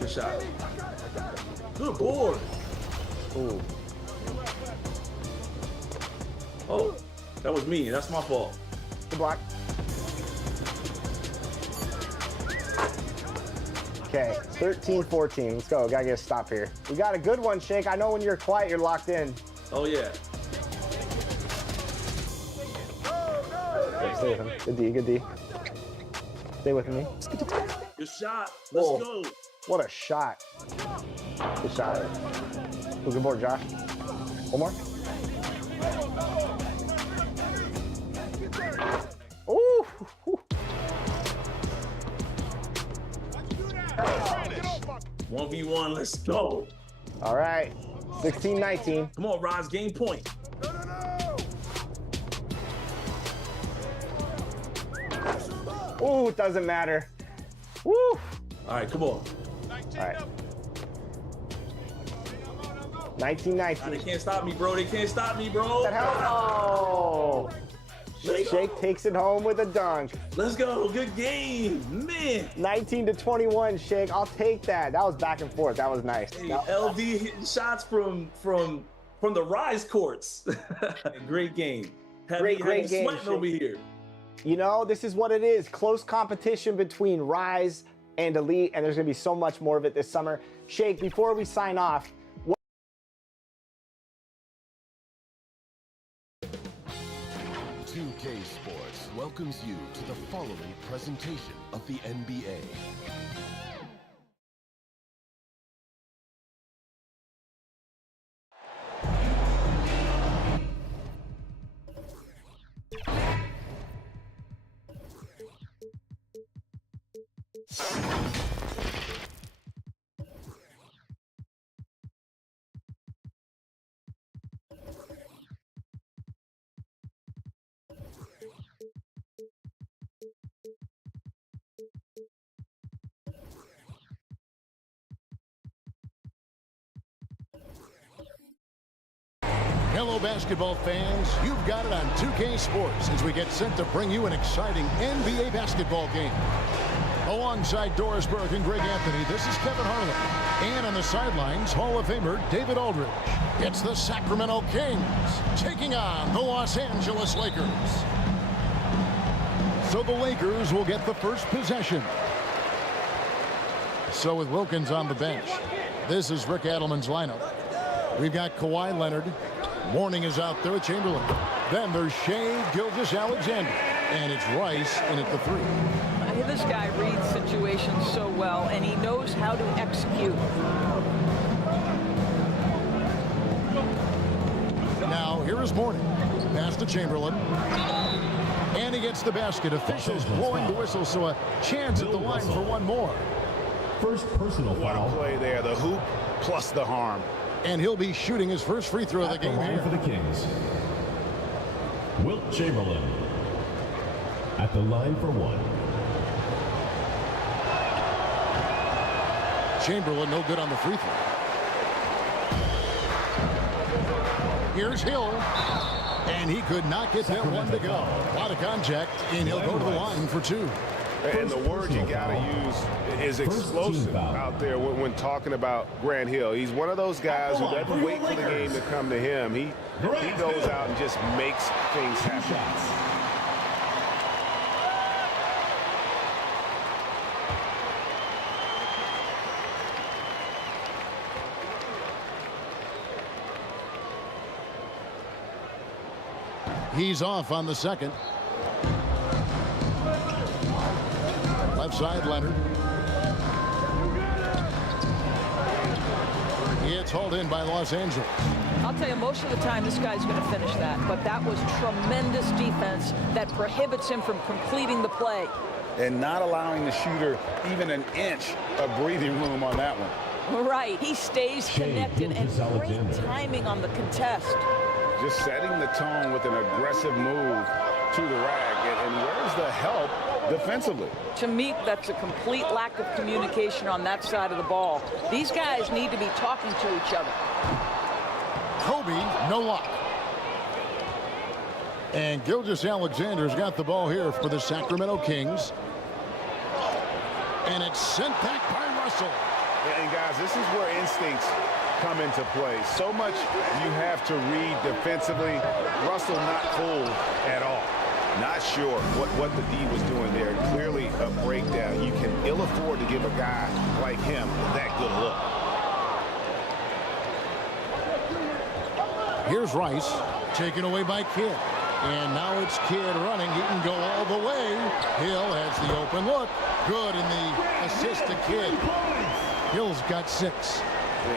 Good shot. Good board. Ooh. Oh, that was me. That's my fault. Good block. Okay, 13-14. Let's go. Gotta get a stop here. We got a good one, Shake. I know when you're quiet, you're locked in. Oh, yeah. Okay, stay with him. Good D, good D. Stay with me. Good shot. Let's go. What a shot. Good shot. Ooh, good board, Josh. One more. Ooh. 1v1, let's go. All right, 16-19. Come on, Roz, game point. Ooh, it doesn't matter. Woo. All right, come on. All right. 19-19. They can't stop me, bro. They can't stop me, bro. Oh. Shake takes it home with a dunk. Let's go. Good game, man. 19-21, Shake. I'll take that. That was back and forth. That was nice. Hey, LV hitting shots from the Rise courts. Great game. Great game. Sweating over here. You know, this is what it is. Close competition between Rise and Elite, and there's going to be so much more of it this summer. Shake, before we sign off, 2K Sports welcomes you to the following presentation of the NBA. Hello, basketball fans. You've got it on 2K Sports as we get set to bring you an exciting NBA basketball game. Alongside Doris Burke and Greg Anthony, this is Kevin Harlan. And on the sidelines, Hall of Famer David Aldridge. It's the Sacramento Kings taking on the Los Angeles Lakers. So the Lakers will get the first possession. So with Wilkins on the bench, this is Rick Adelman's lineup. We've got Kawhi Leonard. Mourning is out there with Chamberlain. Then there's Shea Gilgeous-Alexander. And it's Rice in at the three. This guy reads situations so well, and he knows how to execute. Now, here is Mourning. Pass to Chamberlain. And he gets the basket. Officials blowing the whistle, so a chance at the line for one more. First personal foul. Play there, the hoop plus the harm. And he'll be shooting his first free throw of the game here. For the Kings, Wilt Chamberlain at the line for one. Chamberlain no good on the free throw. Here's Hill. And he could not get that one to go. A lot of contact, and he'll go to the line for two. And the word you got to use is explosive out there when talking about Grant Hill. He's one of those guys who doesn't wait for the game to come to him. He goes out and just makes things happen. He's off on the second. Left side, Leonard. It's hauled in by Los Angeles. I'll tell you, most of the time this guy's going to finish that, but that was tremendous defense that prohibits him from completing the play. And not allowing the shooter even an inch of breathing room on that one. Right, he stays connected, and great timing on the contest. Just setting the tone with an aggressive move to the rack. And where's the help defensively? To me, that's a complete lack of communication on that side of the ball. These guys need to be talking to each other. Kobe, no luck. And Gilgeous-Alexander's got the ball here for the Sacramento Kings. And it's sent back by Russell. And guys, this is where instincts come into play. So much you have to read defensively. Russell not fooled at all. Not sure what the D was doing there. Clearly a breakdown. You can ill afford to give a guy like him that good look. Here's Rice, taken away by Kidd. And now it's Kidd running. He can go all the way. Hill has the open look. Good in the assist to Kidd. Hill's got 6.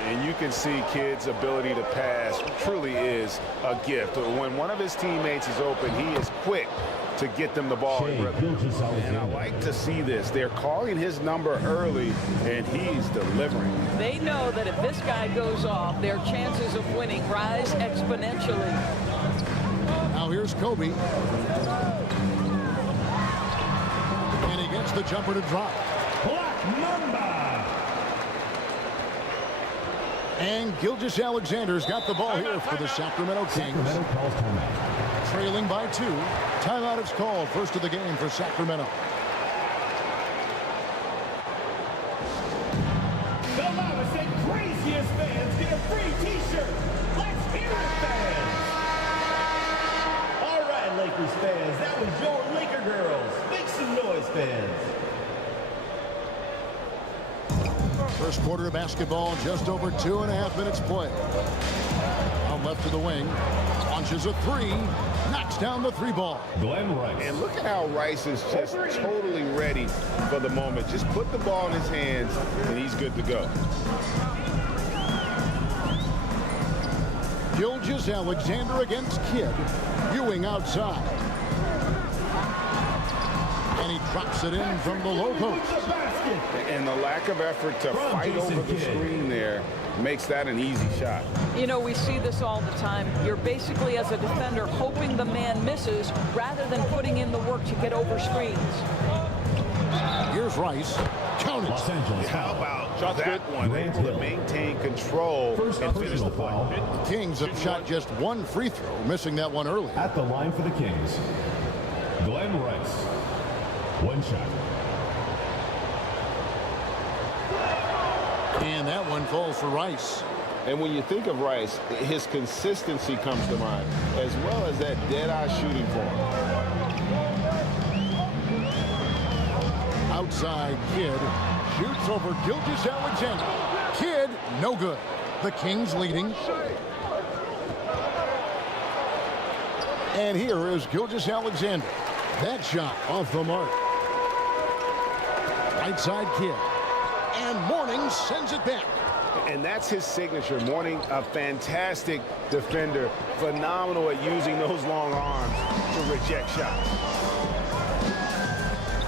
And you can see Kidd's ability to pass truly is a gift. When one of his teammates is open, he is quick to get them the ball. And I like to see this. They're calling his number early, and he's delivering. They know that if this guy goes off, their chances of winning rise exponentially. Now here's Kobe. And he gets the jumper to drop. Black Mamba. And Gilgeous-Alexander's got the ball here for the Sacramento Kings. Sacramento calls timeout. Trailing by 2. Timeout is called. First of the game for Sacramento. The MALONE craziest fans get a free t-shirt. Let's hear it, fans. All right, Lakers fans, that was your Laker girls. Make some noise, fans. First quarter of basketball, just over 2.5 minutes play. Out left to the wing. Launches a 3. Knocks down the 3 ball. Glenn Rice. And look at how Rice is just totally ready for the moment. Just put the ball in his hands, and he's good to go. Gilgeous-Alexander against Kidd. Ewing outside. And he drops it in from the low post. And the lack of effort to fight over the screen there makes that an easy shot. You know, we see this all the time. You're basically, as a defender, hoping the man misses rather than putting in the work to get over screens. Here's Rice. Count it. Los Angeles. How about that one? Able to maintain control and finish the play. The Kings have shot just 1 free throw, missing that one early. At the line for the Kings, Glenn Rice. 1 shot. And that one falls for Rice. And when you think of Rice, his consistency comes to mind, as well as that dead-eye shooting form. Outside, Kidd shoots over Gilgeous-Alexander. Kidd, no good. The Kings leading. And here is Gilgeous-Alexander. That shot off the mark. Right side, Kidd. And Mourning sends it back. And that's his signature. Mourning, a fantastic defender. Phenomenal at using those long arms to reject shots.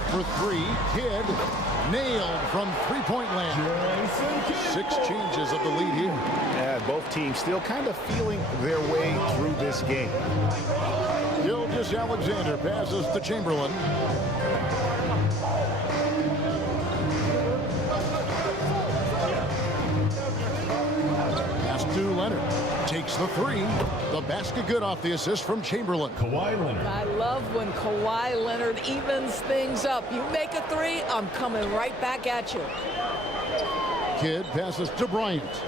For 3, Kidd nailed from 3-point land. 6 changes of the lead here. Yeah, both teams still kind of feeling their way through this game. Gilgeous-Alexander passes to Chamberlain. Pass to Leonard. Takes the 3. The basket good off the assist from Chamberlain. Kawhi Leonard. I love when Kawhi Leonard evens things up. You make a 3, I'm coming right back at you. Kidd passes to Bryant.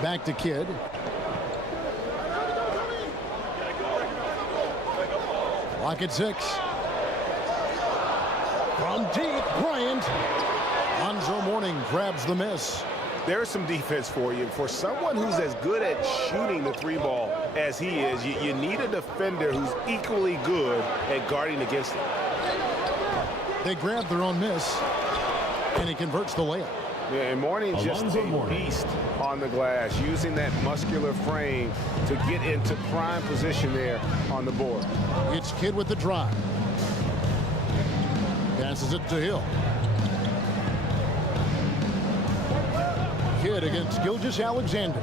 Back to Kidd. Clock at 6. From deep, Bryant. Lonzo Mourning grabs the miss. There's some defense for you. For someone who's as good at shooting the 3 ball as he is, you need a defender who's equally good at guarding against him. They grab their own miss, and he converts the layup. Yeah, and Mourning just a beast on the glass, using that muscular frame to get into prime position there on the board. It's Kidd with the drive. Passes it to Hill. Kidd against Gilgeous-Alexander.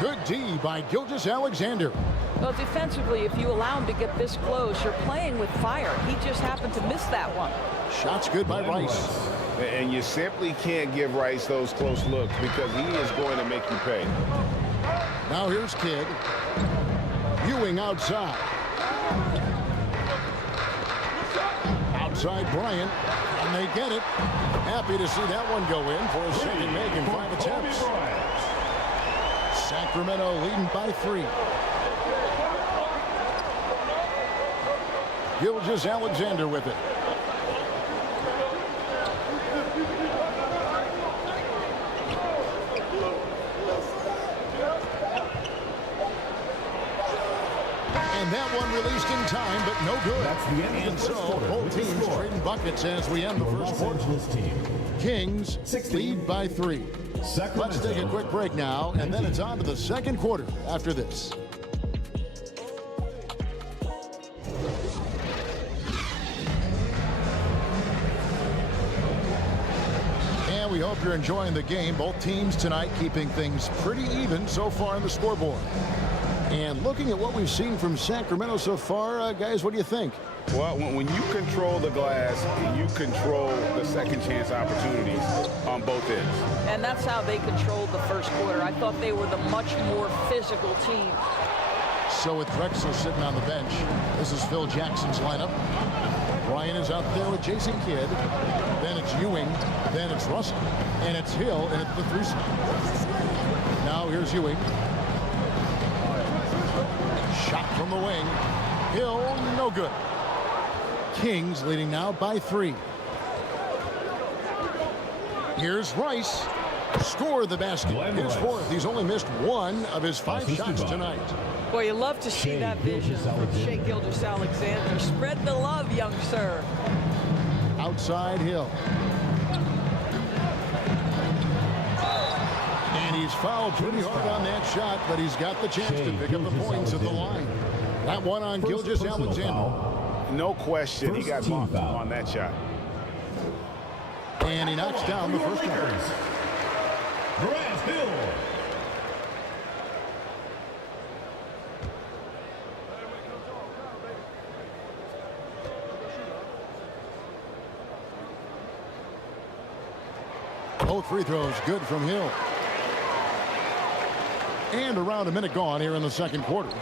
Good D by Gilgeous-Alexander. Well, defensively, if you allow him to get this close, you're playing with fire. He just happened to miss that one. Shots good by Rice. And you simply can't give Rice those close looks because he is going to make you pay. Now here's Kidd. Ewing outside. Outside Bryant, and they get it. Happy to see that one go in for a second make in 5 attempts. Sacramento leading by 3. Gilgeous-Alexander with it. And that one released in time, but no good. That's the end and of the first so quarter. both teams trading buckets as we end the first quarter. Kings 16. lead by 3. Let's take a quick break now, and then it's on to the second quarter after this. And we hope you're enjoying the game. Both teams tonight keeping things pretty even so far on the scoreboard. And looking at what we've seen from Sacramento so far, guys, what do you think? Well, when you control the glass, you control the second chance opportunities on both ends. And that's how they controlled the first quarter. I thought they were the much more physical team. So with Drexler sitting on the bench, this is Phil Jackson's lineup. Ryan is out there with Jason Kidd. Then it's Ewing. Then it's Russell. And it's Hill. And it's the 3. Now here's Ewing. Shot from the wing. Hill, no good. Kings leading now by 3. Here's Rice. Score the basket. His 4th. He's only missed 1 of his 5 shots tonight. Boy, you love to see that vision from Shai Gilgeous-Alexander. Spread the love, young sir. Outside Hill. And he's fouled pretty hard on that shot, but he's got the chance to pick up the points at the line. That one on Gilgeous-Alexander. No question, he got bumped on that shot. And he knocks down the first one. Grant Hill. Both free throws good from Hill. And around a minute gone here in the second quarter.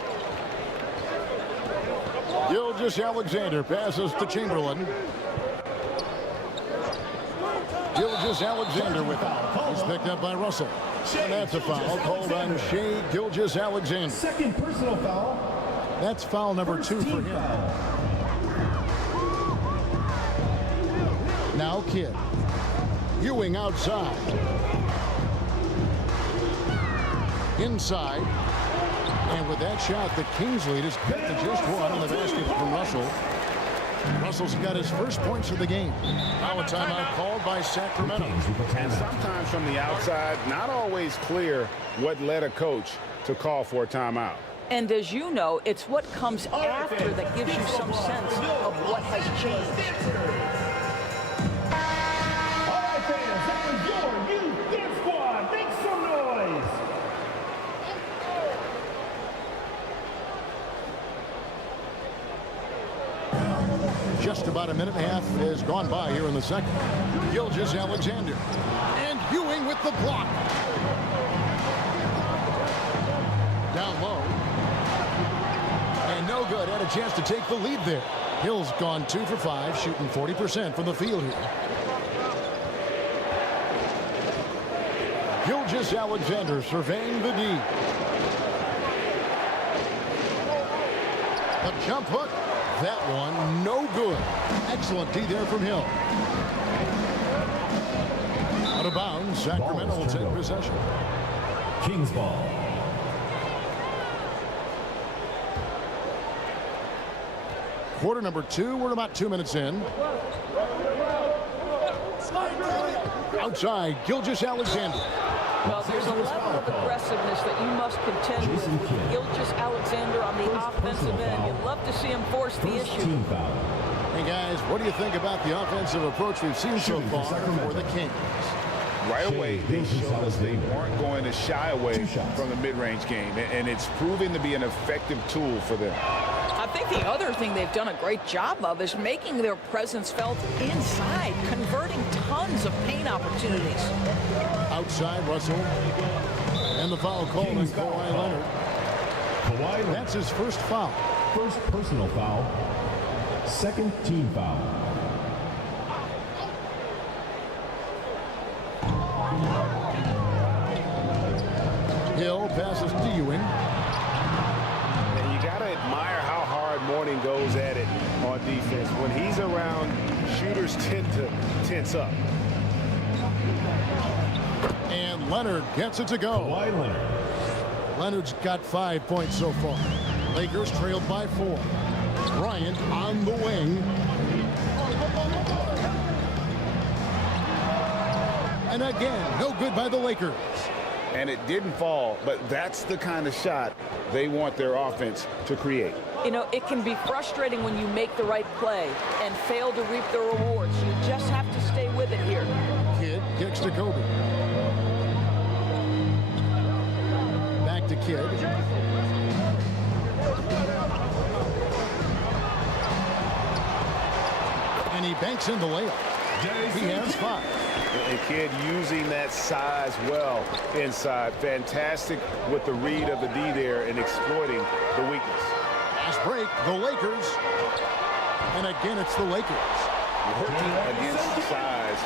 Gilgeous-Alexander passes to Chamberlain. Gilgeous-Alexander with it. He's picked up by Russell. And that's a foul called on Shai Gilgeous-Alexander. Second personal foul. That's foul number 2 for him. Now Kidd. Ewing outside. Inside. And with that shot, the Kings lead is cut to just 1 on the basket from Russell. Russell's got his first points of the game. Now a timeout called by Sacramento. And sometimes from the outside, not always clear what led a coach to call for a timeout. And as you know, it's what comes after that gives you some sense of what has changed. All right, fans, that was your youth dance squad. Make some noise. Just about a minute and a half has gone by here in the second. Gilgeous-Alexander. And Ewing with the block. Down low. And no good. Had a chance to take the lead there. Hill's gone 2 for 5, shooting 40% from the field here. Gilgeous-Alexander surveying the D. A jump hook. That one, no good. Excellent D there from Hill. Out of bounds, Sacramento will take possession. Kings ball. Quarter number 2, we're about 2 minutes in. Outside, Gilgeous-Alexander. Well, there's a level of aggressiveness that you must contend with Gilgeous-Alexander on the offensive end. You'd love to see him force the issue. Hey guys, what do you think about the offensive approach we've seen so far for the Kings? Right away, they showed us they weren't going to shy away from the mid-range game, and it's proving to be an effective tool for them. I think the other thing they've done a great job of is making their presence felt inside, converting tons of paint opportunities. Outside, Russell. And the foul called on Kawhi Leonard. That's his first foul. First personal foul. Second team foul. passes to Ewing. And you got to admire how hard Mourning goes at it on defense. When he's around, shooters tend to tense up. And Leonard gets it to go. Kawhi Leonard. Leonard's got 5 points so far. Lakers trailed by 4. Bryant on the wing. And again, no good by the Lakers. And it didn't fall, but that's the kind of shot they want their offense to create. You know, it can be frustrating when you make the right play and fail to reap the rewards. You just have to stay with it here. Kidd kicks to Kobe. Back to Kidd. And he banks in the layup. He has 5. And Kidd using that size well inside. Fantastic with the read of the D there and exploiting the weakness. Fast break, the Lakers. And again, it's the Lakers. Working against size,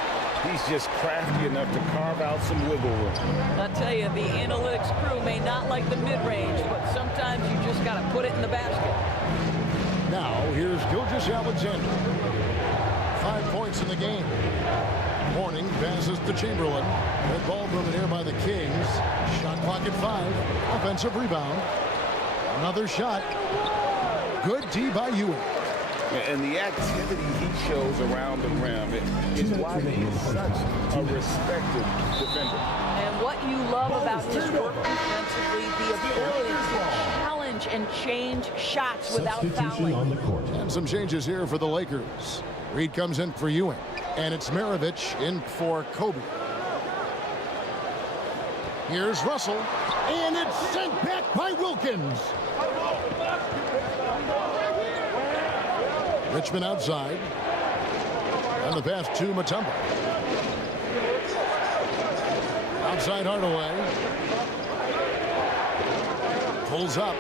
he's just crafty enough to carve out some wiggle room. I tell you, the analytics crew may not like the mid-range, but sometimes you just got to put it in the basket. Now, here's Gilgeous-Alexander. 5 points in the game. Mourning passes to Chamberlain. Red ball moving here by the Kings. Shot clock at 5. Offensive rebound. Another shot. Good D by Ewing. And the activity he shows around the rim is why he is such a respected defender. And what you love about his work defensively, the ability to challenge and change shots without fouling. On the court. And some changes here for the Lakers. Reed comes in for Ewing. And it's MARAVICH in for Kobe. Here's Russell. And it's sent back by Wilkins. Richmond outside. On the pass to Mutombo. Outside Hardaway. Pulls up.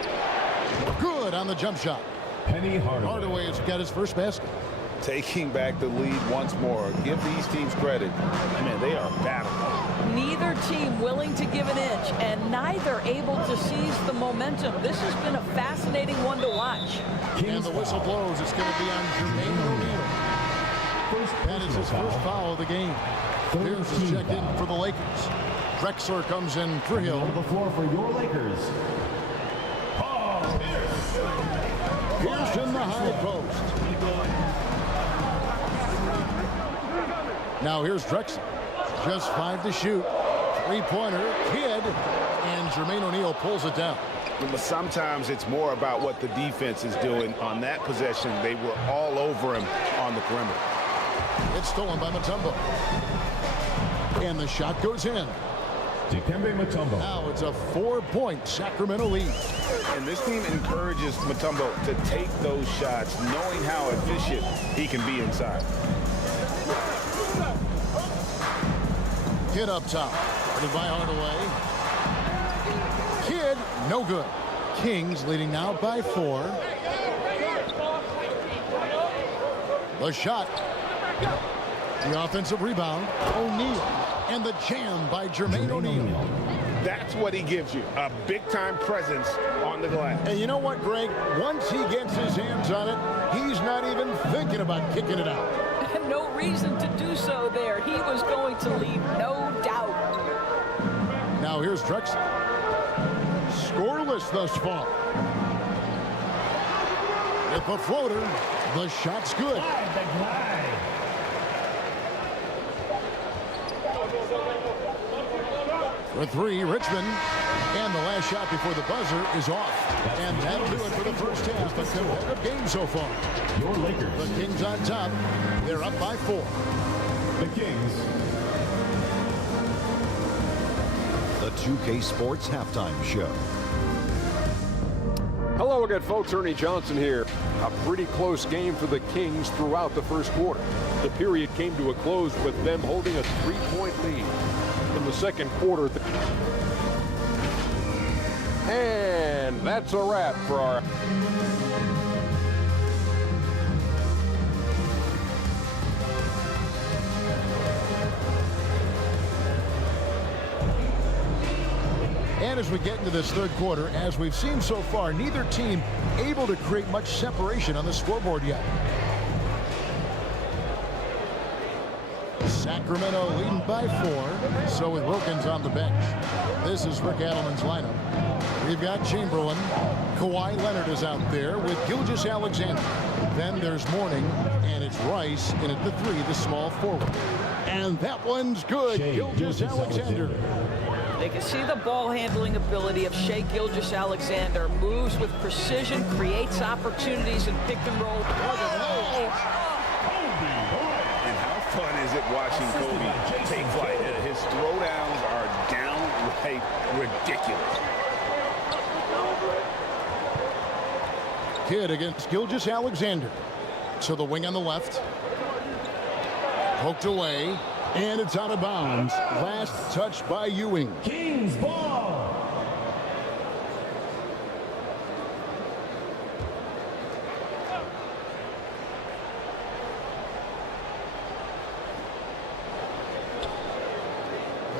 Good on the jump shot. Penny Hardaway. Hardaway has got his first basket. Taking back the lead once more. Give these teams credit. Man, they are battling. Neither team willing to give an inch and neither able to seize the momentum. This has been a fascinating one to watch. And the whistle blows. It's going to be on Jermaine O'Neal. And it's his first foul of the game. Pierce is checked in for the Lakers. Drexler comes in for Hill. On the floor for your Lakers. Pierce in the high post. Now here's Drexler. Just 5 to shoot. 3-pointer. Kidd. And Jermaine O'Neal pulls it down. But sometimes it's more about what the defense is doing. On that possession, they were all over him on the perimeter. It's stolen by Mutombo. And the shot goes in. Dikembe Mutombo. Now it's a 4-point Sacramento lead. And this team encourages Mutombo to take those shots, knowing how efficient he can be inside. Kidd up top. Guarded by Hardaway. Kidd, no good. Kings leading now by 4. The shot. The offensive rebound. O'Neal. And the jam by Jermaine O'Neal. That's what he gives you, a big-time presence on the glass. And you know what, Greg? Once he gets his hands on it, he's not even thinking about kicking it out. No reason to do so there. He was going to leave, no doubt. Now here's Drexler. Scoreless thus far. With the floater, the shot's good. For 3, Richmond. And the last shot before the buzzer is off. And that'll do it for the first half. A competitive game so far. Your Lakers. The Kings on top. They're up by 4. The Kings. The 2K Sports Halftime Show. Hello again, folks. Ernie Johnson here. A pretty close game for the Kings throughout the first quarter. The period came to a close with them holding a 3-point lead. In the second quarter. And that's a wrap for our... And as we get into this third quarter, as we've seen so far, neither team able to create much separation on the scoreboard yet. Sacramento leading by 4. So with Wilkins on the bench. This is Rick Adelman's lineup. We've got Chamberlain. Kawhi Leonard is out there with Gilgeous-Alexander. Then there's Mourning, and it's Rice in at the 3, the small forward. And that one's good. Gilgeous-Alexander. They can see the ball handling ability of Shai Gilgeous-Alexander. Moves with precision, creates opportunities in pick and roll. And how fun is it watching Kobe take flight? His throwdowns are downright ridiculous. Kidd against Gilgeous-Alexander. So the wing on the left. Poked away. And it's out of bounds. Last touch by Ewing. Kings ball.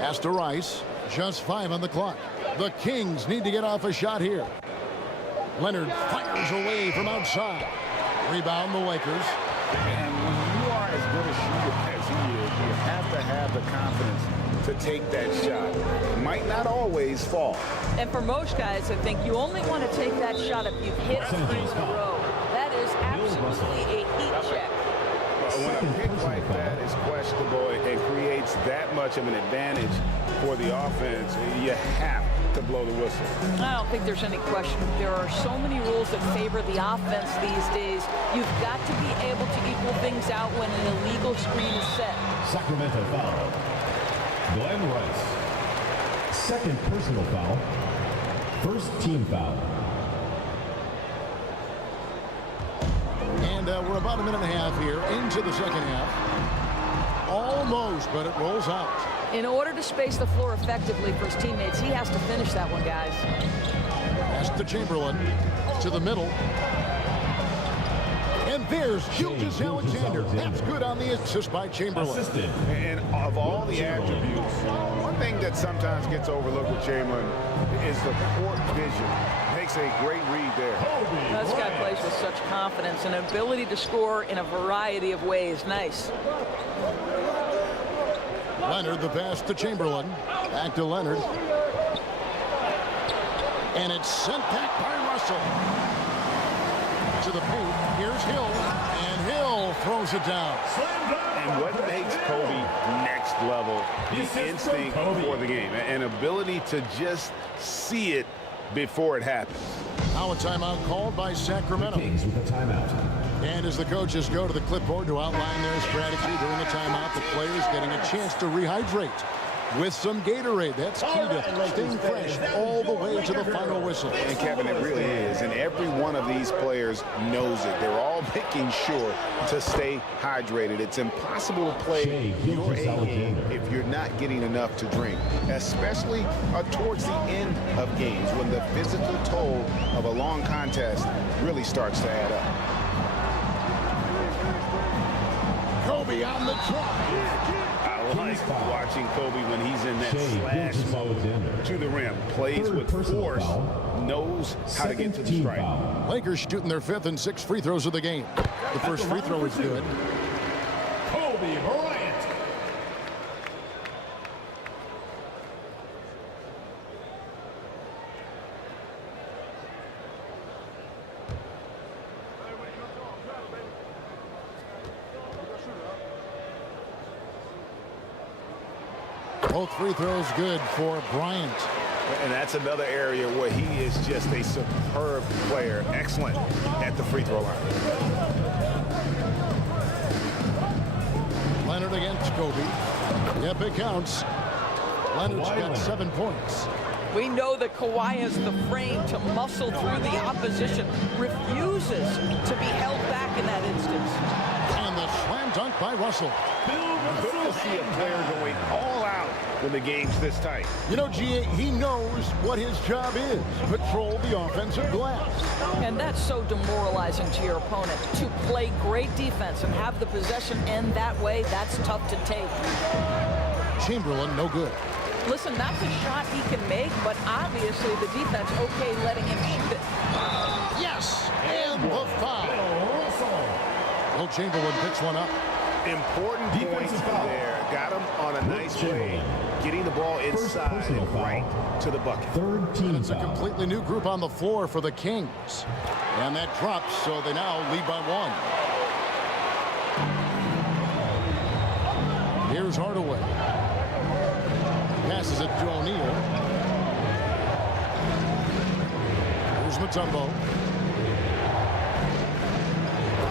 Pass to Rice. Just 5 on the clock. The Kings need to get off a shot here. Leonard fires away from outside. Rebound the Lakers. And when you are as good a shooter as he is, you have to have the confidence to take that shot. It might not always fall. And for most guys, I think you only want to take that shot if you've hit 3 in a row. That is absolutely a heat check. When a pick like that is questionable and creates that much of an advantage for the offense, you have to blow the whistle. I don't think there's any question. There are so many rules that favor the offense these days. You've got to be able to equal things out when an illegal screen is set. Sacramento foul. Glenn Rice. Second personal foul. First team foul. And we're about a minute and a half here into the second half. Almost, but it rolls out. In order to space the floor effectively for his teammates, he has to finish that one, guys. Pass to Chamberlain. To the middle. And there's Gilgeous-Alexander. That's good on the assist by Chamberlain. And of all the attributes, one thing that sometimes gets overlooked with Chamberlain is the court vision. Makes a great read there. This guy plays with such confidence and ability to score in a variety of ways. Nice. Leonard, the pass to Chamberlain. Back to Leonard. And it's sent back by Russell. To the paint. Here's Hill. And Hill throws it down. And what makes Kobe next level? The instinct for the game. An ability to just see it before it happens. Now a timeout called by Sacramento. Kings with a timeout. And as the coaches go to the clipboard to outline their strategy during the timeout, the players getting a chance to rehydrate with some Gatorade. That's key to staying fresh all the way to the final whistle. And Kevin, it really is. And every one of these players knows it. They're all making sure to stay hydrated. It's impossible to play your A game if you're not getting enough to drink, especially towards the end of games when the physical toll of a long contest really starts to add up. Kobe on the try. I like watching Kobe when he's in that slash mode to the rim. Plays with force, knows how to get to the strike. Lakers shooting their 5th and 6th free throws of the game. The first free throw is good. Kobe Bryant. Both free throws good for Bryant. And that's another area where he is just a superb player. Excellent at the free throw line. Leonard against Kobe. Yep, it counts. Leonard's got 7 points. We know that Kawhi has the frame to muscle through the opposition, refuses to be held back in that instance. And the slam dunk by Russell. Good to see a player going all out when the game's this tight. You know, GA, he knows what his job is. Patrol the offensive glass. And that's so demoralizing to your opponent. To play great defense and have the possession end that way, that's tough to take. Chamberlain, no good. Listen, that's a shot he can make, but obviously the defense okay letting him shoot it. Yes, and the foul. Will Chamberlain picks one up. Important points there. Got him on a nice play, getting the ball inside right to the bucket. Third team It's a foul. completely new group on the floor for the Kings. And that drops, so they now lead by 1. Here's Hardaway. Passes it to O'Neal. Here's Mutombo.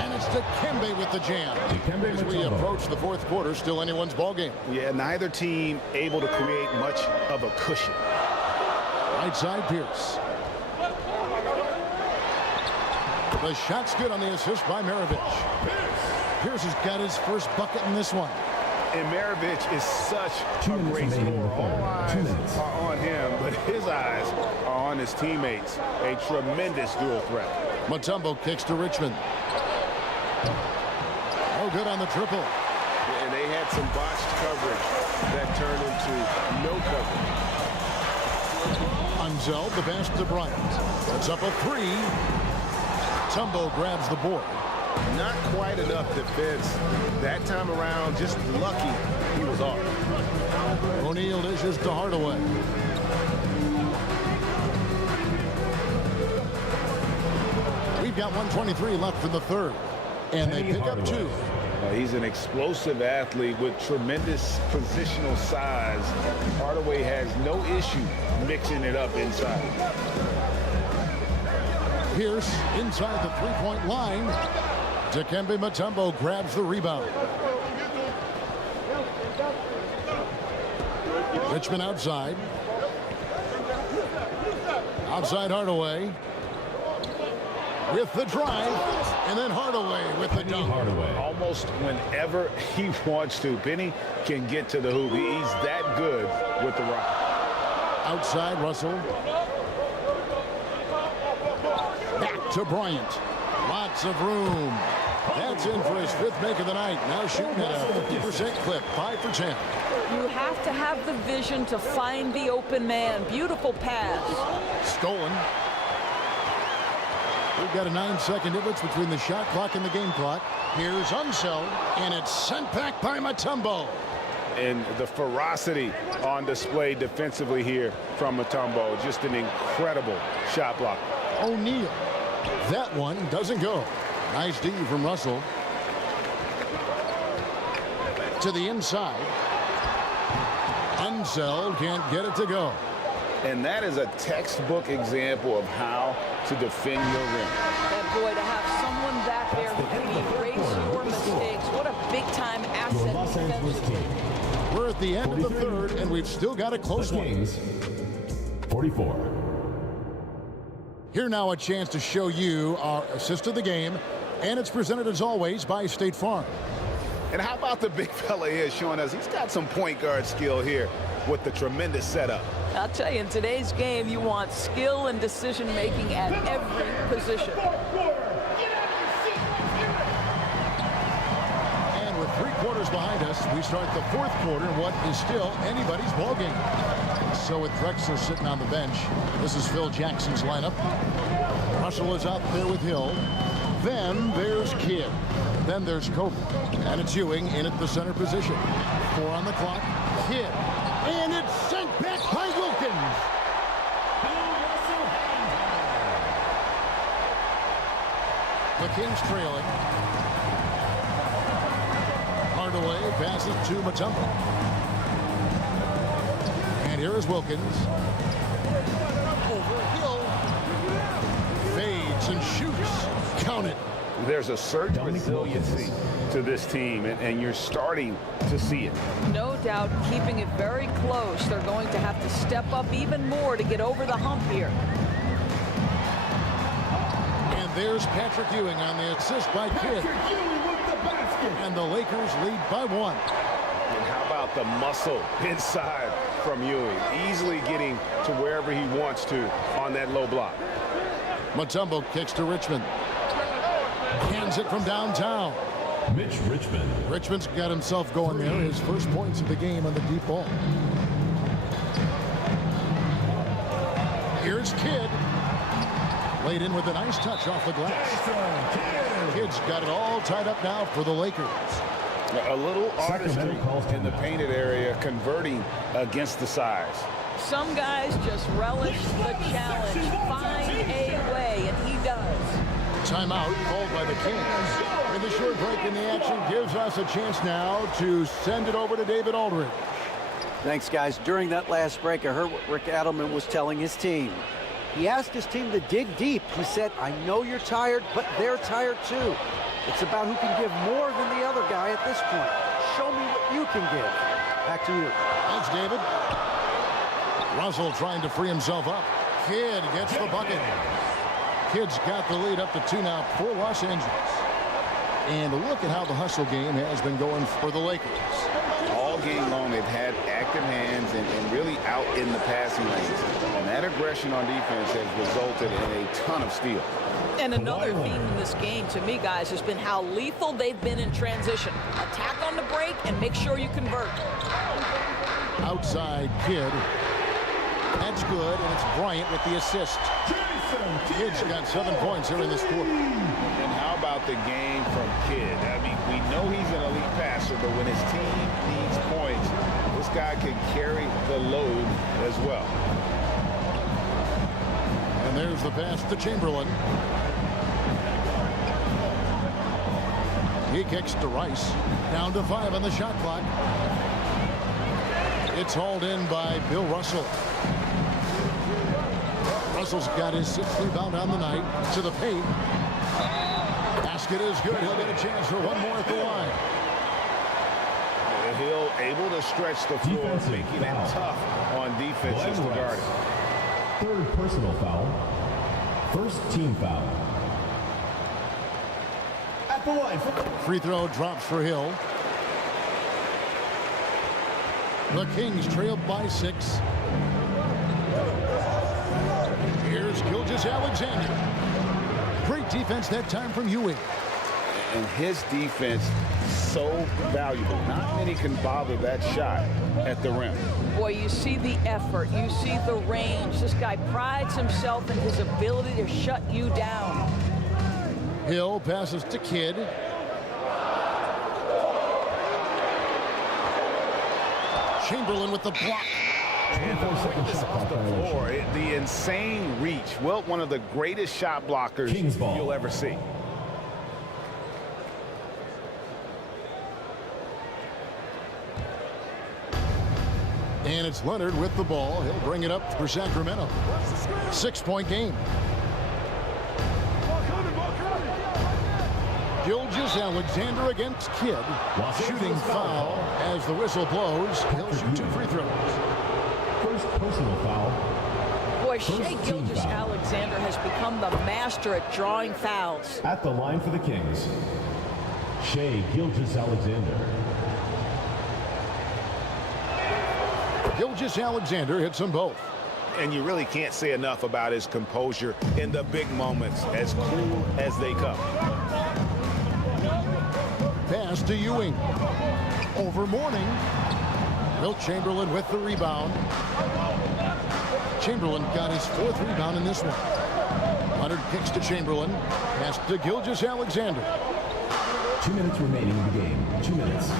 And it's Dikembe with the jam. Dikembe As we Mutombo. approach the fourth quarter, still anyone's ball game. Yeah, neither team able to create much of a cushion. Right side, Pierce. The shot's good on the assist by MARAVICH. Pierce has got his first bucket in this one. And MARAVICH is such 2 a minutes great remaining in the scorer. All third. 2 eyes minutes. are on him, but his eyes are on his teammates. A tremendous dual threat. Mutombo kicks to Richmond. Oh, good on the triple. And they had some botched coverage that turned into no coverage. UNSELD, the pass to Bryant. That's up a 3. Mutombo grabs the board. Not quite enough defense that time around. Just lucky he was off. O'Neal dishes to Hardaway. We've got 1:23 left in the third. And they pick up 2. He's an explosive athlete with tremendous positional size. Hardaway has no issue mixing it up inside. Pierce inside the three-point line. Dikembe Mutombo grabs the rebound. Richmond outside. Outside Hardaway. With the drive. And then Hardaway with the dunk. Hardaway. Almost whenever he wants to. Penny can get to the hoop. He's that good with the rock. Outside Russell. Back to Bryant. Lots of room. That's in for his 5th make of the night. Now shooting at a 50% clip. 5 for 10. You have to have the vision to find the open man. Beautiful pass. Stolen. We've got a 9-second difference between the shot clock and the game clock. Here's UNSELD, and it's sent back by Mutombo. And the ferocity on display defensively here from Mutombo. Just an incredible shot block. O'Neal. That one doesn't go. Nice D from Russell. To the inside. UNSELD can't get it to go. And that is a textbook example of how to defend your rim. And boy, to have someone back there who can erase your mistakes, what a big-time Your asset Los Angeles defensively. team. We're at the end of the third, and we've still got a close The one. Kings, 44. Here now a chance to show you our assist of the game, and it's presented as always by State Farm. And how about the big fella here showing us he's got some point guard skill here with the tremendous setup. I'll tell you, in today's game, you want skill and decision-making at every position. And with 3 quarters behind us, we start the fourth quarter in what is still anybody's ball game. So with Drexler sitting on the bench, this is Phil Jackson's lineup. Russell is out there with Hill. Then there's Kidd. Then there's Kobe. And it's Ewing in at the center position. 4 on the clock. Kidd. And it's sent back by Wilkins. The Kings trailing. Hardaway passes to Mutombo. And here is Wilkins. Over Hill. Fades and shoots. Count it. There's a certain resiliency to this team, and you're starting to see it. No doubt, keeping it very close. They're going to have to step up even more to get over the hump here. And there's Patrick Ewing on the assist by Kidd. And the Lakers lead by 1. And how about the muscle inside from Ewing? Easily getting to wherever he wants to on that low block. Mutombo kicks to Richmond. Hands it from downtown. Mitch Richmond. Richmond's got himself going there. His first points of the game on the deep ball. Here's Kidd. Laid in with a nice touch off the glass. Kidd's got it all tied up now for the Lakers. A little artistry in the painted area, converting against the size. Some guys just relish the challenge, find a way, and he does. Timeout called by the Kings. And the short break in the action gives us a chance now to send it over to David Aldridge. Thanks, guys. During that last break, I heard what Rick Adelman was telling his team. He asked his team to dig deep. He said, I know you're tired, but they're tired too. It's about who can give more than the other guy at this point. Show me what you can give. Back to you. Thanks, David. Russell trying to free himself up. Kidd gets the bucket. Kidd's got the lead up to 2 now for Los Angeles. And look at how the hustle game has been going for the Lakers. All game long, they've had active hands and really out in the passing lanes. And that aggression on defense has resulted in a ton of steals. And another theme in this game, to me, guys, has been how lethal they've been in transition. Attack on the break and make sure you convert. Outside Kidd. That's good, and it's Bryant with the assist. Kidd's got 7 points here in this quarter. And how about the game from Kidd? I mean, we know he's an elite passer, but when his team needs points, this guy can carry the load as well. And there's the pass to Chamberlain. He kicks to Rice. Down to 5 on the shot clock. It's hauled in by Bill Russell. Russell's got his 6th rebound on the night. To the paint. Basket is good. He'll get a chance for one more at the line. Hill able to stretch the floor, making it tough on defenses to guard it. 3rd personal foul. 1st team foul. At the line. Free throw drops for Hill. The Kings trail by 6. Here's Gilgeous-Alexander. Great defense that time from Ewing. And his defense so valuable. Not many can bother that shot at the rim. Boy, you see the effort. You see the range. This guy prides himself in his ability to shut you down. Hill passes to Kidd. Chamberlain with the block. And the quickness off the floor. The insane reach. Well, one of the greatest shot blockers you'll ever see. And it's Leonard with the ball. He'll bring it up for Sacramento. 6-point game. Gilgeous-Alexander against Kidd. Shooting foul as the whistle blows. He'll shoot 2 free throws. 1st personal foul. Boy, Shai Gilgeous-Alexander has become the master at drawing fouls. At the line for the Kings, Shai Gilgeous-Alexander. Gilgeous-Alexander hits them both. And you really can't say enough about his composure in the big moments, as cool as they come. Pass to Ewing. Over Mourning. Wilt Chamberlain with the rebound. Chamberlain got his 4th rebound in this one. Leonard kicks to Chamberlain. Pass to Gilgeous-Alexander. 2 minutes remaining in the game. 2 minutes.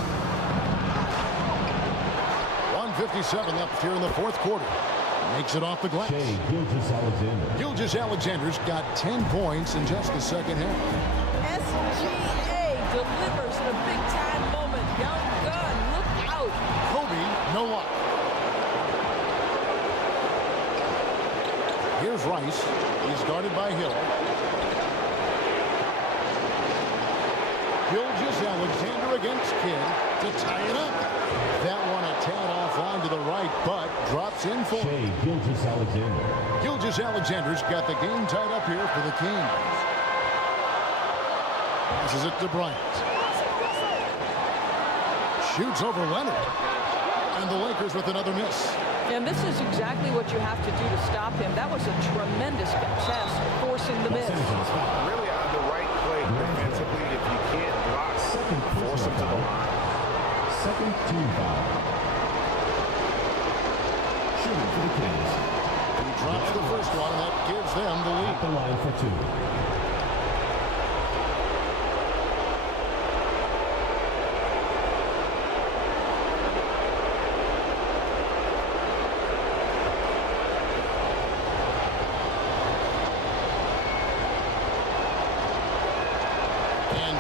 1:57 left here in the 4th quarter. Makes it off the glass. Shai Gilgeous-Alexander. Gilgeous-Alexander's got 10 points in just the second half. SGA delivers in a big-time moment. Young gun, look out. Kobe, no luck. Here's Rice. He's guarded by Hill. Gilgeous-Alexander against Kidd to tie it up. That one a tad offline to the right, but drops in for Shai Gilgeous-Alexander. Gilgeous-Alexander's got the game tied up here for the Kings. Passes it to Bryant. Shoots over Leonard. And the Lakers with another miss. And this is exactly what you have to do to stop him. That was a tremendous contest, forcing the miss. Really on the right play defensively. If you can't block, force him to the line. 2nd team foul. Shooting for the Kings. Drops the first one, and that gives them the lead. At the line for 2.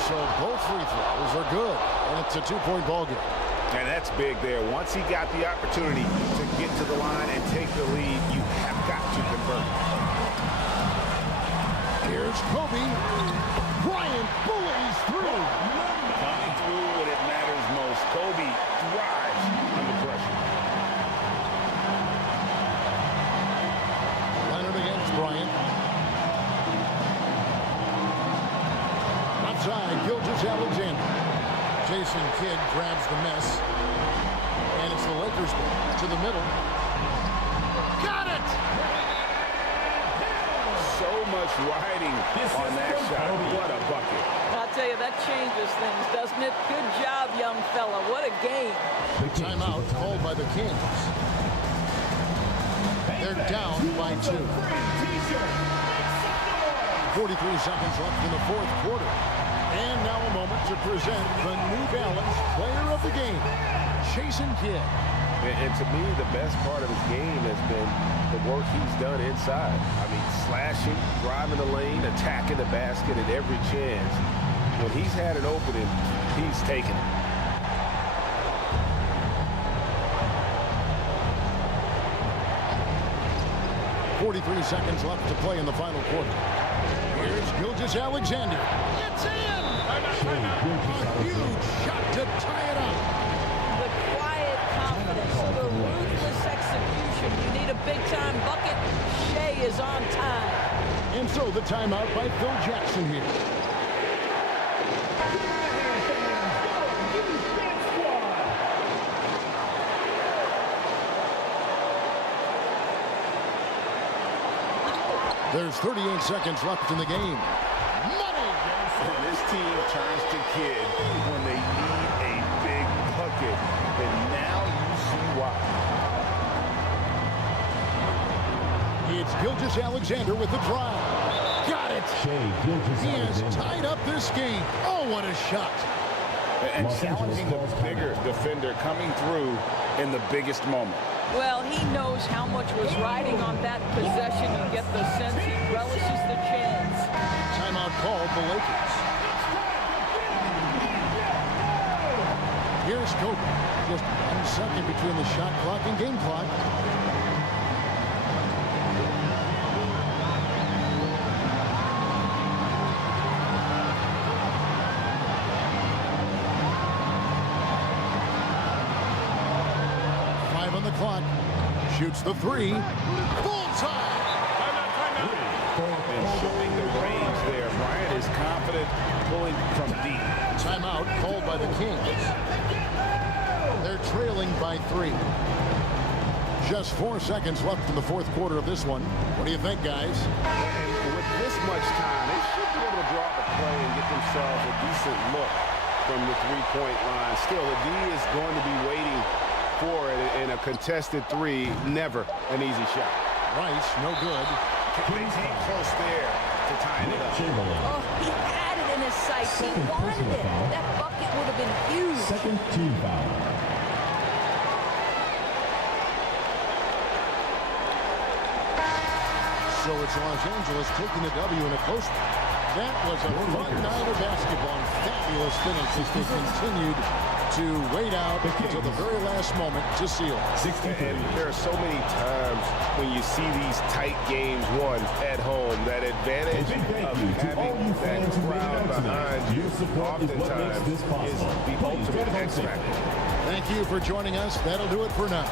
So both free throws are good, and it's a 2-point ball game. And that's big there. Once he got the opportunity to get to the line and take the lead, you have got to convert. Here's Kobe. Bryant bullies through. Coming through when it matters most. Kobe thrives under pressure. Leonard against Bryant. Outside, Gilgeous-Alexander. Jason Kidd grabs the mess. And it's the Lakers ball to the middle. Got it! So much riding on that shot. What a bucket. I'll tell you, that changes things, doesn't it? Good job, young fella. What a game. Timeout called by the Kings. They're down by 2. 43 seconds left in the fourth quarter. And now a moment to present the New Balance player of the game, Jason Kidd. And to me, the best part of his game has been the work he's done inside. I mean, slashing, driving the lane, attacking the basket at every chance. When he's had an opening, he's taken it. .43 seconds left to play in the final quarter. Here's Gilgeous-Alexander. It's in! A huge shot to tie it up. The quiet confidence, the ruthless execution. You need a big-time bucket. Shea is on time. And so the timeout by Phil Jackson here. There's 38 seconds left in the game. Money! And this team turns to Kidd when they need a big bucket. And now you see why. It's Gilgeous-Alexander with the drive. Got it! He has tied up this game. Oh, what a shot. And challenging the bigger defender coming through in the biggest moment. Well, he knows how much was riding on that possession. You get the sense he relishes the chance. Timeout called the Lakers. Here's Kobe. Just 1 second between the shot clock and game clock. Clock. Shoots the 3. Bullseye! And showing the range there. Bryant is confident pulling from deep. Timeout called by the Kings. They're trailing by 3. Just 4 seconds left in the fourth quarter of this one. What do you think, guys? And with this much time, they should be able to draw up a play and get themselves a decent look from the three-point line. Still, the D is going to be waiting for it in a contested 3. Never an easy shot. Rice, no good. They came close there to tying it up. Oh, he had it in his sights. He wanted it. That bucket would have been huge. Second team foul. So it's Los Angeles taking the W in a close one. That was a fun night of basketball. Fabulous finish as they continued to wait out until the very last moment to seal. And there are so many times when you see these tight games won at home, that advantage of having that crowd behind you oftentimes is the ultimate X factor. Thank you for joining us. That'll do it for now.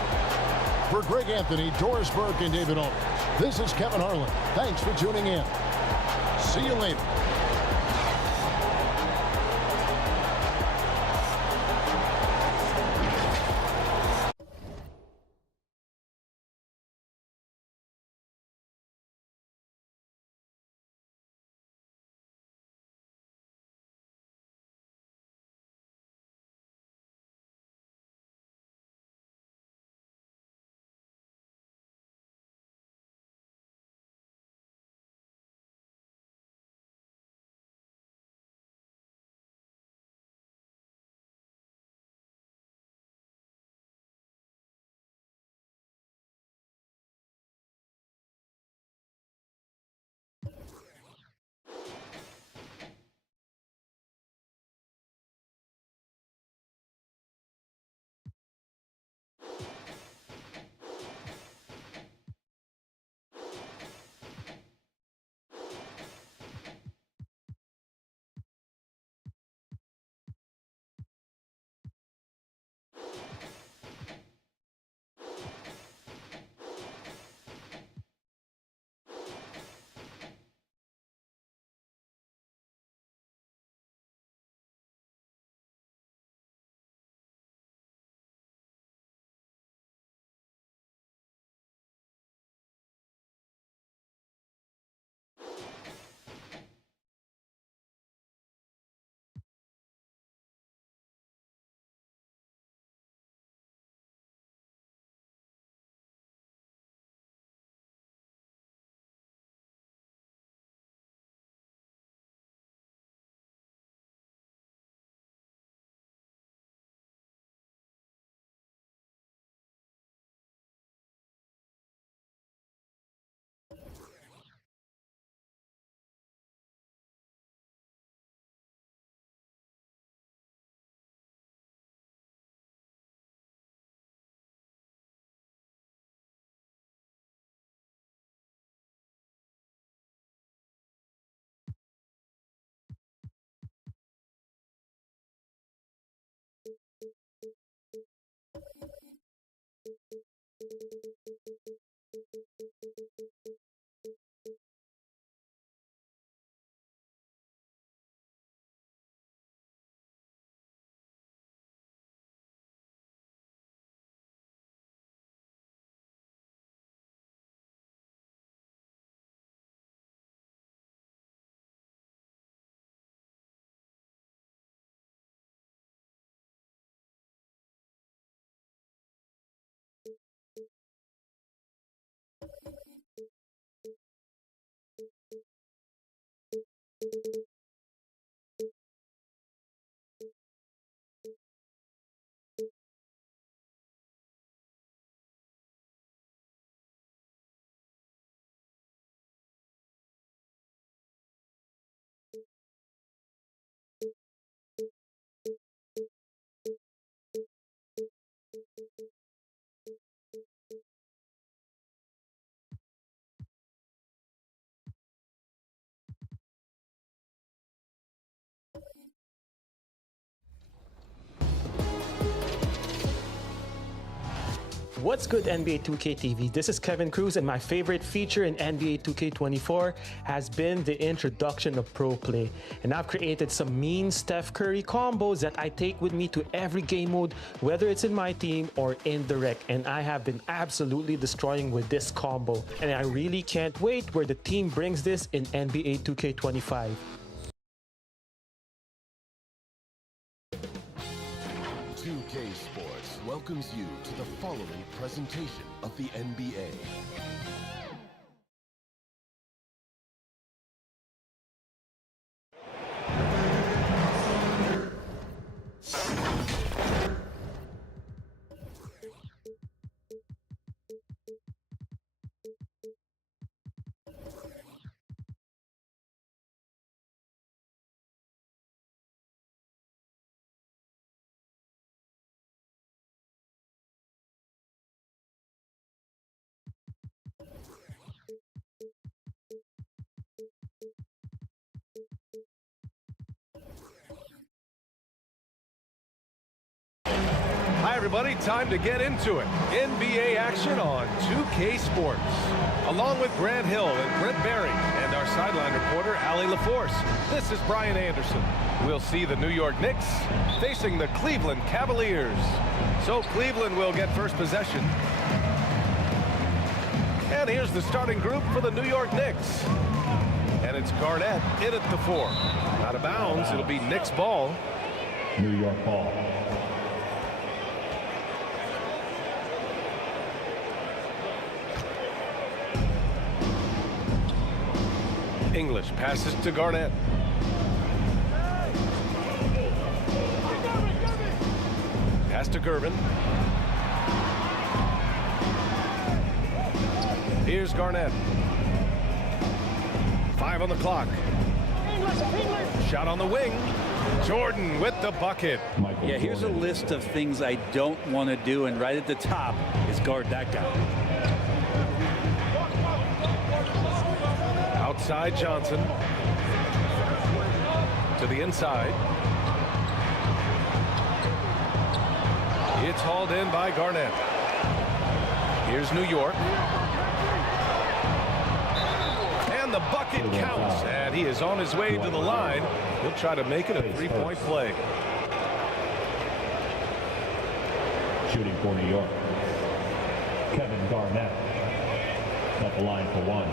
For Greg Anthony, Doris Burke, and David Aldridge, this is Kevin Harlan. Thanks for tuning in. See you later. What's good, NBA 2K TV? This is Kevin Cruz, and my favorite feature in NBA 2K24 has been the introduction of Pro Play. And I've created some mean Steph Curry combos that I take with me to every game mode, whether it's in my team or in direct. And I have been absolutely destroying with this combo. And I really can't wait where the team brings this in NBA 2K25. Sports welcomes you to the following presentation of the NBA. Hi everybody, time to get into it. NBA action on 2K Sports. Along with Grant Hill and Brent Barry and our sideline reporter, Allie LaForce, this is Brian Anderson. We'll see the New York Knicks facing the Cleveland Cavaliers. So Cleveland will get first possession. And here's the starting group for the New York Knicks. And it's Garnett in at the 4. Out of bounds, it'll be Knicks ball. New York ball. English passes to Garnett. Pass to Gervin. Here's Garnett. 5 on the clock. Shot on the wing. Jordan with the bucket. Yeah, here's a list of things I don't want to do, and right at the top is guard that guy. Outside Johnson. To the inside. It's hauled in by Garnett. Here's New York. And the bucket counts. And he is on his way to the line. He'll try to make it a three-point play. Shooting for New York. Kevin Garnett at the line for one.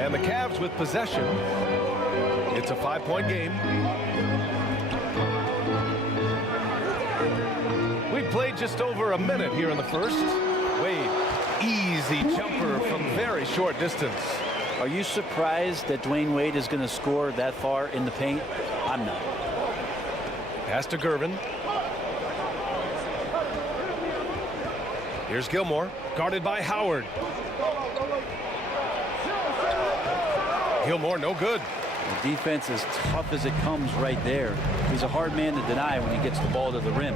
And the Cavs with possession. It's a 5-point game. We played just over a minute here in the first. Wade, easy jumper from very short distance. Are you surprised that Dwayne Wade is going to score that far in the paint? I'm not. Pass to Gervin. Here's Gilmore, guarded by Howard. Gilmore, no good. The defense is tough as it comes right there. He's a hard man to deny when he gets the ball to the rim.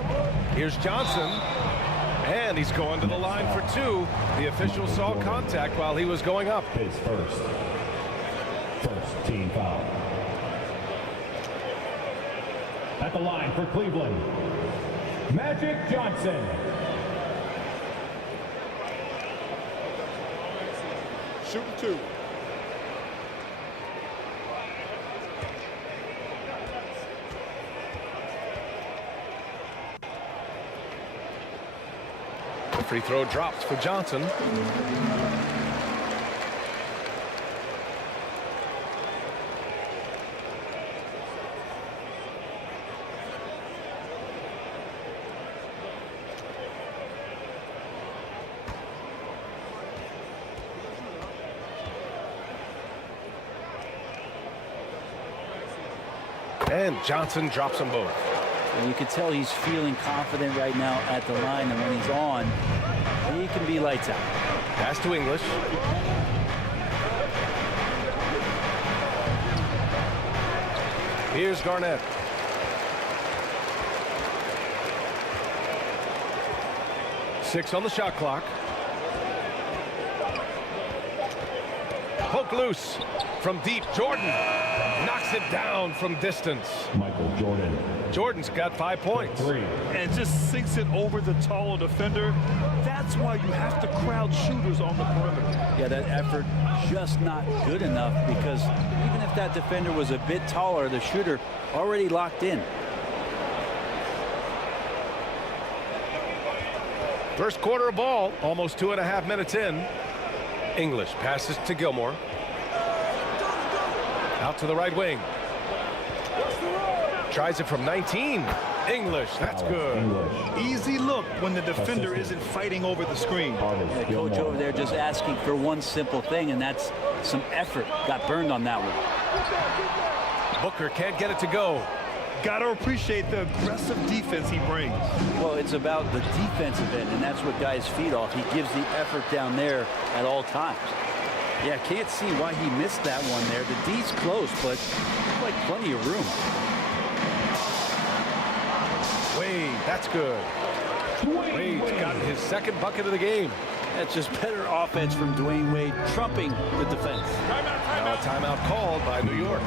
Here's Johnson, and he's going to the line for 2. The official saw contact while he was going up. His first team foul. At the line for Cleveland, Magic Johnson. Shooting 2. The free throw drops for Johnson. And Johnson drops them both. And you can tell he's feeling confident right now at the line, and when he's on, he can be lights out. Pass to English. Here's Garnett. Six on the shot clock. Poke loose from deep. Jordan knocks it down from distance. Michael Jordan. Jordan's got 5 points. And just sinks it over the taller defender. That's why you have to crowd shooters on the perimeter. Yeah, that effort just not good enough, because even if that defender was a bit taller, the shooter already locked in. First quarter of ball, almost 2.5 minutes in. English passes to Gilmore. Out to the right wing. Tries it from 19. English, that's good. Easy look when the defender isn't fighting over the screen. The coach over there just asking for one simple thing, and that's some effort. Got burned on that one. Booker can't get it to go. Got to appreciate the aggressive defense he brings. Well, it's about the defensive end, and that's what guys feed off. He gives the effort down there at all times. Yeah, can't see why he missed that one there. The D's close, but like plenty of room. Wade, that's good. Wade's got his second bucket of the game. That's just better offense from Dwayne Wade, trumping the defense. Now a timeout called by New York.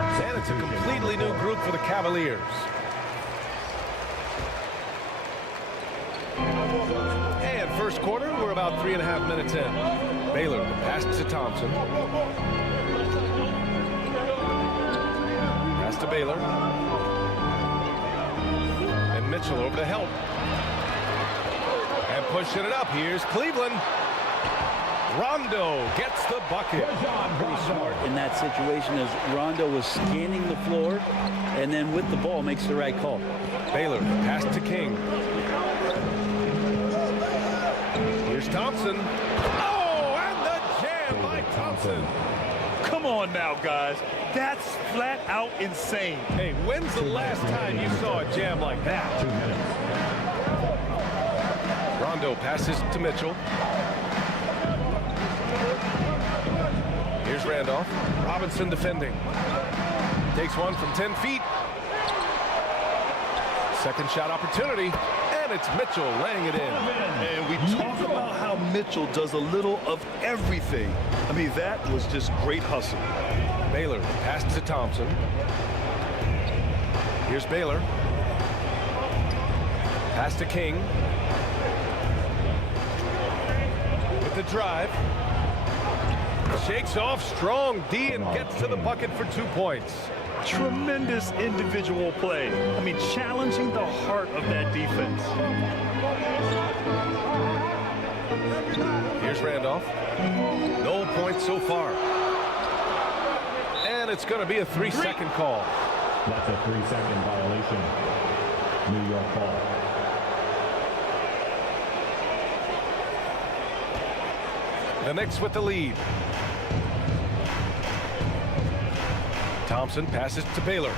And it's a completely new group for the Cavaliers. And first quarter, we're about 3.5 minutes in. Baylor passes to Thompson. Pass to Baylor. And Mitchell over to help. And pushing it up. Here's Cleveland. Rondo gets the bucket. Pretty smart in that situation as Rondo was scanning the floor, and then with the ball makes the right call. Baylor pass to King. Here's Thompson. Oh, and the jam by Thompson. Come on now, guys. That's flat out insane. Hey, when's the last time you saw a jam like that? 2 minutes. Rondo passes to Mitchell. Here's Randolph. Robinson defending. Takes one from 10 feet. Second shot opportunity. And it's Mitchell laying it in. And we talk about how Mitchell does a little of everything. I mean, that was just great hustle. Baylor passes to Thompson. Here's Baylor. Pass to King. With the drive. Shakes off strong D and gets to the bucket for 2 points. Tremendous individual play. I mean, challenging the heart of that defense. Here's Randolph. No points so far. And it's going to be a 3-second call. That's a 3-second violation. New York ball. The Knicks with the lead. Thompson passes to Baylor.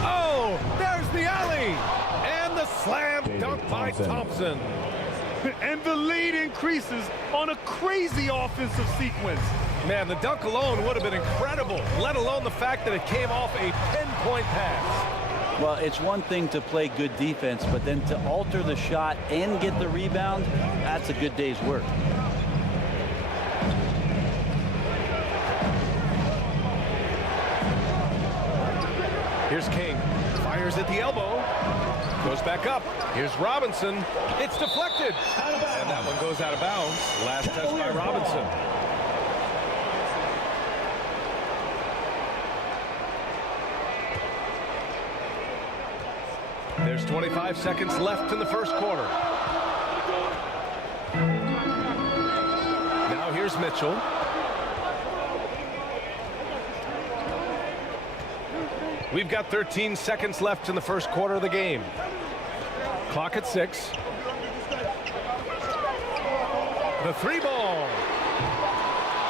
Oh, there's the alley. And the slam dunk by Thompson. And the lead increases on a crazy offensive sequence. Man, the dunk alone would have been incredible, let alone the fact that it came off a pinpoint pass. Well, it's one thing to play good defense, but then to alter the shot and get the rebound, that's a good day's work. Here's King. Fires at the elbow. Goes back up. Here's Robinson. It's deflected. And that one goes out of bounds. Last touch by Robinson. There's 25 seconds left in the first quarter. Now here's Mitchell. We've got 13 seconds left in the first quarter of the game. Clock at 6. The 3 ball.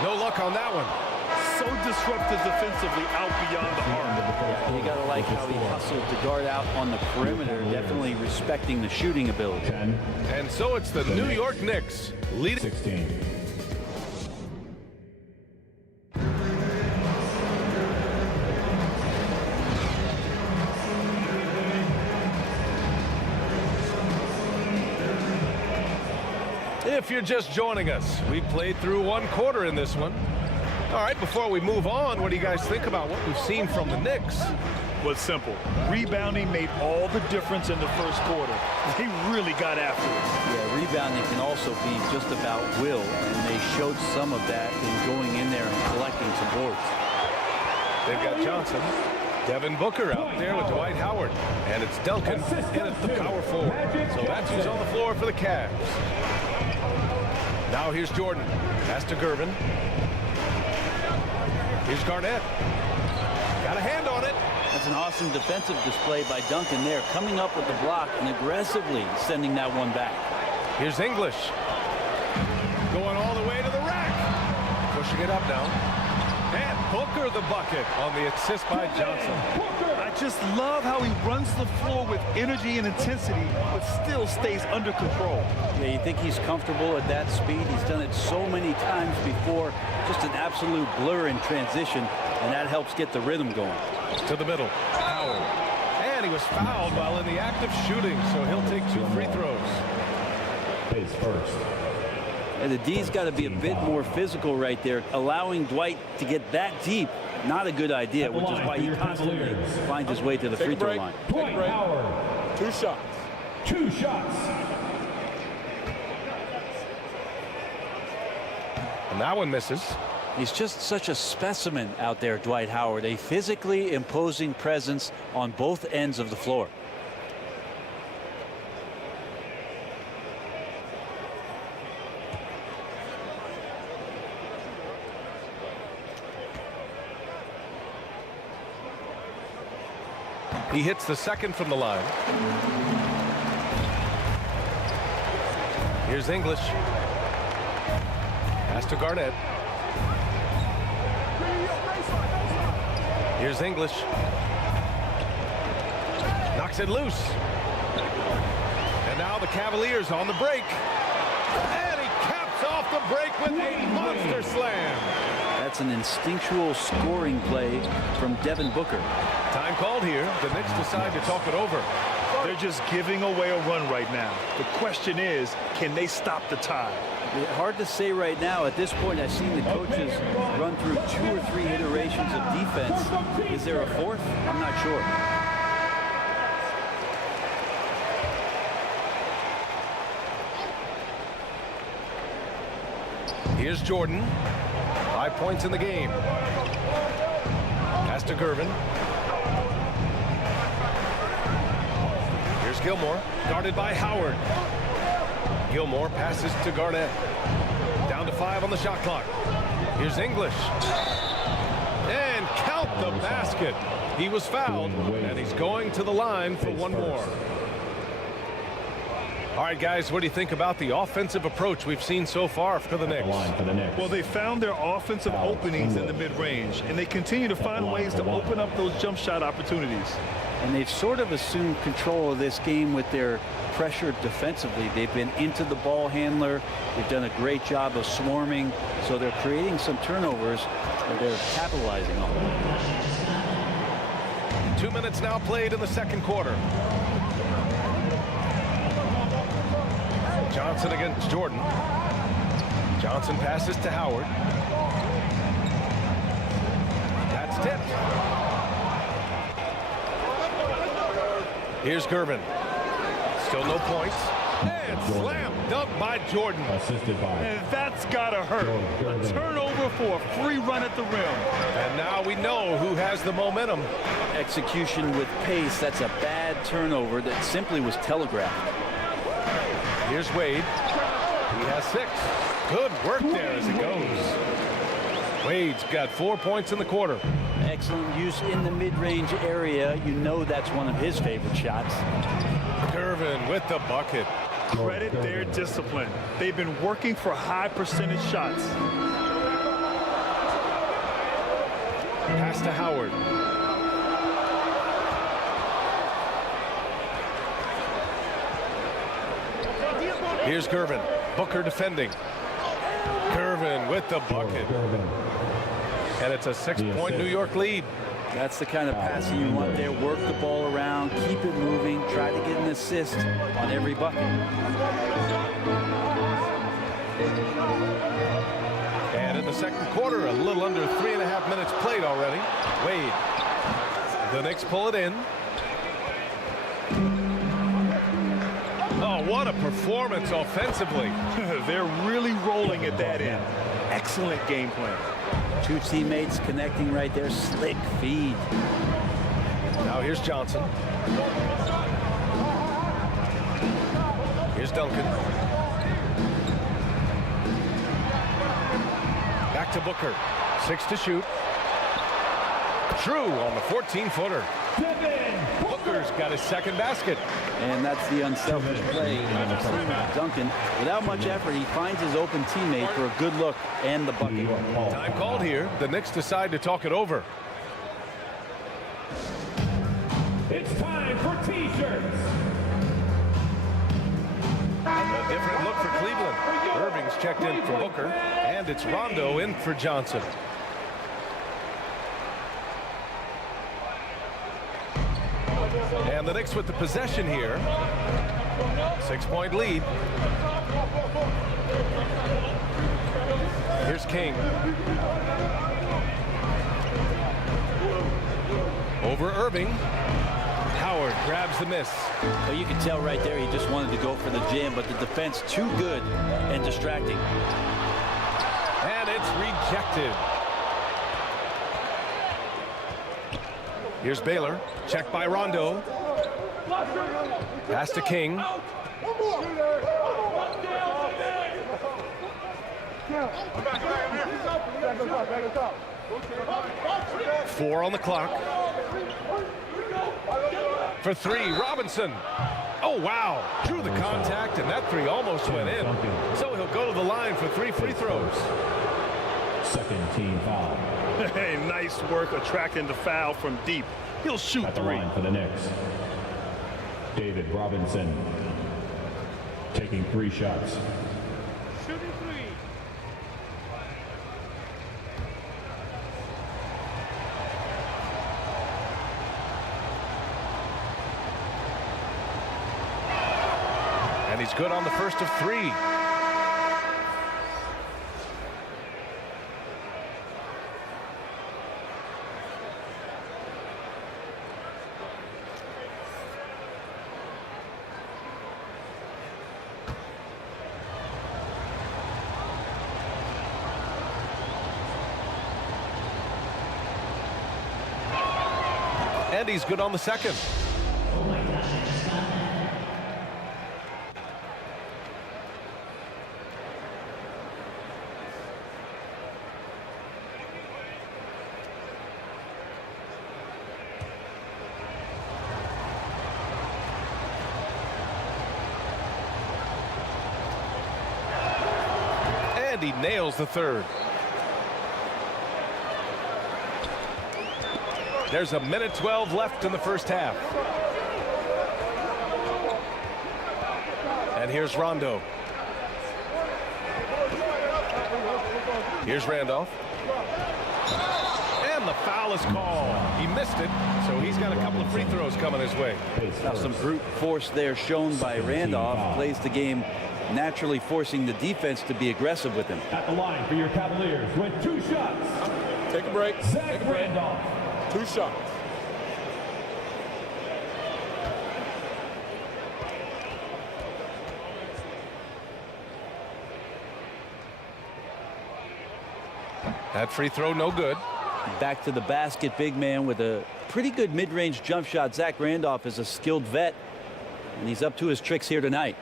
No luck on that one. So disruptive defensively out beyond the arc. Yeah, you got to like how he hustled to guard out on the perimeter, definitely respecting the shooting ability. 10. And so it's the New York Knicks leading. 16. If you're just joining us, we played through 1 quarter in this one. All right, before we move on, what do you guys think about what we've seen from the Knicks? Was simple. Rebounding made all the difference in the first quarter. They really got after it. Yeah, rebounding can also be just about will, and they showed some of that in going in there and collecting some boards. They've got Johnson, Devin Booker out there with Dwight Howard, and it's Duncan in at the power forward. So that's who's on the floor for the Cavs. Now here's Jordan. Pass to Gervin. Here's Garnett. Got a hand on it. That's an awesome defensive display by Duncan there, coming up with the block and aggressively sending that one back. Here's English. Going all the way to the rack. Pushing it up now. And Booker the bucket on the assist by Johnson. I just love how he runs the floor with energy and intensity, but still stays under control. Yeah, you think he's comfortable at that speed. He's done it so many times before. Just an absolute blur in transition, and that helps get the rhythm going. To the middle, Howard. And he was fouled while in the act of shooting, so he'll take 2 free throws. Face first. And the D's got to be a bit more physical right there. Allowing Dwight to get that deep, not a good idea, which is why he constantly finds his way to the free throw line. Dwight Howard. 2 shots. 2 shots. And that one misses. He's just such a specimen out there, Dwight Howard. A physically imposing presence on both ends of the floor. He hits the second from the line. Here's English. Pass to Garnett. Here's English. Knocks it loose. And now the Cavaliers on the break. And he caps off the break with a monster slam. That's an instinctual scoring play from Devin Booker. Time called here. The Knicks decide to talk it over. They're just giving away a run right now. The question is, can they stop the tide? Hard to say right now. At this point, I've seen the coaches run through 2 or 3 iterations of defense. Is there a 4th? I'm not sure. Here's Jordan. 5 points in the game. Pass to Gervin. Here's Gilmore, guarded by Howard. Gilmore passes to Garnett. Down to 5 on the shot clock. Here's English. And count the basket. He was fouled, and he's going to the line for 1 more. All right, guys, what do you think about the offensive approach we've seen so far for the Knicks? Well, they found their offensive openings in the mid-range, and they continue to find ways to open up those jump shot opportunities. And they've sort of assumed control of this game with their pressure defensively. They've been into the ball handler. They've done a great job of swarming. So they're creating some turnovers that they're capitalizing on. 2 minutes now played in the second quarter. Johnson against Jordan. Johnson passes to Howard. That's tipped. Here's Gervin. Still no points. And slam dunk by Jordan. Assisted by. And that's gotta hurt. A turnover for a free run at the rim. And now we know who has the momentum. Execution with pace. That's a bad turnover that simply was telegraphed. Here's Wade. He has 6. Good work there as it goes. Wade's got 4 points in the quarter. Excellent use in the mid-range area. You know that's one of his favorite shots. Gervin with the bucket. Credit their discipline. They've been working for high percentage shots. Pass to Howard. Here's Gervin. Booker defending. Gervin with the bucket. And it's a 6-point New York lead. That's the kind of passing you want there. Work the ball around, keep it moving, try to get an assist on every bucket. And in the second quarter, a little under 3.5 minutes played already. Wade. The Knicks pull it in. Oh, what a performance offensively. They're really rolling at that end. Excellent game plan. Two teammates connecting right there. Slick feed. Now here's Johnson. Here's Duncan. Back to Booker. 6 to shoot. True on the 14-footer. Booker's got his second basket. And that's the unselfish play. Duncan, without much effort, he finds his open teammate for a good look and the bucket. Time called here. The Knicks decide to talk it over. It's time for T-shirts. A different look for Cleveland. Irving's checked in for Booker, and it's Rondo in for Johnson. And the Knicks with the possession here. 6-point lead. Here's King. Over Irving. Howard grabs the miss. Well, you can tell right there he just wanted to go for the jam, but the defense too good and distracting. And it's rejected. Here's Baylor. Checked by Rondo. Pass to King. 4 on the clock. For 3, Robinson. Oh, wow. Drew the contact, and that 3 almost went in. So he'll go to the line for 3 free throws. Second team foul. Hey, nice work attracting the foul from deep. He'll shoot At the 3. line for the Knicks, David Robinson, taking 3 shots. Shooting 3. And he's good on the first of 3. And he's good on the second. And he nails the third. There's 1:12 left in the first half. And here's Rondo. Here's Randolph. And the foul is called. He missed it, so he's got a couple of free throws coming his way. Now some brute force there shown by Randolph. Plays the game naturally, forcing the defense to be aggressive with him. At the line for your Cavaliers with 2 shots. Take a break. Zach Randolph. 2 shots. That free throw no good. Back to the basket, big man with a pretty good mid-range jump shot. Zach Randolph is a skilled vet, and he's up to his tricks here tonight.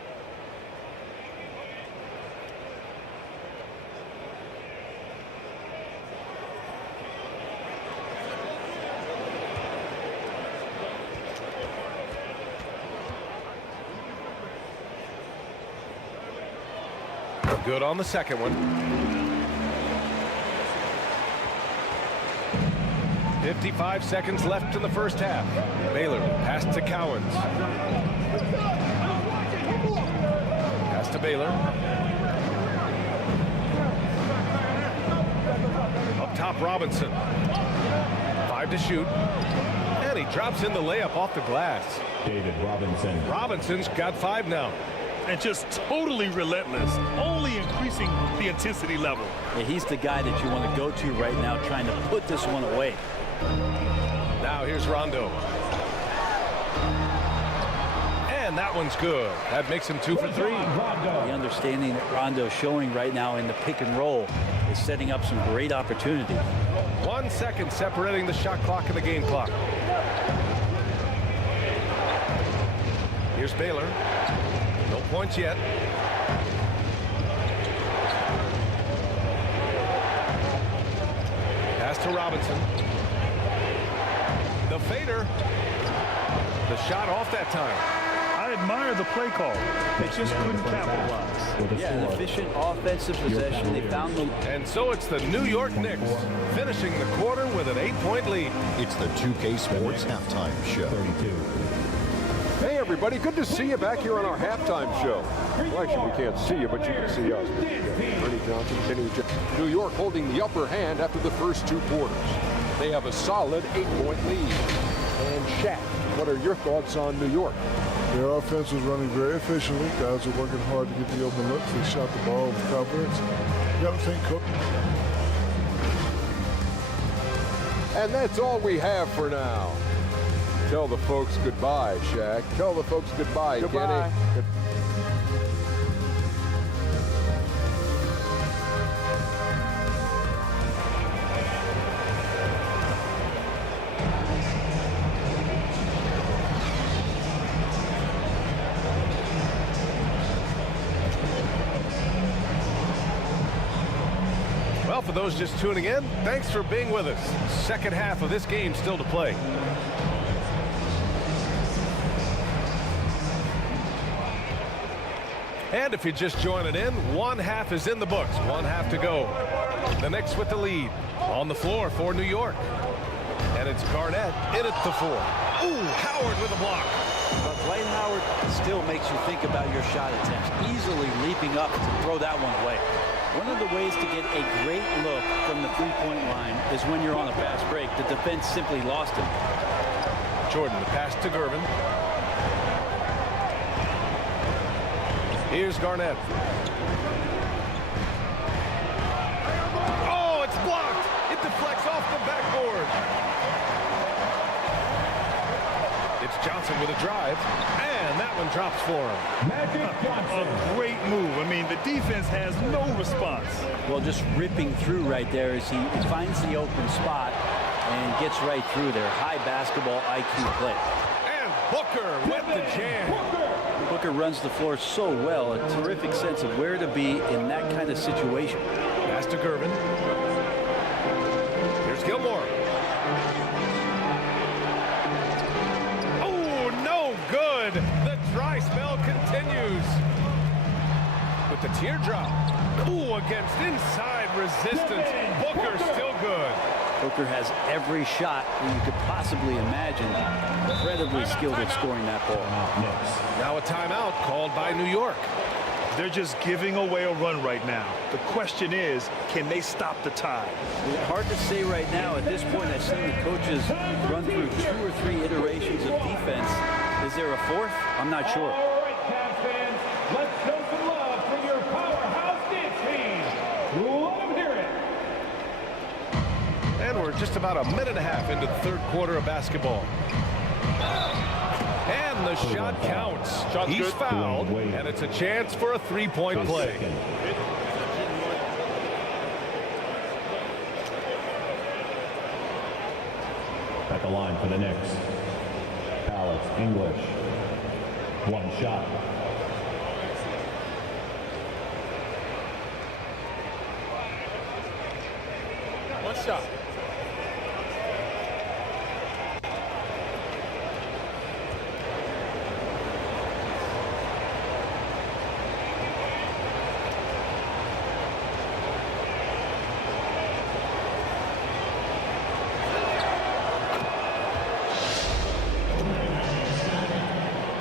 Good on the second one. 55 seconds left in the first half. Baylor pass to Cowens. Pass to Baylor. Up top, Robinson. 5 to shoot. And he drops in the layup off the glass. David Robinson. Robinson's got 5 now. And just totally relentless, only increasing the intensity level. Yeah, he's the guy that you want to go to right now, trying to put this one away. Now here's Rondo. And that one's good. That makes him 2 for 3. The understanding that Rondo's showing right now in the pick and roll is setting up some great opportunity. 1 second separating the shot clock and the game clock. Here's Baylor. No points yet. Pass to Robinson. The fader. The shot off that time. I admire the play call. They just couldn't capitalize. Yeah, an efficient offensive possession. They found the... And so it's the New York Knicks finishing the quarter with an 8-point lead. It's the 2K Sports Halftime Show. 32. Hey everybody, good to see you back here on our halftime show. Well, actually we can't see you, but you can see us. Ernie Johnson, Kenny New York holding the upper hand after the first 2 quarters. They have a solid 8-point lead. And Shaq, what are your thoughts on New York? Their offense was running very efficiently. Guys were working hard to get the open looks. They shot the ball with confidence. You got to think Cook. And that's all we have for now. Tell the folks goodbye, Shaq. Tell the folks goodbye, Goodbye. Kenny. Well, for those just tuning in, thanks for being with us. Second half of this game still to play. And if you're just joining in, 1 half is in the books. 1 half to go. The Knicks with the lead. On the floor for New York. And it's Garnett in at the 4. Ooh, Howard with a block. But Dwight Howard still makes you think about your shot attempts. Easily leaping up to throw that one away. One of the ways to get a great look from the three-point line is when you're on a fast break. The defense simply lost him. Jordan, the pass to Gervin. Here's Garnett. Oh, it's blocked. It deflects off the backboard. It's Johnson with a drive, and that one drops for him. A great move. I mean, the defense has no response. Well, just ripping through right there as he finds the open spot and gets right through there. High basketball IQ play. And Booker with the jam. Booker runs the floor so well, a terrific sense of where to be in that kind of situation. Pass to Gervin. Here's Gilmore. Oh, no good. The dry spell continues. With the teardrop. Ooh, against inside resistance. Booker still good. Booker has every shot that you could possibly imagine. Incredibly skilled at scoring that ball. Now a timeout called by New York. They're just giving away a run right now. The question is, can they stop the tide? It's hard to say right now. At this point, I've seen the coaches run through 2 or 3 iterations of defense. Is there a 4th? I'm not sure. All right, Cavs fans, let's show some love for your powerhouse dance team. Let them hear it. And we're just about a minute and a half into the third quarter of basketball. And the shot counts. He's fouled, and it's a chance for a 3-point play. At the line for the Knicks, Alex English. 1 shot. One shot.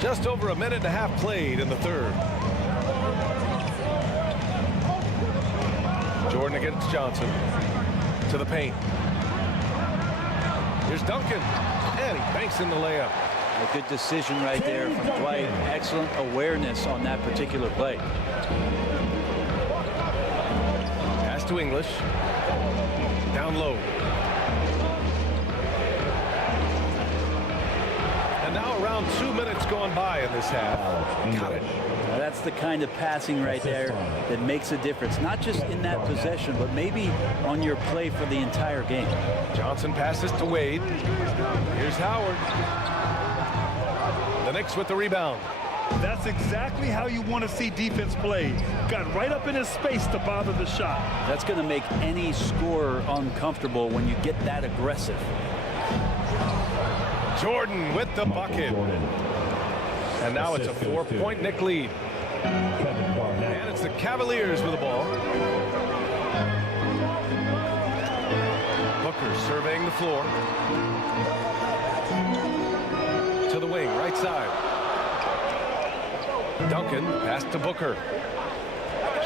Just over a minute and a half played in the third. Jordan against Johnson. To the paint. Here's Duncan. And he banks in the layup. A good decision right there from Dwight. Excellent awareness on that particular play. Pass to English. Down low. And now around 2 minutes gone by in this half. Got it. Now that's the kind of passing right there that makes a difference. Not just in that possession, but maybe on your play for the entire game. Johnson passes to Wade. Here's Howard. The Knicks with the rebound. That's exactly how you want to see defense play. Got right up in his space to bother the shot. That's going to make any scorer uncomfortable when you get that aggressive. Jordan with the bucket. And now it's a 4-point Knick lead. And it's the Cavaliers with the ball. Booker surveying the floor. To the wing, right side. Duncan, pass to Booker.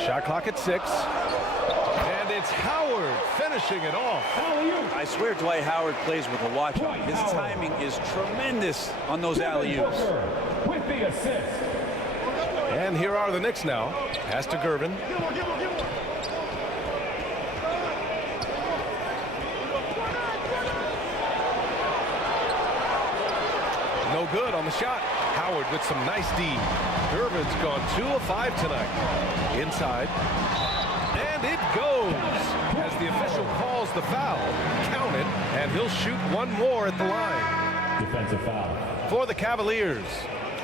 Shot clock at 6. And it's Howard finishing it off. I swear Dwight Howard plays with a watch on. His timing is tremendous on those alley-oops. With the assist. And here are the Knicks now. Pass to Gervin. No good on the shot. Howard with some nice D. Gervin's gone 2 of 5 tonight. Inside. And it goes. As the official calls the foul, count it, and he'll shoot one more at the line. Defensive foul. For the Cavaliers.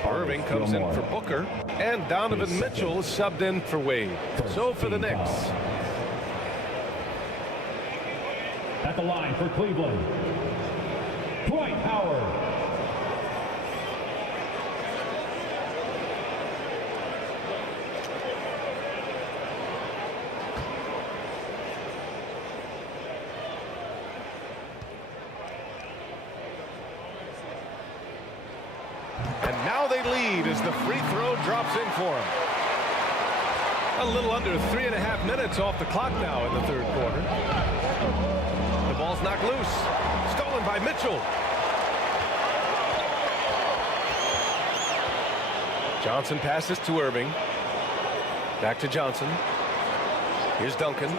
Irving comes in for Booker, and Donovan Mitchell is subbed in for Wade. So for the Knicks. At the line for Cleveland, Dwight Howard. And now they lead as the free throw drops in for them. A little under 3.5 minutes off the clock now in the third quarter. The ball's knocked loose. Stolen by Mitchell. Johnson passes to Irving. Back to Johnson. Here's Duncan.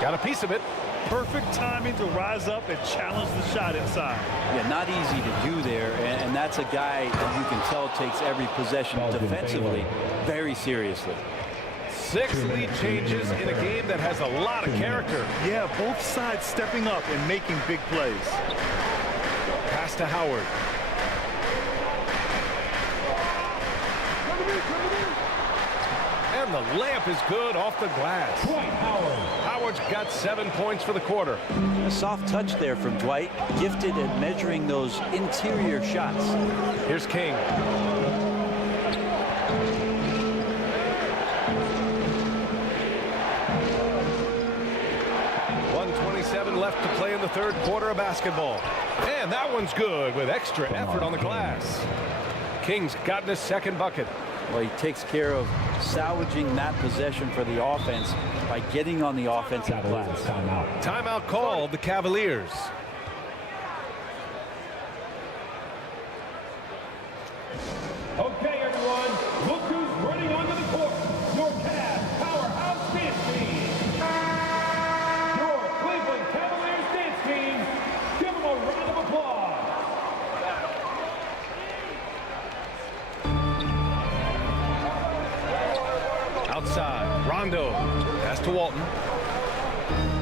Got a piece of it. Perfect timing to rise up and challenge the shot inside. Yeah, not easy to do there, and that's a guy that you can tell takes every possession defensively very seriously. 6 lead changes in a game that has a lot of character. Yeah, both sides stepping up and making big plays. Pass to Howard. And the layup is good off the glass. Howard's got 7 points for the quarter. A soft touch there from Dwight, gifted at measuring those interior shots. Here's King. Left to play in the third quarter of basketball. And that one's good with extra effort on the glass. King's gotten his second bucket. Well, he takes care of salvaging that possession for the offense by getting on the offensive glass. Timeout called the Cavaliers. Okay, everyone, look who's running onto the court. Your Cavs powerhouse dance team. Your Cleveland Cavaliers dance team. Give them a round of applause. Outside, Rondo. Pass to Walton.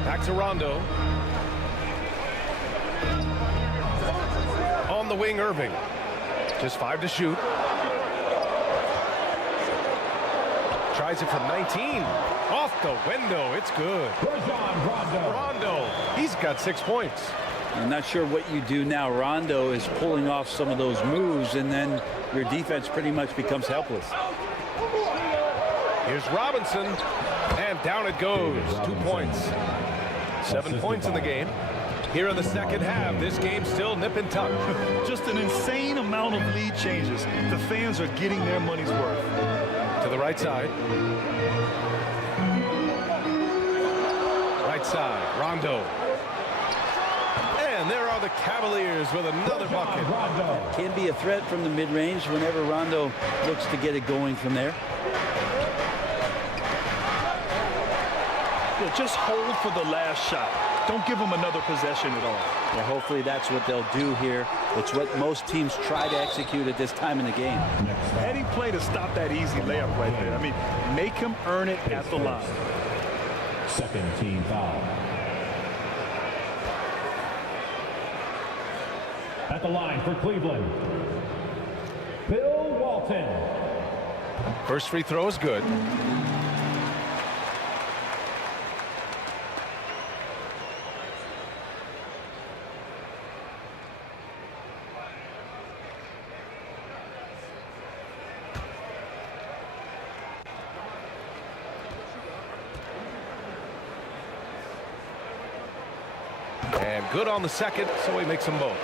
Back to Rondo. On the wing, Irving. Just 5 to shoot. Tries it from 19. Off the window. It's good. Rondo. He's got 6 points. I'm not sure what you do now. Rondo is pulling off some of those moves, and then your defense pretty much becomes helpless. Here's Robinson. And down it goes. 2 points. 7 points in the game. Here in the second half, this game's still nip and tuck. Just an insane amount of lead changes. The fans are getting their money's worth. To the right side. Right side, Rondo. And there are the Cavaliers with another bucket. Can be a threat from the mid-range whenever Rondo looks to get it going from there. Yeah, just hold for the last shot. Don't give them another possession at all. Yeah, hopefully that's what they'll do here. It's what most teams try to execute at this time in the game. Heading play to stop that easy layup right there. I mean, make him earn it at the line. Second team foul. At the line for Cleveland, Bill Walton. First free throw is good. And good on the second, so he makes them both.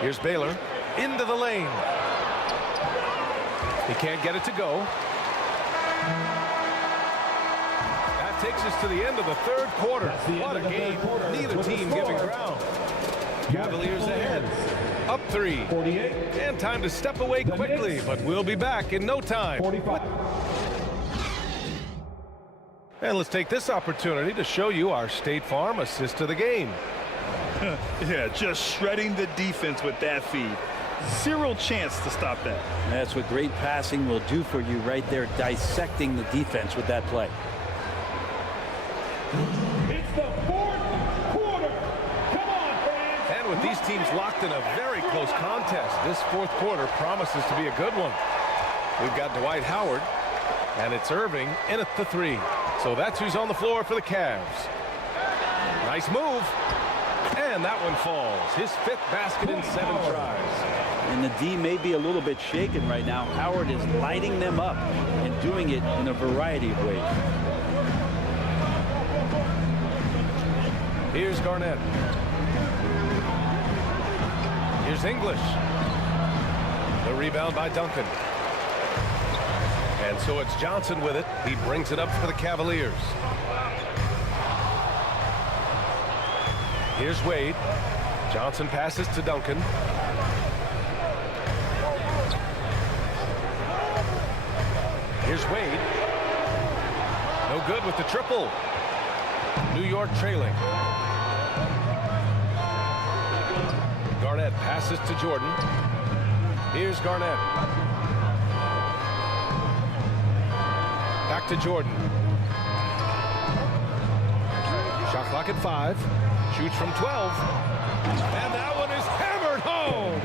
Here's Baylor into the lane. He can't get it to go. That takes us to the end of the third quarter. What a game. Neither team giving ground. Cavaliers ahead. Up 3. 48. And time to step away quickly, but we'll be back in no time. 45. And let's take this opportunity to show you our State Farm assist to the game. Yeah, just shredding the defense with that feed. Zero chance to stop that. That's what great passing will do for you right there, dissecting the defense with that play. It's the fourth quarter. Come on, fans. And with these teams locked in a very close contest, this fourth quarter promises to be a good one. We've got Dwight Howard, and it's Irving in at the 3. So that's who's on the floor for the Cavs. Nice move. And that one falls. His 5th basket in 7 tries. And the D may be a little bit shaken right now. Howard is lighting them up and doing it in a variety of ways. Here's Garnett. Here's English. The rebound by Duncan. And so it's Johnson with it. He brings it up for the Cavaliers. Here's Wade. Johnson passes to Duncan. Here's Wade. No good with the triple. New York trailing. Garnett passes to Jordan. Here's Garnett. Back to Jordan. Shot clock at 5. Shoots from 12. And that one is hammered home.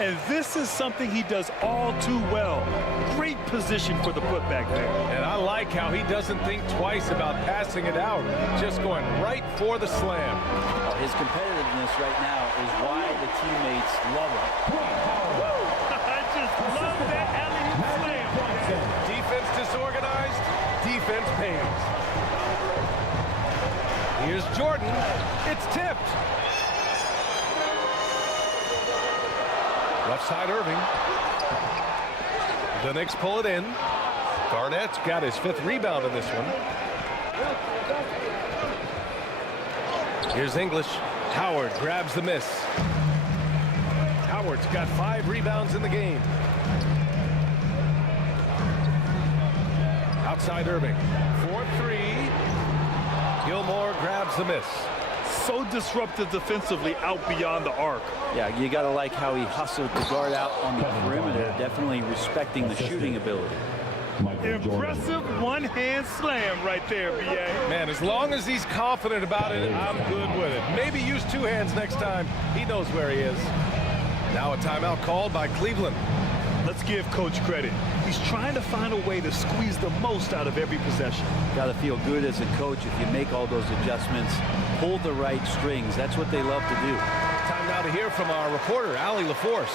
And this is something he does all too well. Great position for the putback there. And I like how he doesn't think twice about passing it out. Just going right for the slam. His competitiveness right now is why the teammates love him. I just love that alley-oop slam. Defense disorganized. Defense pays. Here's Jordan. It's tipped. Left side Irving. The Knicks pull it in. Garnett's got his 5th rebound in this one. Here's English. Howard grabs the miss. Howard's got 5 rebounds in the game. Outside Irving. 4-3. Gilmore grabs the miss. So disruptive defensively out beyond the arc. Yeah, you got to like how he hustled the guard out on the perimeter, definitely respecting the shooting ability. Impressive one-hand slam right there, B.A. Man, as long as he's confident about it, I'm good with it. Maybe use 2 hands next time. He knows where he is. Now a timeout called by Cleveland. Let's give Coach credit. He's trying to find a way to squeeze the most out of every possession. Got to feel good as a coach if you make all those adjustments, pull the right strings. That's what they love to do. Time now to hear from our reporter, Allie LaForce.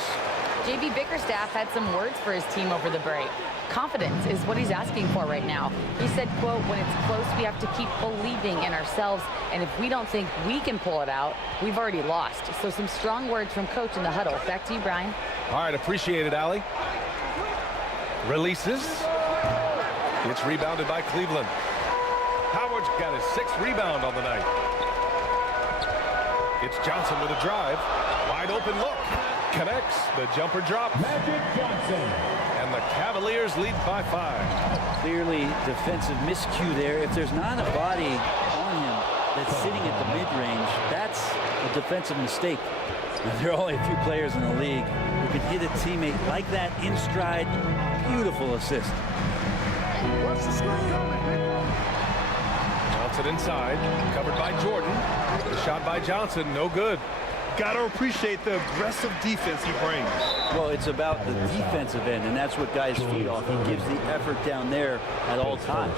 JB Bickerstaff had some words for his team over the break. Confidence is what he's asking for right now. He said, quote, when it's close, we have to keep believing in ourselves, and if we don't think we can pull it out, we've already lost. So some strong words from coach in the huddle. Back to you, Brian. All right, appreciate it, Allie. Releases. It's rebounded by Cleveland. Howard's got his 6th rebound on the night. It's Johnson with a drive. Wide open look. Connects. The jumper drops. Magic Johnson. And the Cavaliers lead by 5. Clearly defensive miscue there. If there's not a body on him that's sitting at the mid-range, that's a defensive mistake. And there are only a few players in the league who can hit a teammate like that in stride. Beautiful assist. What's the screen coming? Johnson inside, covered by Jordan. The shot by Johnson, no good. Gotta appreciate the aggressive defense he brings. Well, it's about the defensive end, and that's what guys feed off. He gives the effort down there at all times.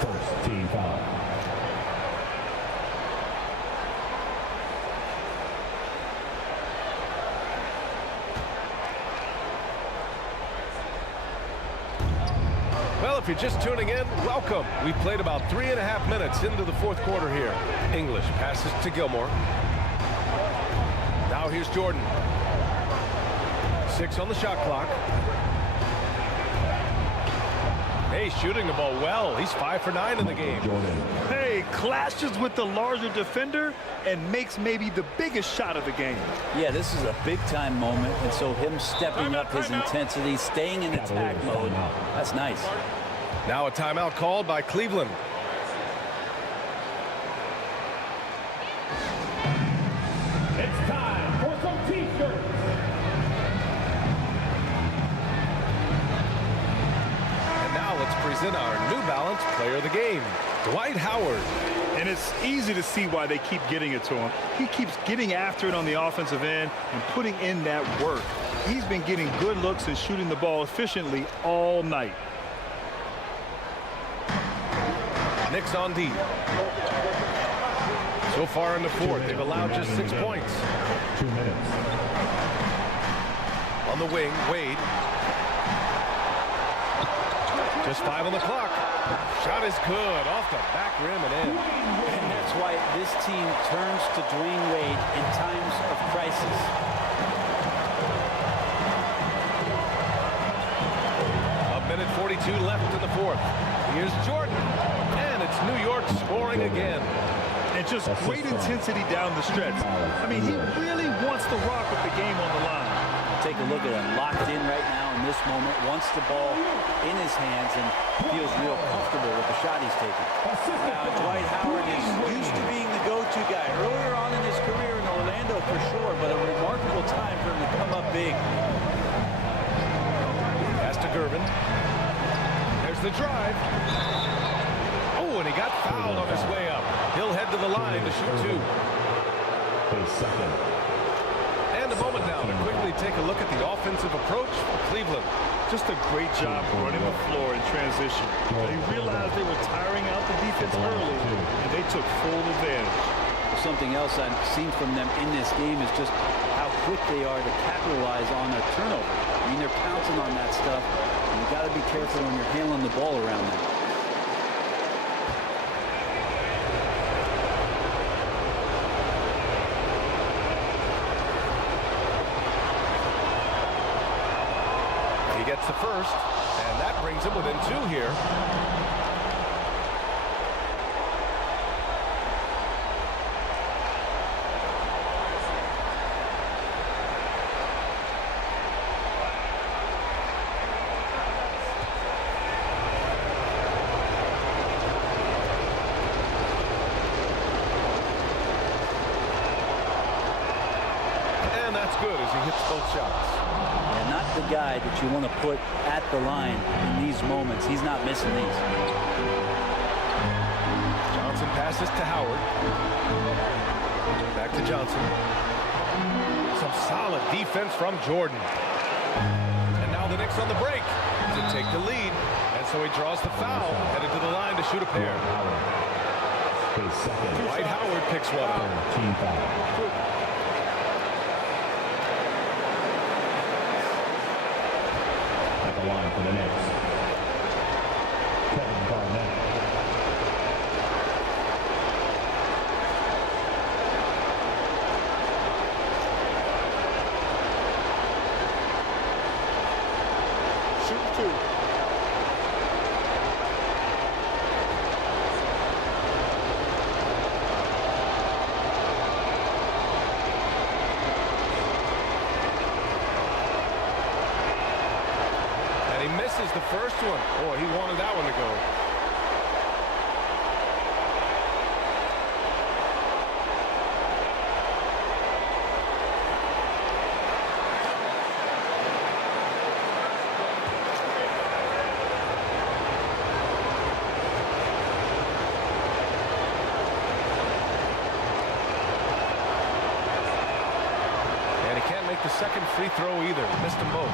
First team foul. Well, if you're just tuning in, welcome. We played about 3.5 minutes into the 4th quarter here. English passes to Gilmore. Now here's Jordan. 6 on the shot clock. Hey, shooting the ball well. He's 5 for 9 in the game. Hey, clashes with the larger defender and makes maybe the biggest shot of the game. Yeah, this is a big-time moment, and so him stepping up his intensity, staying in attack mode, that's nice. Now a timeout called by Cleveland. It's time for some T-shirts. And now let's present our New Balance Player of the Game, Dwight Howard. And it's easy to see why they keep getting it to him. He keeps getting after it on the offensive end and putting in that work. He's been getting good looks and shooting the ball efficiently all night. Knicks on D. So far in the 4th, they've allowed just 6 points. 2 minutes. On the wing, Wade. Just 5 on the clock. Shot is good, off the back rim and in. And that's why this team turns to Dwayne Wade in times of crisis. A minute 42 left in the 4th. Here's Jordan. And it's New York scoring again. And just great intensity down the stretch. I mean, he really wants to rock with the game on the line. Take a look at him, locked in right now in this moment, wants the ball in his hands and feels real comfortable with the shot he's taking. Now, Dwight Howard is used to being the go-to guy earlier on in his career in Orlando for sure, but a remarkable time for him to come up big. Pass to Gervin. There's the drive. Oh, and he got fouled on his way up. He'll head to the line to shoot 2. And a moment now to quickly take a look at the offensive approach for Cleveland. Just a great job running the floor in transition. They realized they were tiring out the defense early, and they took full advantage. Something else I've seen from them in this game is just how quick they are to capitalize on a turnover. I mean, they're pouncing on that stuff, and you got to be careful when you're handling the ball around them. Gets the first, and that brings him within 2 here. And that's good as he hits both shots. And not the guy that you want to put at the line in these moments. He's not missing these. Johnson passes to Howard. Back to Johnson. Some solid defense from Jordan. And now the Knicks on the break to take the lead. And so he draws the foul, headed to the line to shoot a pair. Dwight Howard picks one up. for the Knicks, Kevin Garnett. Shoot 2. Misses the first one. Boy, he wanted that one to go. And he can't make the second free throw either. Missed them both.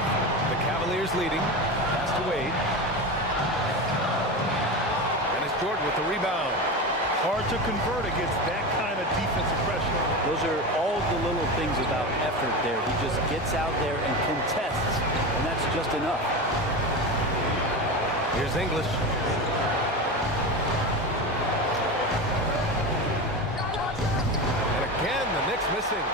The Cavaliers leading. To Wade. And it's Jordan with the rebound. Hard to convert against that kind of defensive pressure. Those are all the little things about effort there. He just gets out there and contests, and that's just enough. Here's English. And again, the Knicks missing.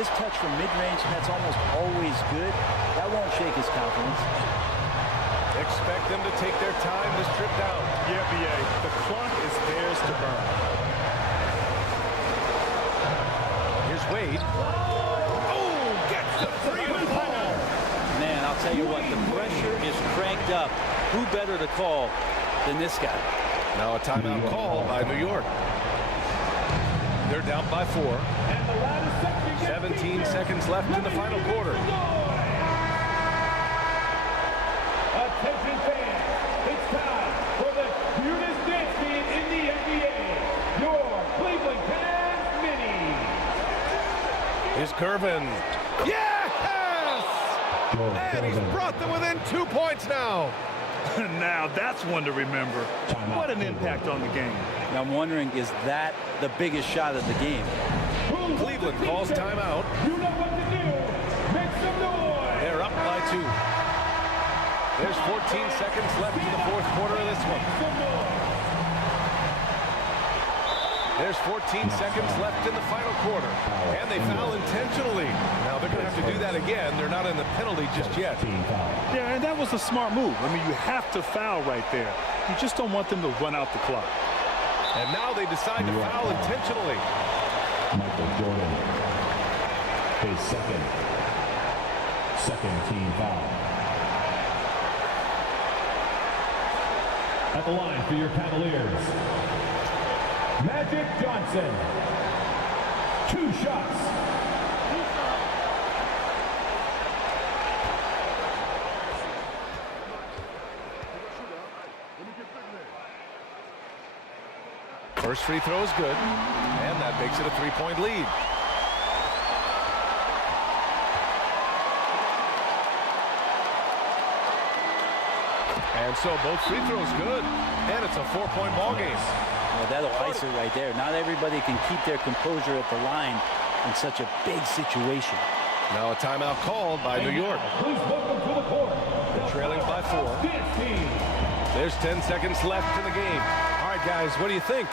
His touch from mid-range, that's almost always good. That won't shake his confidence. Expect them to take their time this trip down. Yeah, BA. The clock is theirs to burn. Here's Wade. Oh, gets the three-pointer. Man, I'll tell you what, the pressure is cranked up. Who better to call than this guy? Now a timeout called by New York. They're down by 4. 17 seconds left in the final quarter. Attention fans, it's time for the cutest dance team in the NBA, your Cleveland Cavs Minis. Here's Curvin. Yes! And he's brought them within 2 points now. Now that's one to remember. What an impact on the game. Now I'm wondering, is that the biggest shot of the game? Cleveland calls timeout. You know what to do. Make some noise. They're up by 2. There's 14 seconds left in the fourth quarter of this one. There's 14 seconds left in the final quarter. And they foul intentionally. Now they're going to have to do that again. They're not in the penalty just yet. Yeah, and that was a smart move. I mean, you have to foul right there. You just don't want them to run out the clock. And now they decide to foul intentionally. Michael Jordan, his second team foul. At the line for your Cavaliers, Magic Johnson. 2 shots. First free throw is good, and that makes it a 3-point lead. And so both free throws good, and it's a 4-point ball game. Well, that'll ice it right there. Not everybody can keep their composure at the line in such a big situation. Now a timeout called by New York. Please welcome to the court. They're trailing by 4. There's 10 seconds left in the game. All right, guys, what do you think?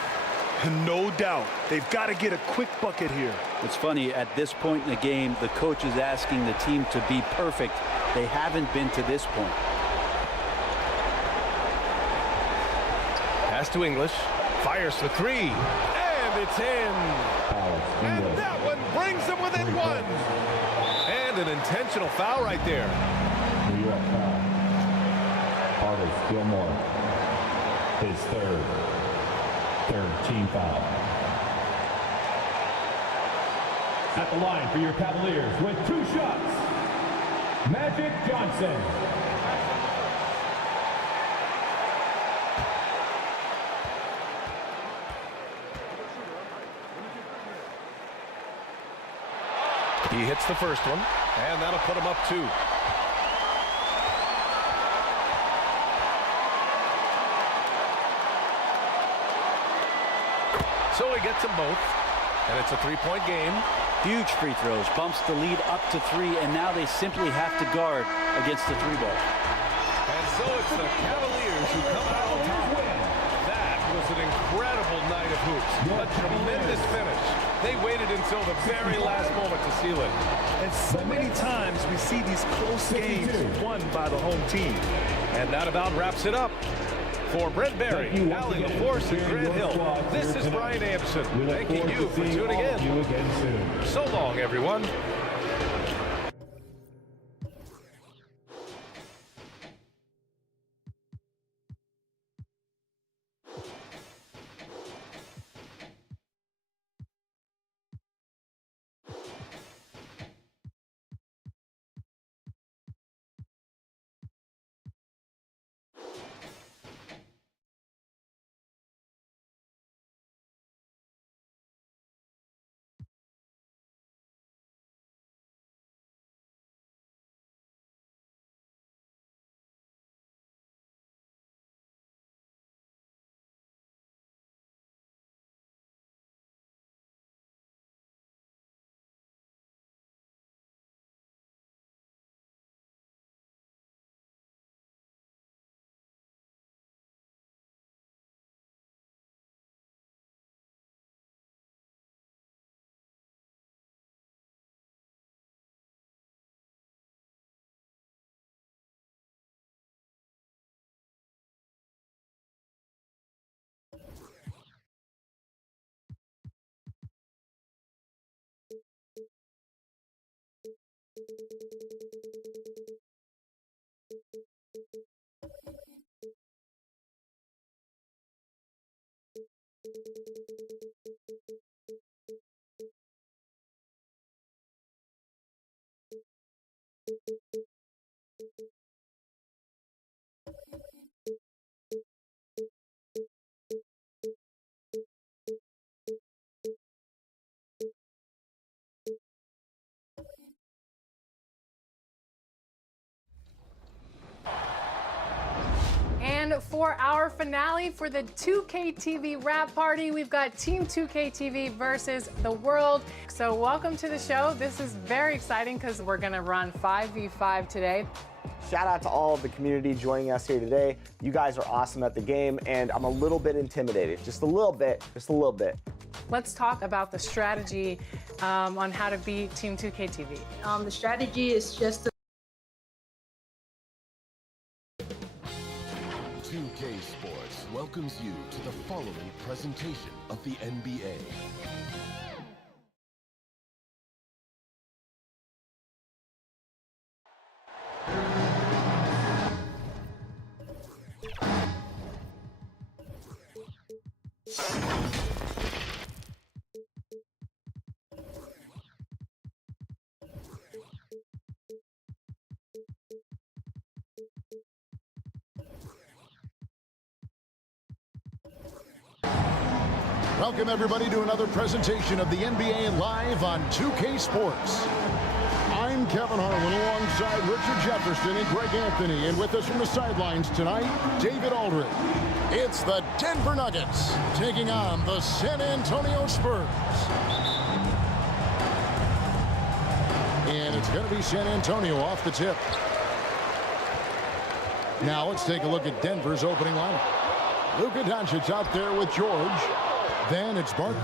No doubt. They've got to get a quick bucket here. It's funny, at this point in the game, the coach is asking the team to be perfect. They haven't been to this point. Pass to English. Fires for 3. And it's in. And that one brings them within 1. And an intentional foul right there. New York foul. Artis Gilmore, his third team foul. At the line for your Cavaliers with 2 shots, Magic Johnson. He hits the first one, and that'll put him up 2. So he gets them both, and it's a 3-point game. Huge free throws, bumps the lead up to 3, and now they simply have to guard against the 3-ball. And So it's the Cavaliers who come out on top. That was an incredible night of hoops. A tremendous finish. They waited until the very last moment to seal it. And so many times we see these close games won by the home team. And that about wraps it up. For Brent Berry, Allie LaForce, and Grant Hill, this is Brian Anderson. Thanking you for tuning in. So long, everyone. And for our finale for the 2K TV wrap party, we've got Team 2K TV versus the world. So welcome to the show. This is very exciting because we're going to run 5v5 today. Shout out to all of the community joining us here today. You guys are awesome at the game, and I'm a little bit intimidated. Just a little bit, just a little bit. Let's talk about the strategy on how to beat Team 2K TV. The strategy is just 2K Sports welcomes you to the following presentation of the NBA. Welcome, everybody, to another presentation of the NBA Live on 2K Sports. I'm Kevin Harlan alongside Richard Jefferson and Greg Anthony. And with us from the sidelines tonight, David Aldridge. It's the Denver Nuggets taking on the San Antonio Spurs. And it's going to be San Antonio off the tip. Now let's take a look at Denver's opening lineup. Luka Doncic out there with George. Then it's Barkley,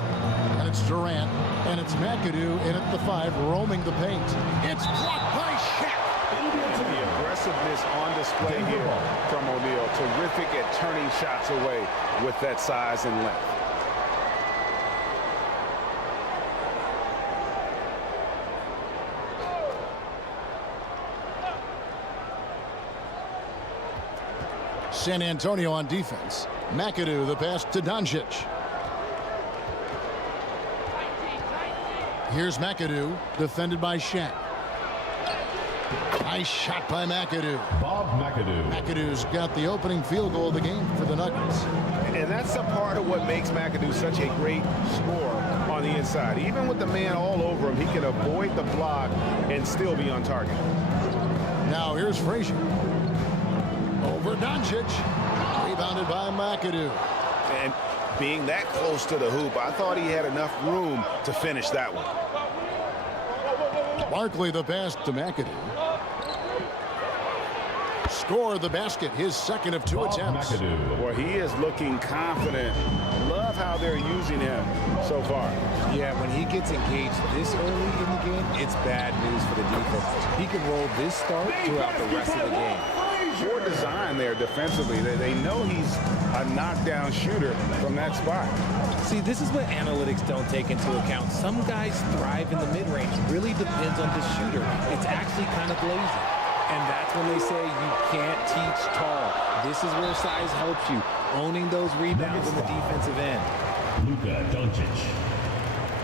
and it's Durant, and it's McAdoo in at the 5, roaming the paint. It's blocked by Shaq. The aggressiveness on display here from O'Neal. Terrific at turning shots away with that size and length. San Antonio on defense. McAdoo, the pass to Doncic. Here's McAdoo, defended by Shaq. Nice shot by McAdoo. Bob McAdoo. McAdoo's got the opening field goal of the game for the Nuggets. And that's a part of what makes McAdoo such a great scorer on the inside. Even with the man all over him, he can avoid the block and still be on target. Now here's Frazier. Over Doncic. Rebounded by McAdoo. And being that close to the hoop, I thought he had enough room to finish that one. Barkley, the pass to McAdoo. score the basket, his second of 2 attempts. Well, he is looking confident. Love how they're using him so far. Yeah, when he gets engaged this early in the game, it's bad news for the defense. He can roll this start throughout the rest of the game. Poor design there defensively. They know he's a knockdown shooter from that spot. See, this is what analytics don't take into account. Some guys thrive in the mid-range. Really depends on the shooter. It's actually kind of lazy. And that's when they say you can't teach tall. This is where size helps you, owning those rebounds in the defensive end. Luka Doncic.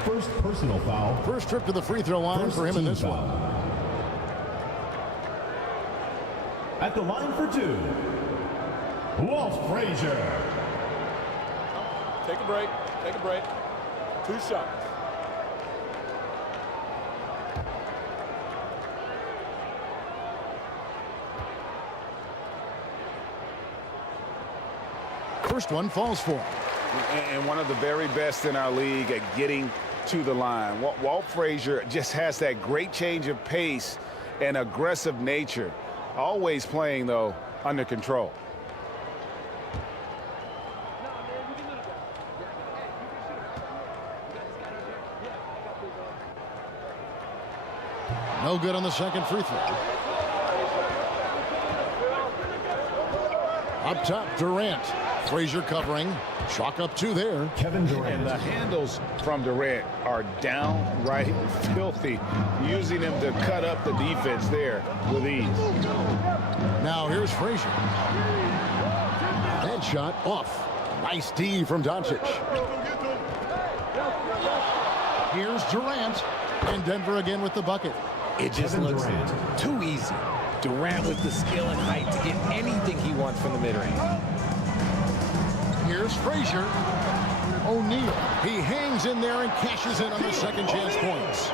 First personal foul. First trip to the free throw line for him in this one. At the line for 2, Walt Frazier. Take a break. Take a break. 2 shots. First one falls for him. And one of the very best in our league at getting to the line. Walt Frazier just has that great change of pace and aggressive nature. Always playing, though, under control. No good on the second free throw. Up top, Durant. Frazier covering. Chalk up 2 there. Kevin Durant. And the handles from Durant are downright filthy, using him to cut up the defense there with ease. Now here's Frazier. That shot off. Nice D from Doncic. Here's Durant. And Denver again with the bucket. It just looks too easy. Durant with the skill and height to get anything he wants from the mid-range. Here's Frazier. O'Neal. He hangs in there and cashes in on the second chance points.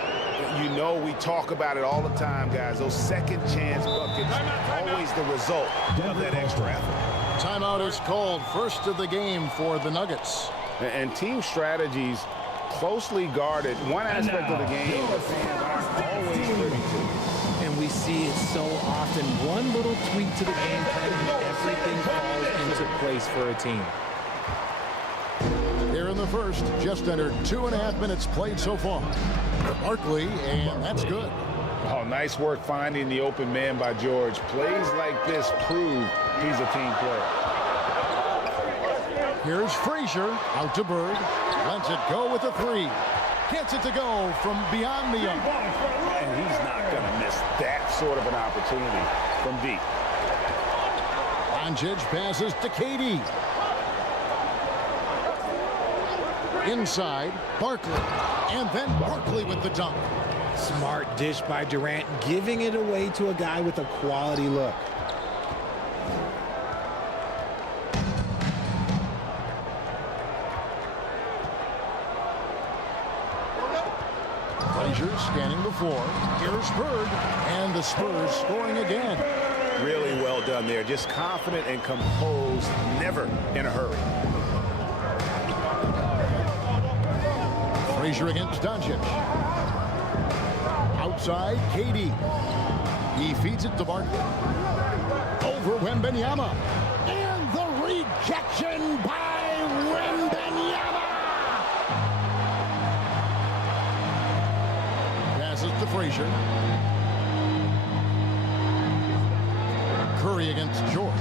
You know we talk about it all the time, guys. Those second chance buckets, always the result of that extra effort. Timeout is called. First of the game for the Nuggets. And team strategies closely guarded. One aspect of the game the fans aren't always privy to. And we see it so often. One little tweak to the game plan and everything falls into place for a team. Here in the first, just under 2.5 minutes played so far. Barkley, and that's good. Oh, nice work finding the open man by George. Plays like this prove he's a team player. Here's Frazier, out to Bird. Lets it go with a 3. Gets it to go from beyond the arc. And he's not going to miss that sort of an opportunity from deep. Doncic passes to KD. Inside, Barkley. And then Barkley with the dunk. Smart dish by Durant, giving it away to a guy with a quality look. Frazier scanning the floor. Here's Bird. And the Spurs scoring again. Really well done there. Just confident and composed, never in a hurry. Frazier against Doncic. Outside, KD. He feeds it to Barkley. Over Wembanyama. And the rejection by Wembanyama. Passes to Frazier. Curry against George.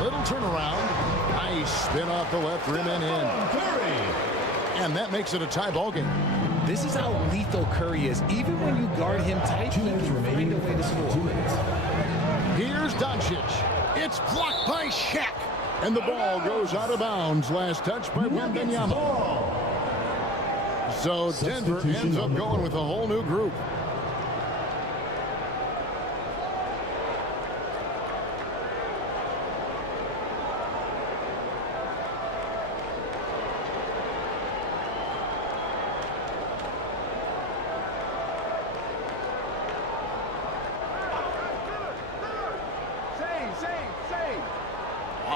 Little turnaround. Nice spin off the left rim and in. And that makes it a tie ball game. This is how lethal Curry is. Even when you guard him tight, he can find a way to score. Here's Doncic. It's blocked by Shaq. And the ball goes out of bounds. Last touch by Wembanyama. So Denver ends up going with a whole new group.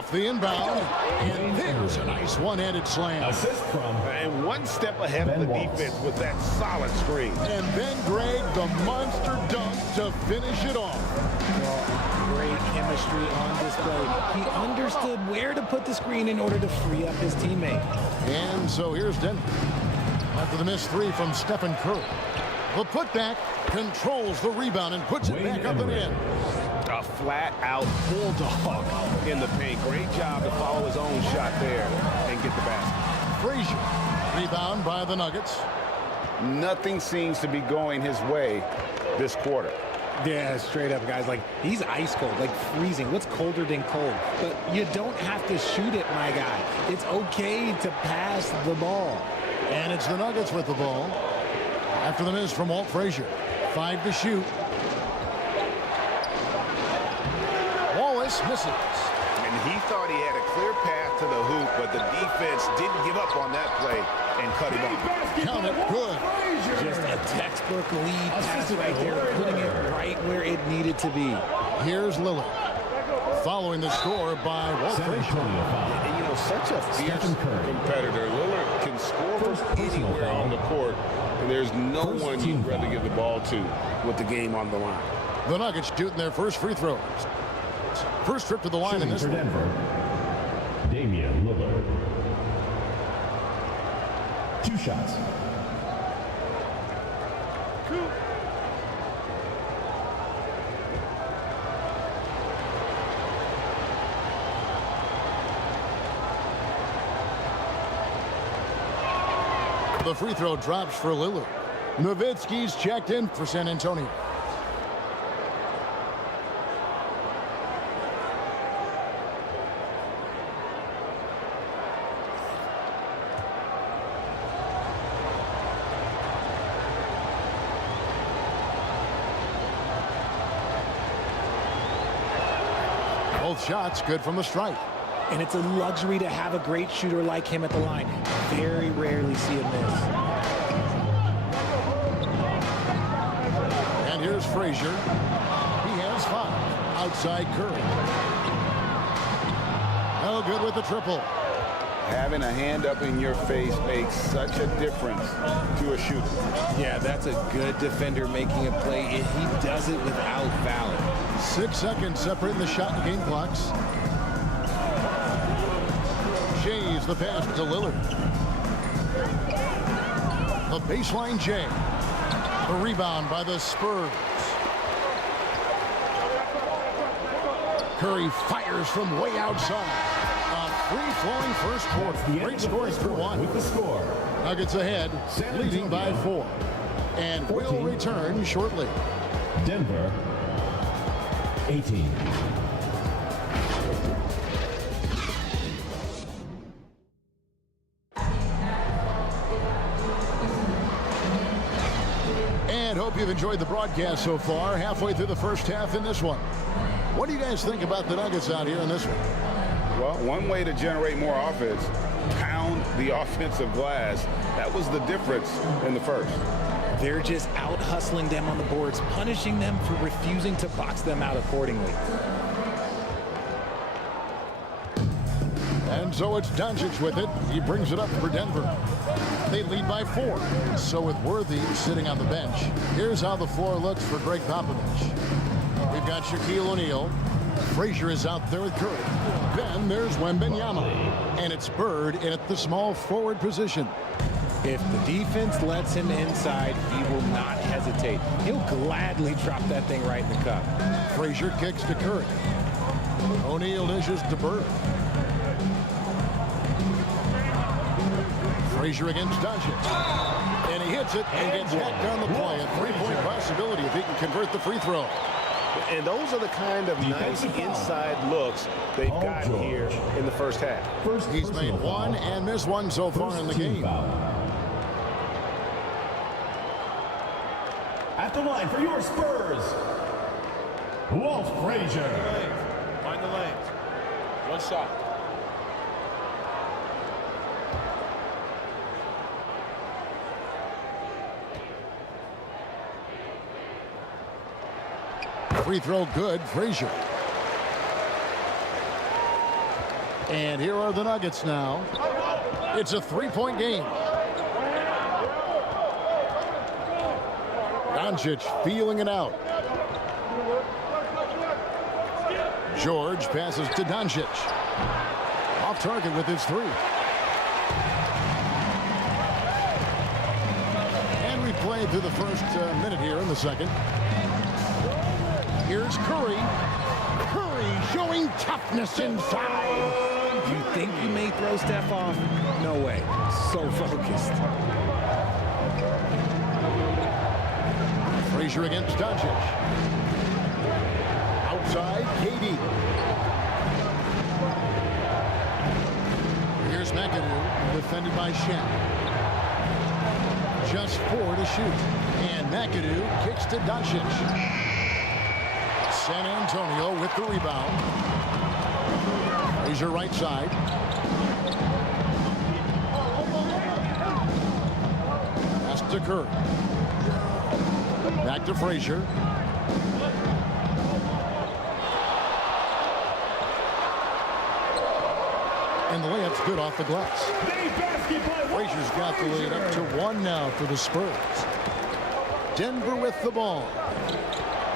Off the inbound, and there's a nice one-handed slam. Assist from and one step ahead of the defense with that solid screen. And then Greg, the monster dunk to finish it off. Well, great chemistry on display. He understood where to put the screen in order to free up his teammate. And so here's Denver. After the missed three from Stephen Curry. The putback controls the rebound and puts it back up and in. A flat-out bulldog in the paint. Great job to follow his own shot there and get the basket. Frazier, rebound by the Nuggets. Nothing seems to be going his way this quarter. Yeah, straight up, guys. Like, he's ice cold, like freezing. What's colder than cold? But you don't have to shoot it, my guy. It's okay to pass the ball. And it's the Nuggets with the ball. After the miss from Walt Frazier. 5 to shoot. Wallace misses. And he thought he had a clear path to the hoop, but the defense didn't give up on that play and cut him off. Count it, good. Just a textbook lead pass right there, putting it right where it needed to be. Here's Lillard. Following the score by Walt Frazier. And you know, such a fierce competitor. Lillard can score from anywhere on the court, and there's no one you'd rather give the ball to with the game on the line. The Nuggets shooting their first free throws. First trip to the line in this one. Denver, Damian Lillard. 2 shots. The free throw drops for Lillard. Nowitzki's checked in for San Antonio. Both shots good from the stripe. And it's a luxury to have a great shooter like him at the line. Very rarely see him miss. And here's Frazier. He has 5. Outside Curry. No good with the triple. Having a hand up in your face makes such a difference to a shooter. Yeah, that's a good defender making a play. He does it without fouling. 6 seconds separating the shot and game clocks. Jay's the pass to Lillard. The baseline Jay. The rebound by the Spurs. Curry fires from way outside. A free-flowing first quarter. Great scoring for 1. With the score. Nuggets ahead, leading by 4. And will return shortly. Denver, 18. And hope you've enjoyed the broadcast so far. Halfway through the first half in this one. What do you guys think about the Nuggets out here in this one? Well, one way to generate more offense, pound the offensive glass. That was the difference in the first. They're just out hustling them on the boards, punishing them for refusing to box them out accordingly. And so it's Doncic with it. He brings it up for Denver. They lead by 4. So with Worthy sitting on the bench, here's how the floor looks for Greg Popovich. We've got Shaquille O'Neal. Frazier is out there with Curry. Then there's Wembanyama. And it's Bird in at the small forward position. If the defense lets him inside, he will not hesitate. He'll gladly drop that thing right in the cup. Frazier kicks to Curry. O'Neal dishes to Bird. Frazier against Doncic. And he hits it and gets hacked down the play. A 3-point possibility if he can convert the free throw. And those are the kind of nice inside looks they've got here in the first half. He's made 1 and missed 1 so far in the game. At the line for your Spurs, Walt Frazier. Find the lanes. 1 shot. Free throw good, Frazier. And here are the Nuggets now. It's a 3-point game. Doncic feeling it out. George passes to Doncic. Off target with his 3. And we played through the first minute here in the second. Here's Curry. Curry showing toughness inside. You think you may throw Steph off? No way. So focused. Frazier against Doncic. Outside, KD. Here's McAdoo, defended by Shaq. Just 4 to shoot. And McAdoo kicks to Doncic. San Antonio with the rebound. Frazier right side. Pass to Curry. Back to Frazier. And the layup's good off the glass. Frazier's got the lead up to 1 now for the Spurs. Denver with the ball.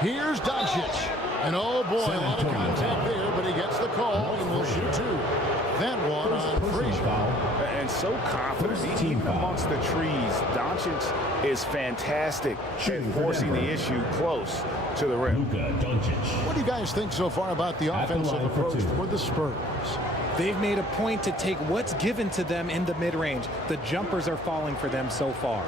Here's Doncic. And oh boy, a lot of contact there, but he gets the call and will shoot 2. That one on Frazier. And so confident, even amongst the trees. Doncic is fantastic at forcing the issue close to the rim. What do you guys think so far about the offensive approach for the Spurs? They've made a point to take what's given to them in the mid-range. The jumpers are falling for them so far.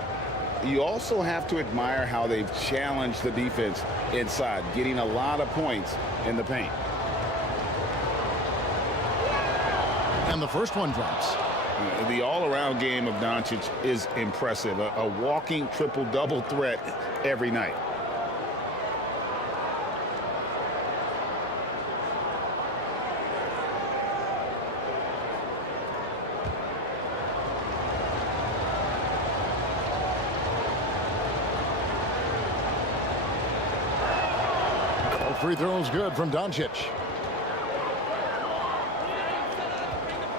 You also have to admire how they've challenged the defense inside, getting a lot of points in the paint. And the first one drops. The all-around game of Doncic is impressive. A walking triple-double threat every night. Free throws good from Doncic.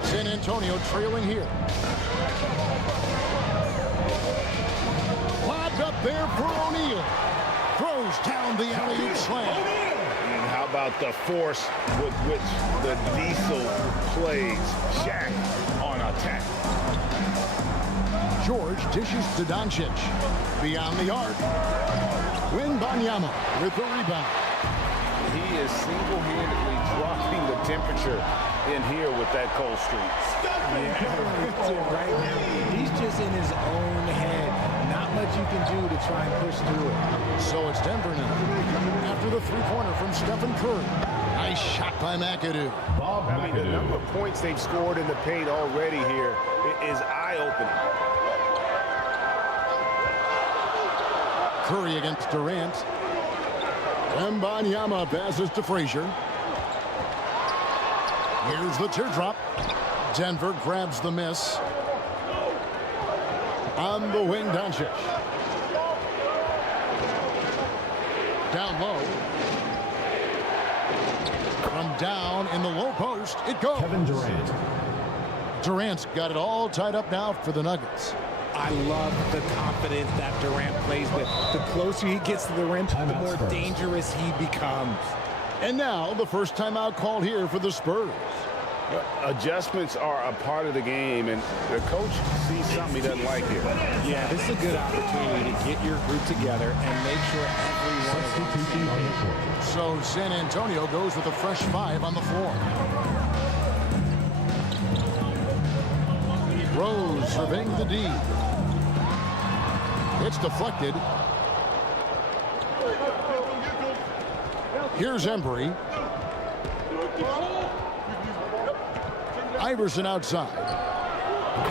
San Antonio trailing here. Lobbed up there for O'Neal. Throws down the alley-oop slam. And how about the force with which the Diesel plays Shaq on attack? George dishes to Doncic. Beyond the arc. WEMBANYAMA with the rebound. He is single-handedly dropping the temperature in here with that cold streak. Right now, he's just in his own head. Not much you can do to try and push through it. So it's Denver now. After the 3-pointer from Stephen Curry. Nice shot by McAdoo. I mean, the number of points they've scored in the paint already here is eye-opening. Curry against Durant. WEMBANYAMA passes to Frazier. Here's the teardrop. Denver grabs the miss. On the wing, Doncic. Down low. From down in the low post, it goes. Kevin Durant. Durant's got it all tied up now for the Nuggets. I love the confidence that Durant plays with. The closer he gets to the rim, the more dangerous he becomes. And now the first timeout called here for the Spurs. Adjustments are a part of the game, and the coach sees something he doesn't like here. Yeah, this is a good opportunity to get your group together and make sure everyone is on the court. So San Antonio goes with a fresh 5 on the floor. Rose surveying the D. It's deflected. Here's Embry. Iverson outside.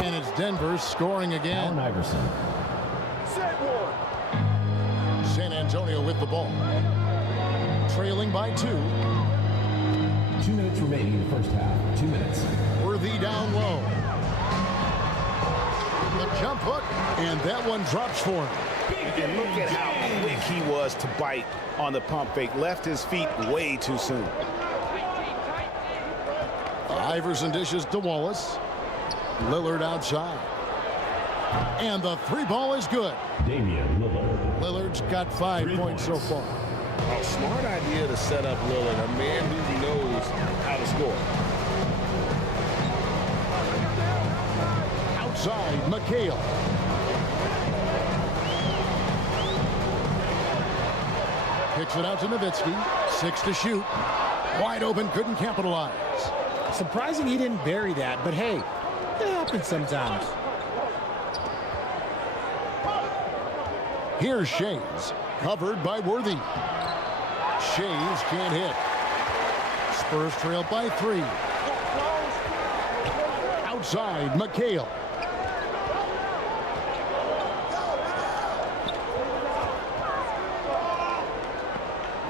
And it's Denver scoring again. Allen Iverson. San Antonio with the ball. Trailing by 2. 2 minutes remaining in the first half. 2 minutes. Worthy down low. The jump hook, and that one drops for him. And look at how quick he was to bite on the pump fake. Left his feet way too soon. Iverson dishes to Wallace. Lillard outside. And the three ball is good. Damian Lillard. Lillard's got 5 points so far. A smart idea to set up Lillard, a man who knows how to score. Outside, McHale. Kicks it out to Nowitzki. 6 to shoot. Wide open, couldn't capitalize. Surprising he didn't bury that, but hey, it happens sometimes. Here's Shays, covered by Worthy. Shays can't hit. Spurs trail by 3. Outside, McHale.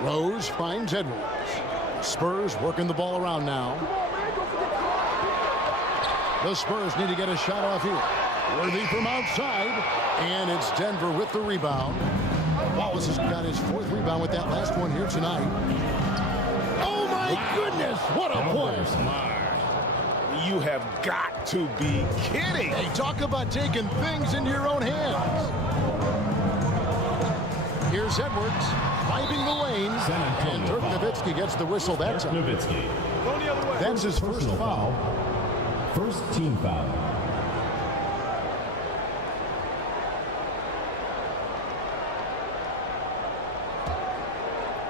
Rose finds Edwards. Spurs working the ball around now. The Spurs need to get a shot off here. Worthy from outside, and it's Denver with the rebound. Wallace has got his 4th rebound with that last one here tonight. Oh my goodness, what a play! You have got to be kidding. Hey, talk about taking things into your own hands. Here's Edwards, climbing the lane, and Dirk Nowitzki gets the whistle that time. That's his first foul. First team foul.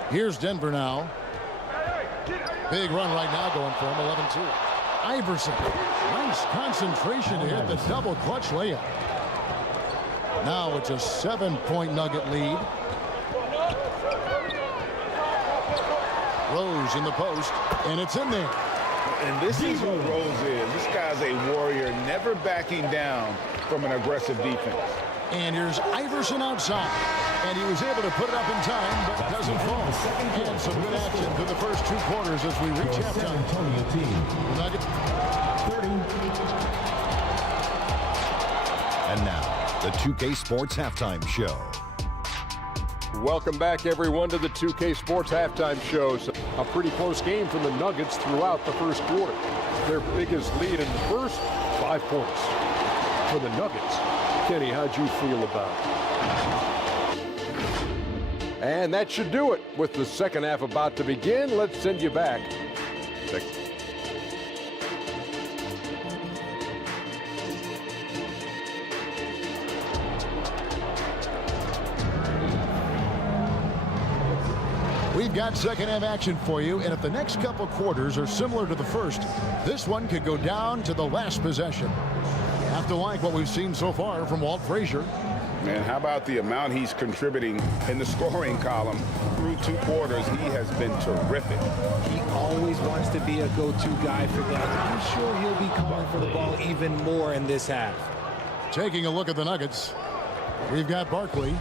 Here's Denver now. Big run right now going for him, 11-2. Iverson, nice concentration to hit the double clutch layup. Now it's a 7-point Nugget lead. Rose in the post, and it's in there. And this is what Rose is. This guy's a warrior, never backing down from an aggressive defense. And here's Iverson outside. And he was able to put it up in time, but it doesn't fall. And some good action through the first 2 quarters as we reach halftime. Antonio team. Nuggets 30. And now, the 2K Sports Halftime Show. Welcome back, everyone, to the 2K Sports Halftime Show. So, a pretty close game from the Nuggets throughout the first quarter. Their biggest lead in the first, 5 points. For the Nuggets, Kenny, how'd you feel about it? And that should do it. With the second half about to begin, let's send you back. We've got second half action for you, and if the next couple quarters are similar to the first, this one could go down to the last possession. Have to like what we've seen so far from Walt Frazier. Man, how about the amount he's contributing in the scoring column through 2 quarters? He has been terrific. He always wants to be a go-to guy for that. I'm sure he'll be calling for the ball even more in this half. Taking a look at the Nuggets, we've got Barkley.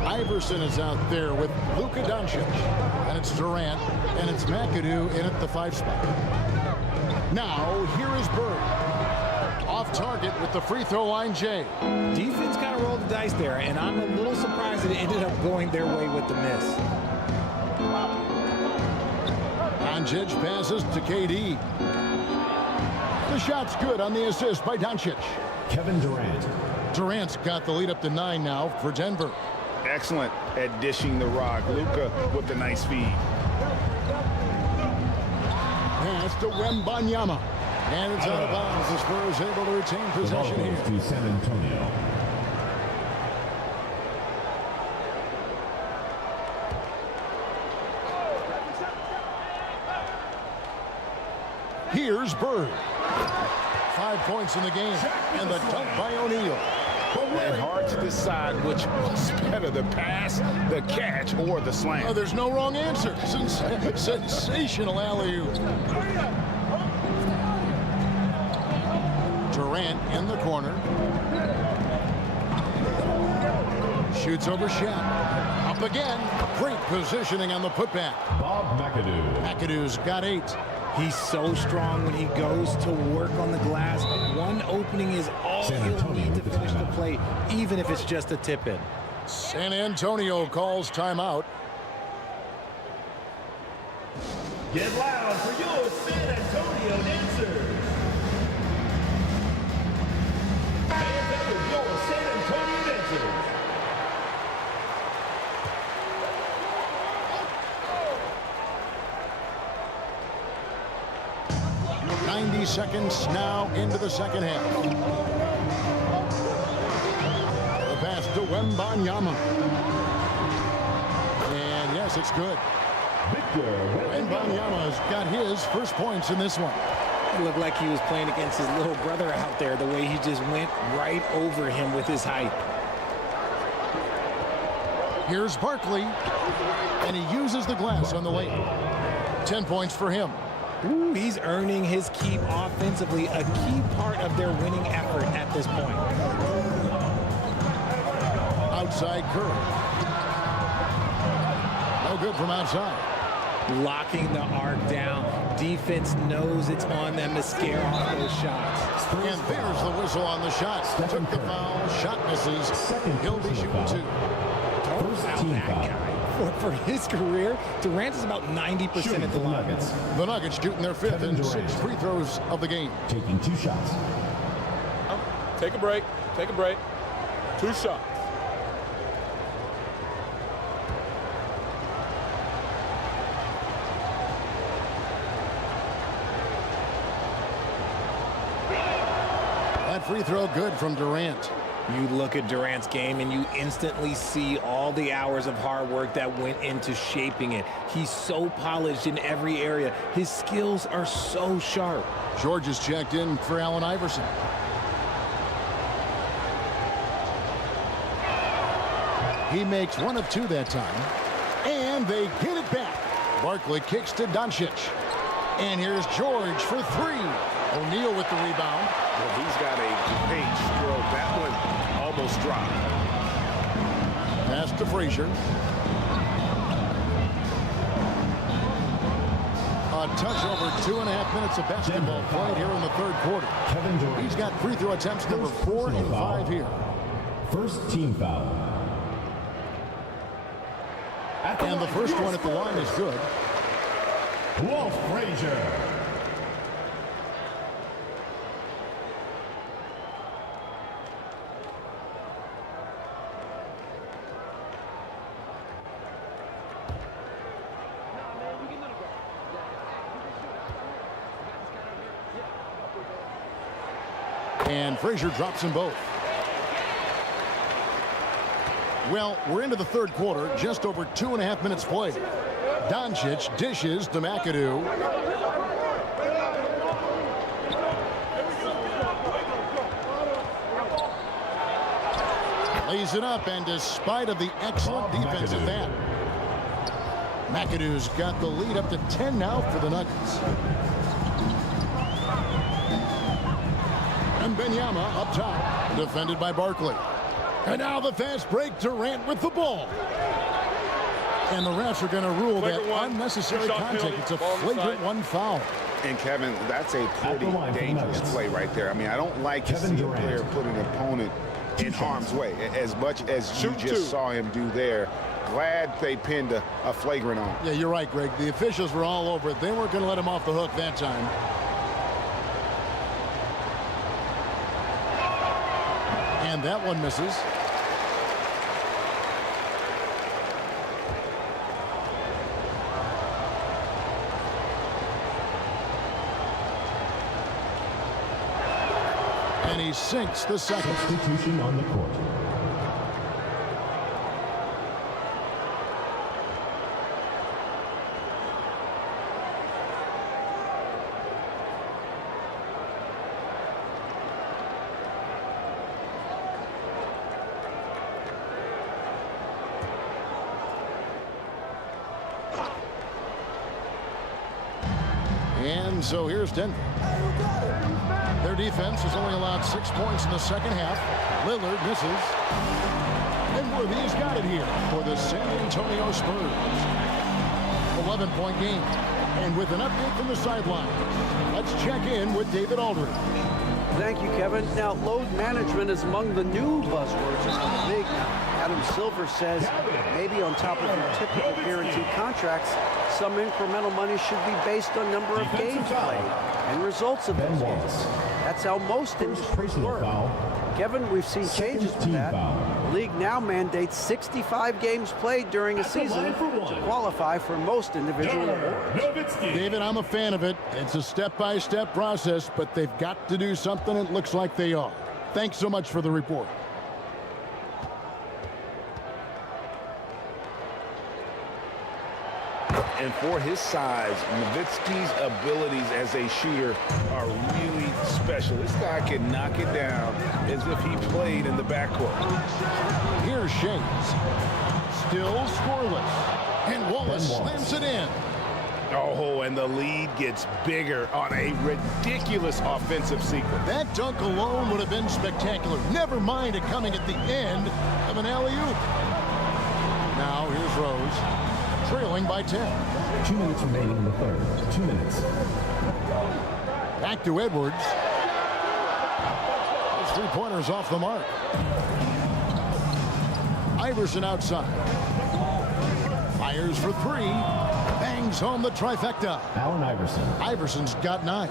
Iverson is out there with Luka Doncic. And it's Durant. And it's McAdoo in at the 5 spot. Now, here is Bird. Off target with the free throw line, Jay. Defense kind of rolled the dice there, and I'm a little surprised that it ended up going their way with the miss. Doncic passes to KD. The shot's good on the assist by Doncic. Kevin Durant. Durant's got the lead up to 9 now for Denver. Excellent at dishing the rock. Luka with the nice feed. Pass to Wembanyama. And it's out of bounds. The Spurs able to retain possession here. To San Antonio. Here's Bird. 5 points in the game. And the dunk by ONEAL. And hard to decide which was better, the pass, the catch, or the slam. Oh, there's no wrong answer. Sensational alley-oop. Durant in the corner. Shoots over Shaq. Up again. Great positioning on the putback. Bob McAdoo. McAdoo's got 8. He's so strong when he goes to work on the glass. One opening is all he'll need to finish the play, even if it's just a tip-in. San Antonio calls timeout. Get loud for your San Antonio dancers. Hands up with your San Antonio dancers. 90 seconds now into the second half. The pass to WEMBANYAMA. And yes, it's good. WEMBANYAMA's got his first points in this one. It looked like he was playing against his little brother out there, the way he just went right over him with his height. Here's Barkley, and he uses the glass on the lane. 10 points for him. Ooh, he's earning his keep offensively, a key part of their winning effort at this point. Outside Curry. No good from outside. Locking the arc down. Defense knows it's on them to scare off those shots. And there's the whistle on the shot. Took the foul. Shot misses. He'll be shooting two. Don't foul that guy. For his career, Durant is about 90% at the line. The Nuggets shooting their fifth and 6 free throws of the game. Taking 2 shots. Take a break. Take a break. 2 shots. That free throw good from Durant. You look at Durant's game and you instantly see all the hours of hard work that went into shaping it. He's so polished in every area. His skills are so sharp. George is checked in for Allen Iverson. He makes 1 of 2 that time. And they get it back. Barkley kicks to Doncic. And here's George for 3. O'Neal with the rebound. Well, he's got a great stroke. That one almost dropped. Pass to Frazier. A touch over 2.5 minutes of basketball played here in the third quarter. He's got free throw attempts number 4 and 5 here. First team foul. And the first one at the line is good. Walt Frazier. And Frazier drops them both. Well, we're into the third quarter, just over 2.5 minutes played. Doncic dishes to McAdoo. Lays it up, and despite of the excellent defense of that, McAdoo's got the lead up to 10 now for the Nuggets. And WEMBANYAMA up top, defended by Barkley. And now the fast break, Durant with the ball. And the refs are going to rule that unnecessary contact. It's a flagrant 1 foul. And Kevin, that's a pretty dangerous play right there. I mean, I don't like to see a player put an opponent in harm's way as much as you just saw him do there. Glad they pinned a flagrant on. Yeah, you're right, Greg. The officials were all over it. They weren't going to let him off the hook that time. And that one misses. And he sinks the second. Substitution on the court. And so here's Denver. Their defense has only allowed 6 points in the second half. Lillard misses. And Worthy's got it here for the San Antonio Spurs. 11-point game. And with an update from the sideline, let's check in with David Aldridge. Thank you, Kevin. Now, load management is among the new buzzwords in the league. Adam Silver says maybe on top of your typical guaranteed contracts, some incremental money should be based on number of games played and results of those games. That's how most industries work. Kevin, we've seen changes with that. The league now mandates 65 games played during a season to qualify for most individual awards. David, I'm a fan of it. It's a step-by-step process, but they've got to do something. It looks like they are. Thanks so much for the report. And for his size, NOWITZKI's abilities as a shooter are really special. This guy can knock it down as if he played in the backcourt. Here's Shays. Still scoreless. And Wallace slams it in. Oh, and the lead gets bigger on a ridiculous offensive sequence. That dunk alone would have been spectacular. Never mind it coming at the end of an alley-oop. Now here's Rose. Trailing by 10. 2 minutes remaining in the third. 2 minutes. Back to Edwards. His three-pointers off the mark. Iverson outside. Fires for three. Bangs home the trifecta. Allen Iverson. Iverson's got 9.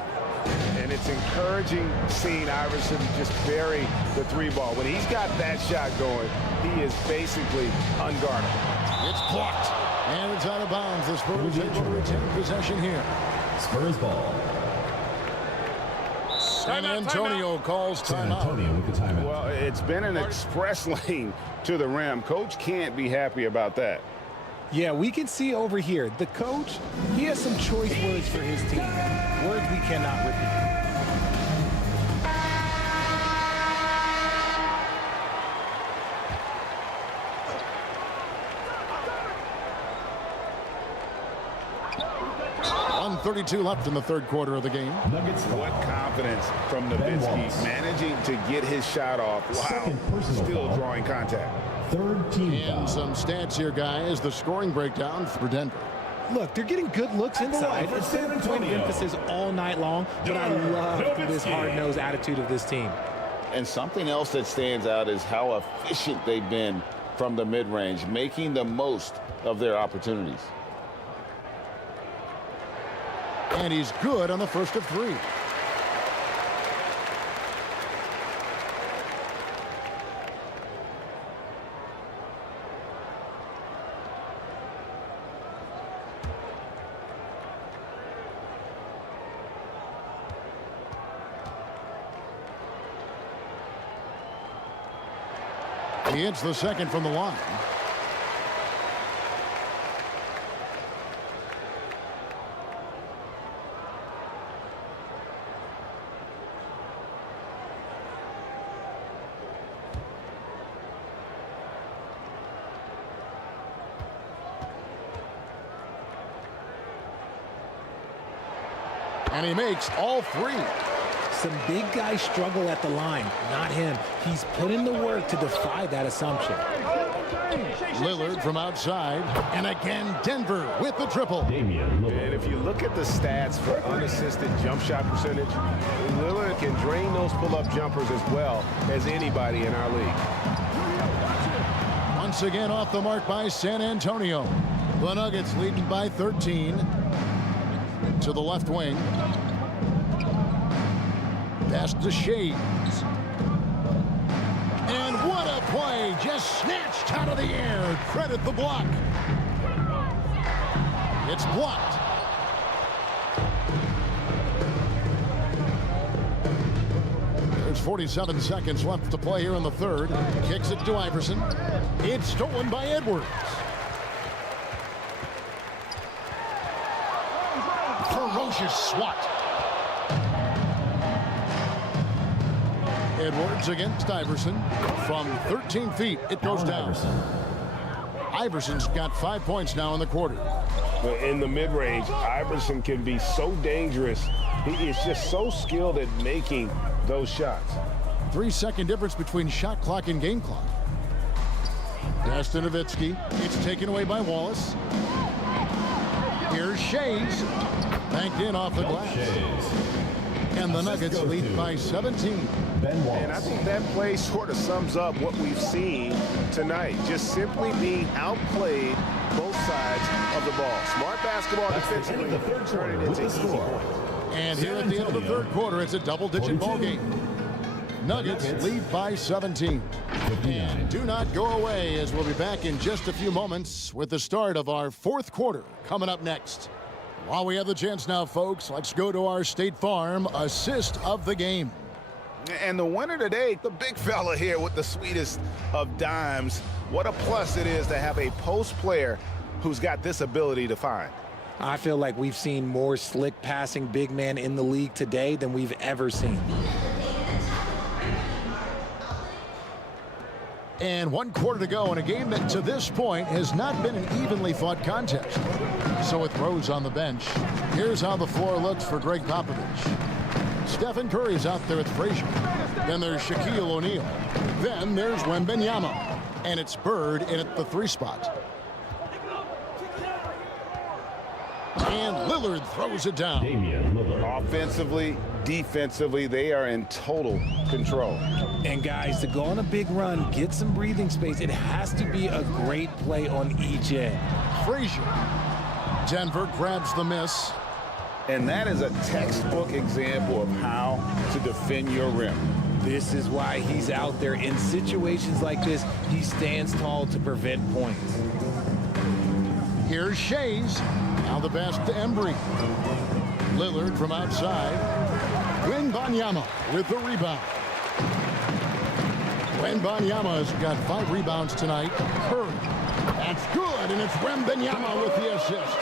And it's encouraging seeing Iverson just bury the three ball. When he's got that shot going, he is basically unguardable. It's blocked. And it's out of bounds. The Spurs able to retain possession here. Spurs ball. San Antonio calls timeout. San Antonio with the timeout. Well, it's been an express lane to the rim. Coach can't be happy about that. Yeah, we can see over here, the coach, he has some choice words for his team. Words we cannot repeat. .32 left in the third quarter of the game. What confidence from NOWITZKI managing to get his shot off while still drawing contact. Third team and foul. some stats here, guys. The scoring breakdown for Denver. Look, they're getting good looks inside. It's been a point of emphasis all night long, but I love this hard-nosed attitude of this team. And something else that stands out is how efficient they've been from the mid-range, making the most of their opportunities. And he's good on the first of 3. He hits the second from the line. And he makes all 3. Some big guys struggle at the line, not him. He's put in the work to defy that assumption. Lillard from outside, and again Denver with the triple. And if you look at the stats for unassisted jump shot percentage, Lillard can drain those pull-up jumpers as well as anybody in our league. Once again off the mark by San Antonio. The Nuggets leading by 13. To the left wing. Pass to Shades. And what a play. Just snatched out of the air. Credit the block. It's blocked. There's 47 seconds left to play here in the third. Kicks it to Iverson. It's stolen by Edwards. Ferocious swat. Edwards against Iverson. From 13 feet, it goes down. Iverson's got 5 points now in the quarter. In the mid-range, Iverson can be so dangerous. He is just so skilled at making those shots. 3-second difference between shot clock and game clock. Pass to NOWITZKI. It's taken away by Wallace. Here's Shays. Banked in off the glass. And the Nuggets lead by 17. And I think that play sort of sums up what we've seen tonight. Just simply being outplayed both sides of the ball. Smart basketball defensively, turning into easy points. And here at the end of the third quarter, it's a double-digit ball game. Nuggets lead by 17. And do not go away, as we'll be back in just a few moments with the start of our fourth quarter coming up next. While we have the chance now, folks, let's go to our State Farm assist of the game. And the winner today, the big fella here with the sweetest of dimes. What a plus it is to have a post player who's got this ability to find. I feel like we've seen more slick passing big man in the league today than we've ever seen. And 1 quarter to go in a game that to this point has not been an evenly fought contest. So with Rose on the bench, here's how the floor looks for Greg Popovich. Stephen Curry's out there with Frazier. Then there's Shaquille O'Neal. Then there's Wembanyama. And it's Bird in at the 3 spot. And Lillard throws it down. Offensively, defensively, they are in total control. And guys, to go on a big run, get some breathing space, it has to be a great play on each end. Frazier. Denver grabs the miss. And that is a textbook example of how to defend your rim. This is why he's out there. In situations like this, he stands tall to prevent points. Here's Shays. Now the pass to Embry. Lillard from outside. Wembanyama with the rebound. Wembanyama has got 5 rebounds tonight. Curry. That's good, and it's Wembanyama with the assist.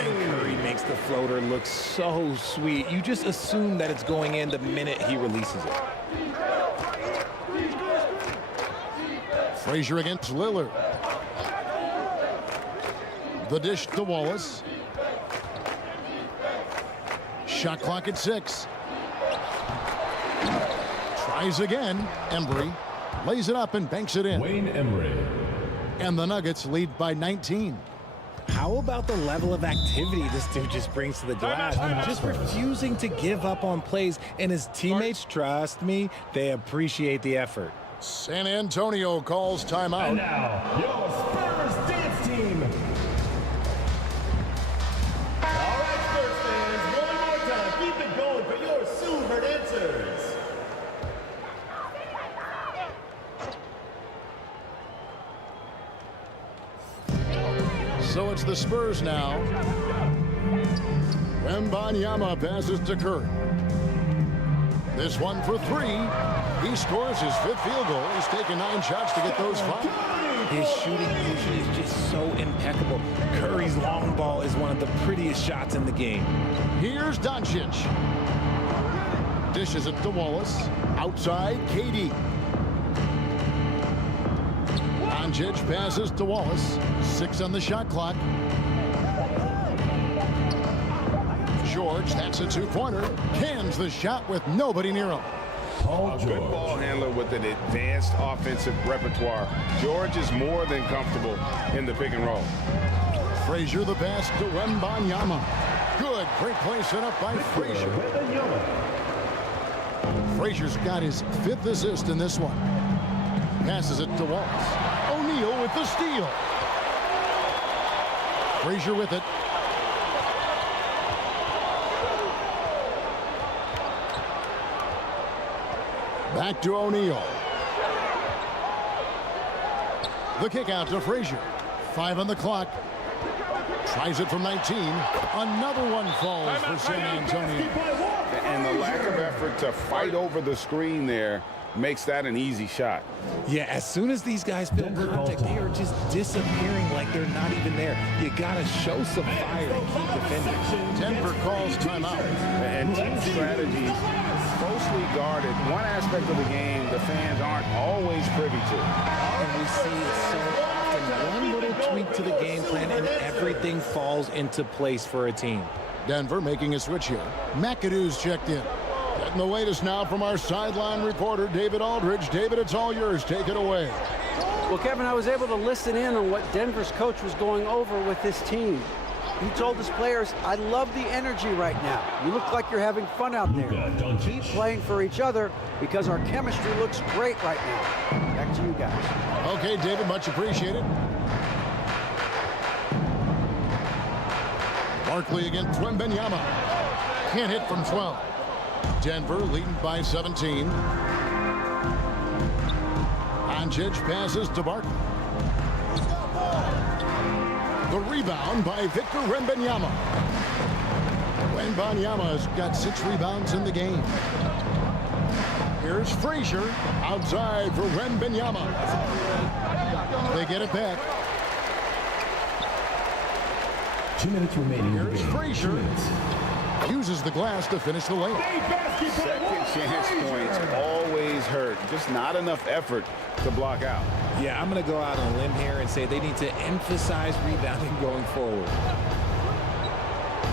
And Curry makes the floater look so sweet. You just assume that it's going in the minute he releases it. Frazier against Lillard. The dish to Wallace. Shot clock at 6. Tries again. Embry lays it up and banks it in. Wayne Embry. And the Nuggets lead by 19. How about the level of activity this dude just brings to the glass? Just refusing to give up on plays, and his teammates, trust me, they appreciate the effort. San Antonio calls timeout. And now, your Spurs dance team. All right, Spurs fans, one more time. Keep it going for your silver dancers. So it's the Spurs now. Wembanyama passes to Curry. This one for 3. He scores his 5th field goal. He's taken 9 shots to get those 5. His shooting motion is just so impeccable. Curry's long ball is one of the prettiest shots in the game. Here's Doncic. Dishes it to Wallace. Outside, KD. Doncic passes to Wallace. 6 on the shot clock. George, that's a 2-pointer. Cans the shot with nobody near him. A good ball handler with an advanced offensive repertoire. George is more than comfortable in the pick and roll. Frazier the pass to Wembanyama. Good, great play set up by Frazier. Frazier's got his 5th assist in this one. Passes it to Wallace. O'Neal with the steal. Frazier with it. Back to O'Neal. The kick out to Frazier. 5 on the clock. Tries it from 19. Another one falls for San Antonio. And the lack of effort to fight over the screen there makes that an easy shot. Yeah, as soon as these guys feel contact, they are just disappearing like they're not even there. You gotta show some fire to keep defending. Denver calls timeout. And team strategies closely guarded. One aspect of the game the fans aren't always privy to. And we see it so often. One little tweak to the game plan and everything falls into place for a team. Denver making a switch here. McAdoo's checked in. Getting the latest now from our sideline reporter, David Aldridge. David, it's all yours. Take it away. Well, Kevin, I was able to listen in on what Denver's coach was going over with his team. He told his players, I love the energy right now. You look like you're having fun out there. Keep playing for each other because our chemistry looks great right now. Back to you guys. Okay, David, much appreciated. Barkley against Wembanyama. Can't hit from 12. Denver leading by 17. Doncic passes to Barkley. The rebound by Victor Wembanyama. Wembanyama's got 6 rebounds in the game. Here's Frazier outside for Wembanyama. They get it back. 2 minutes remaining. Here's Frazier. Uses the glass to finish the layup. Second chance points always hurt. Just not enough effort to block out. Yeah, I'm going to go out on a limb here and say they need to emphasize rebounding going forward.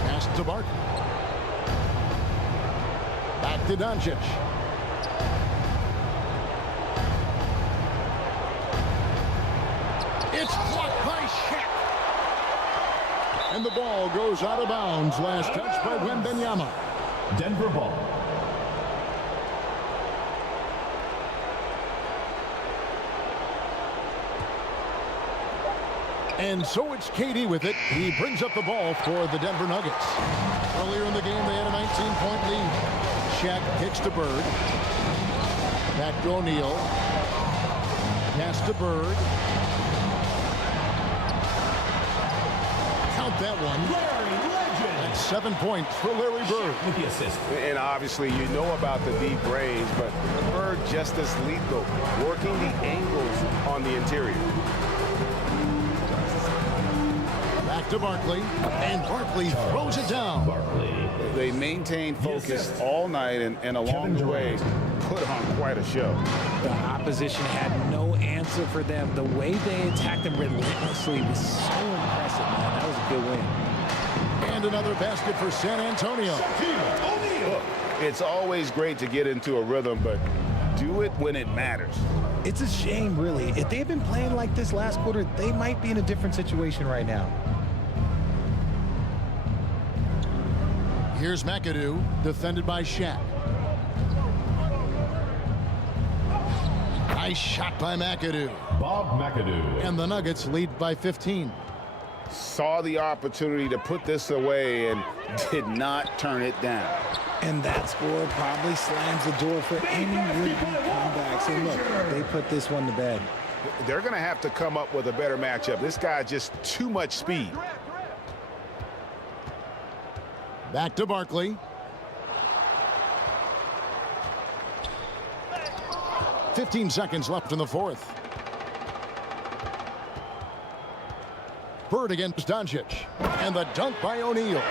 Pass to Barkley. Back to Doncic. It's blocked by Shaq. And the ball goes out of bounds. Last touch by Wembanyama. Denver ball. And so it's KD with it. He brings up the ball for the Denver Nuggets. Earlier in the game, they had a 19-point lead. Shaq kicks to Bird. Back to O'Neal. Pass to Bird. Count that one. That's 7 points for Larry Bird. With the assist. And obviously, you know about the deep range, but Bird just as lethal, working the angles on the interior. Back to Barkley, and Barkley throws it down. They maintained focus all night and along the way put on quite a show. The opposition had no answer for them. The way they attacked them relentlessly was so impressive, man. That was a good win. And another basket for San Antonio. Look, it's always great to get into a rhythm, but do it when it matters. It's a shame, really. If they had been playing like this last quarter, they might be in a different situation right now. Here's McAdoo, defended by Shaq. Nice shot by McAdoo. Bob McAdoo. And the Nuggets lead by 15. Saw the opportunity to put this away and did not turn it down. And that score probably slams the door for any would-be comebacks. And look, they put this one to bed. They're going to have to come up with a better matchup. This guy just too much speed. Back to Barkley. "15 seconds left in the fourth. Bird against Doncic. And the dunk by O'Neal.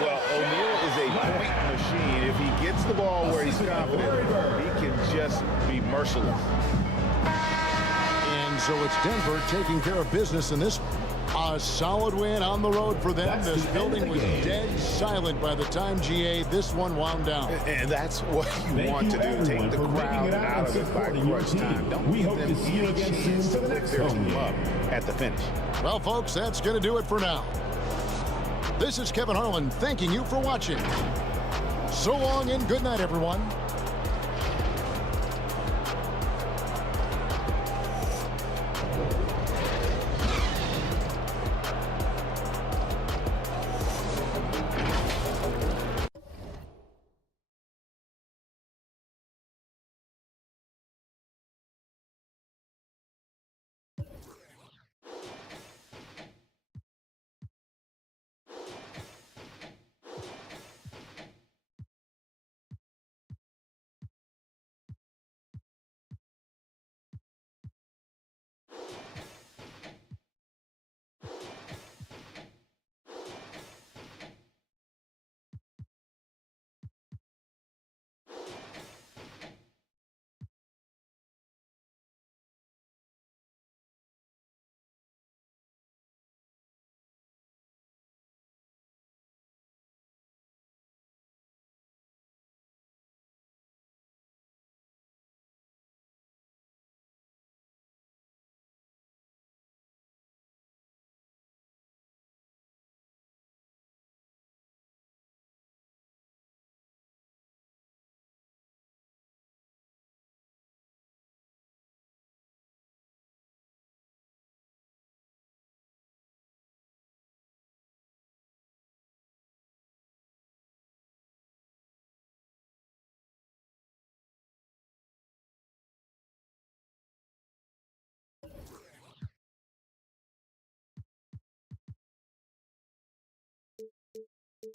Well, O'Neal is a point machine. If he gets the ball where he's confident, he can just be merciless. And so it's Denver taking care of business in this one. A solid win on the road for them. This building was dead silent by the time, GA, this one wound down. And that's what you want to do. Take the crowd out of it by crunch time. Don't give them any chance to put their team up at the finish. Well, folks, that's going to do it for now. This is Kevin Harlan thanking you for watching. So long and good night, everyone. The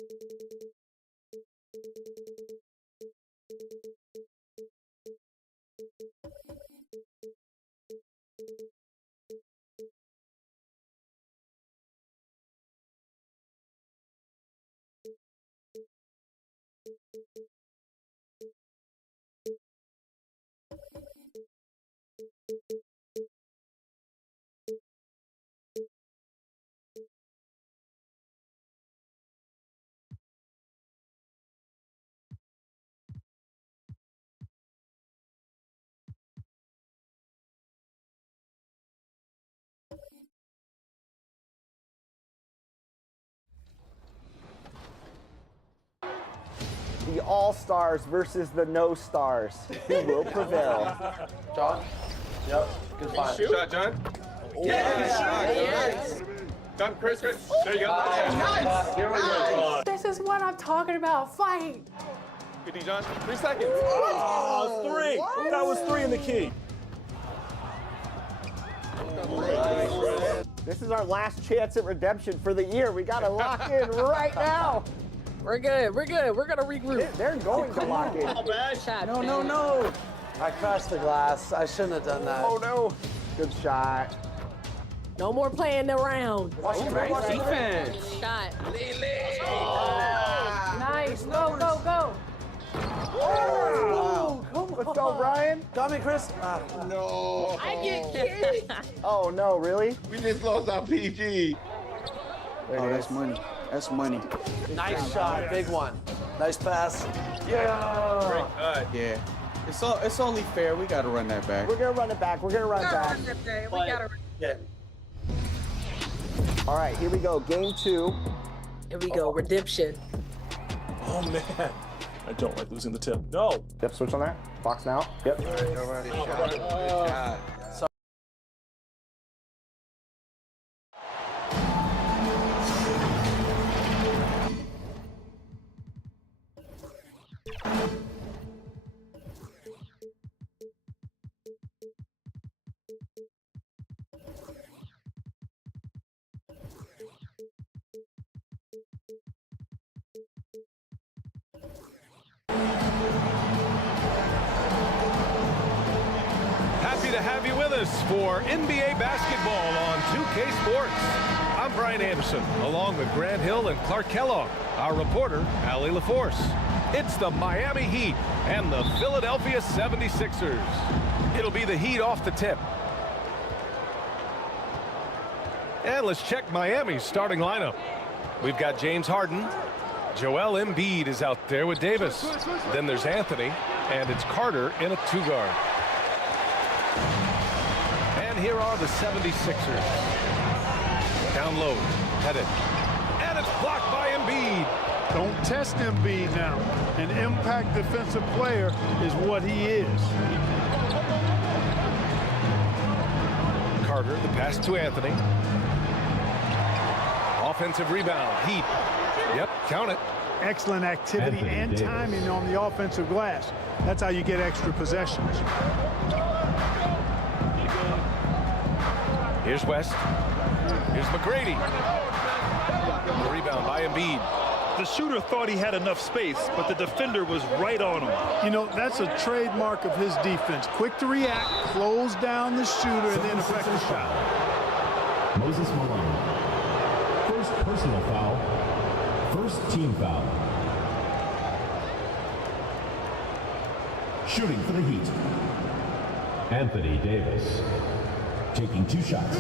all-stars versus the no-stars. Who will prevail? John? Yep. Good find. Shot, John. Yes. Done, Chris. There you go. Nice. Here we go. This is what I'm talking about. Fight. Good D, John. 3 seconds. Oh, 3. What? That was 3 in the key. This is our last chance at redemption for the year. We got to lock in right now. We're good. We're good. We're going to regroup. They're going to lock in. Shot. No. I crashed the glass. I shouldn't have done that. Oh, no. Good shot. No more playing around. Watch defense. Shot. Nice. Go, go, go. Oh, let's go, Brian. Got me, Chris. No. I get kicked. Oh, no, really? We just lost our PG. Oh, that's money. That's money. Nice shot. Big one. Nice pass. Yeah. Yeah. It's only fair. We got to run that back. We're going to run it back. We're going to run it back. We gotta. Yeah. All right, here we go. Game 2. Here we go. Redemption. Oh, man. I don't like losing the tip. No. Yep, switch on there. Box now. Yep. Happy to have you with us for NBA basketball on 2K Sports. I'm Brian Anderson, along with Grant Hill and Clark Kellogg, our reporter, Allie LaForce. It's the Miami Heat and the Philadelphia 76ers. It'll be the Heat off the tip. And let's check Miami's starting lineup. We've got James Harden. Joel Embiid is out there with Davis. Then there's Anthony, and it's Carter in a 2-guard. And here are the 76ers. Down low, Pettit. And it's blocked by Embiid. Don't test Embiid now. An impact defensive player is what he is. Carter, the pass to Anthony. Offensive rebound, Heat. Yep, count it. Excellent activity and timing on the offensive glass. That's how you get extra possessions. Here's West. Here's McGrady. The rebound by Embiid. The shooter thought he had enough space, but the defender was right on him. You know, that's a trademark of his defense. Quick to react, close down the shooter, and then affect the shot. Moses Malone. First personal foul. First team foul. Shooting for the Heat. Anthony Davis. Taking 2 shots.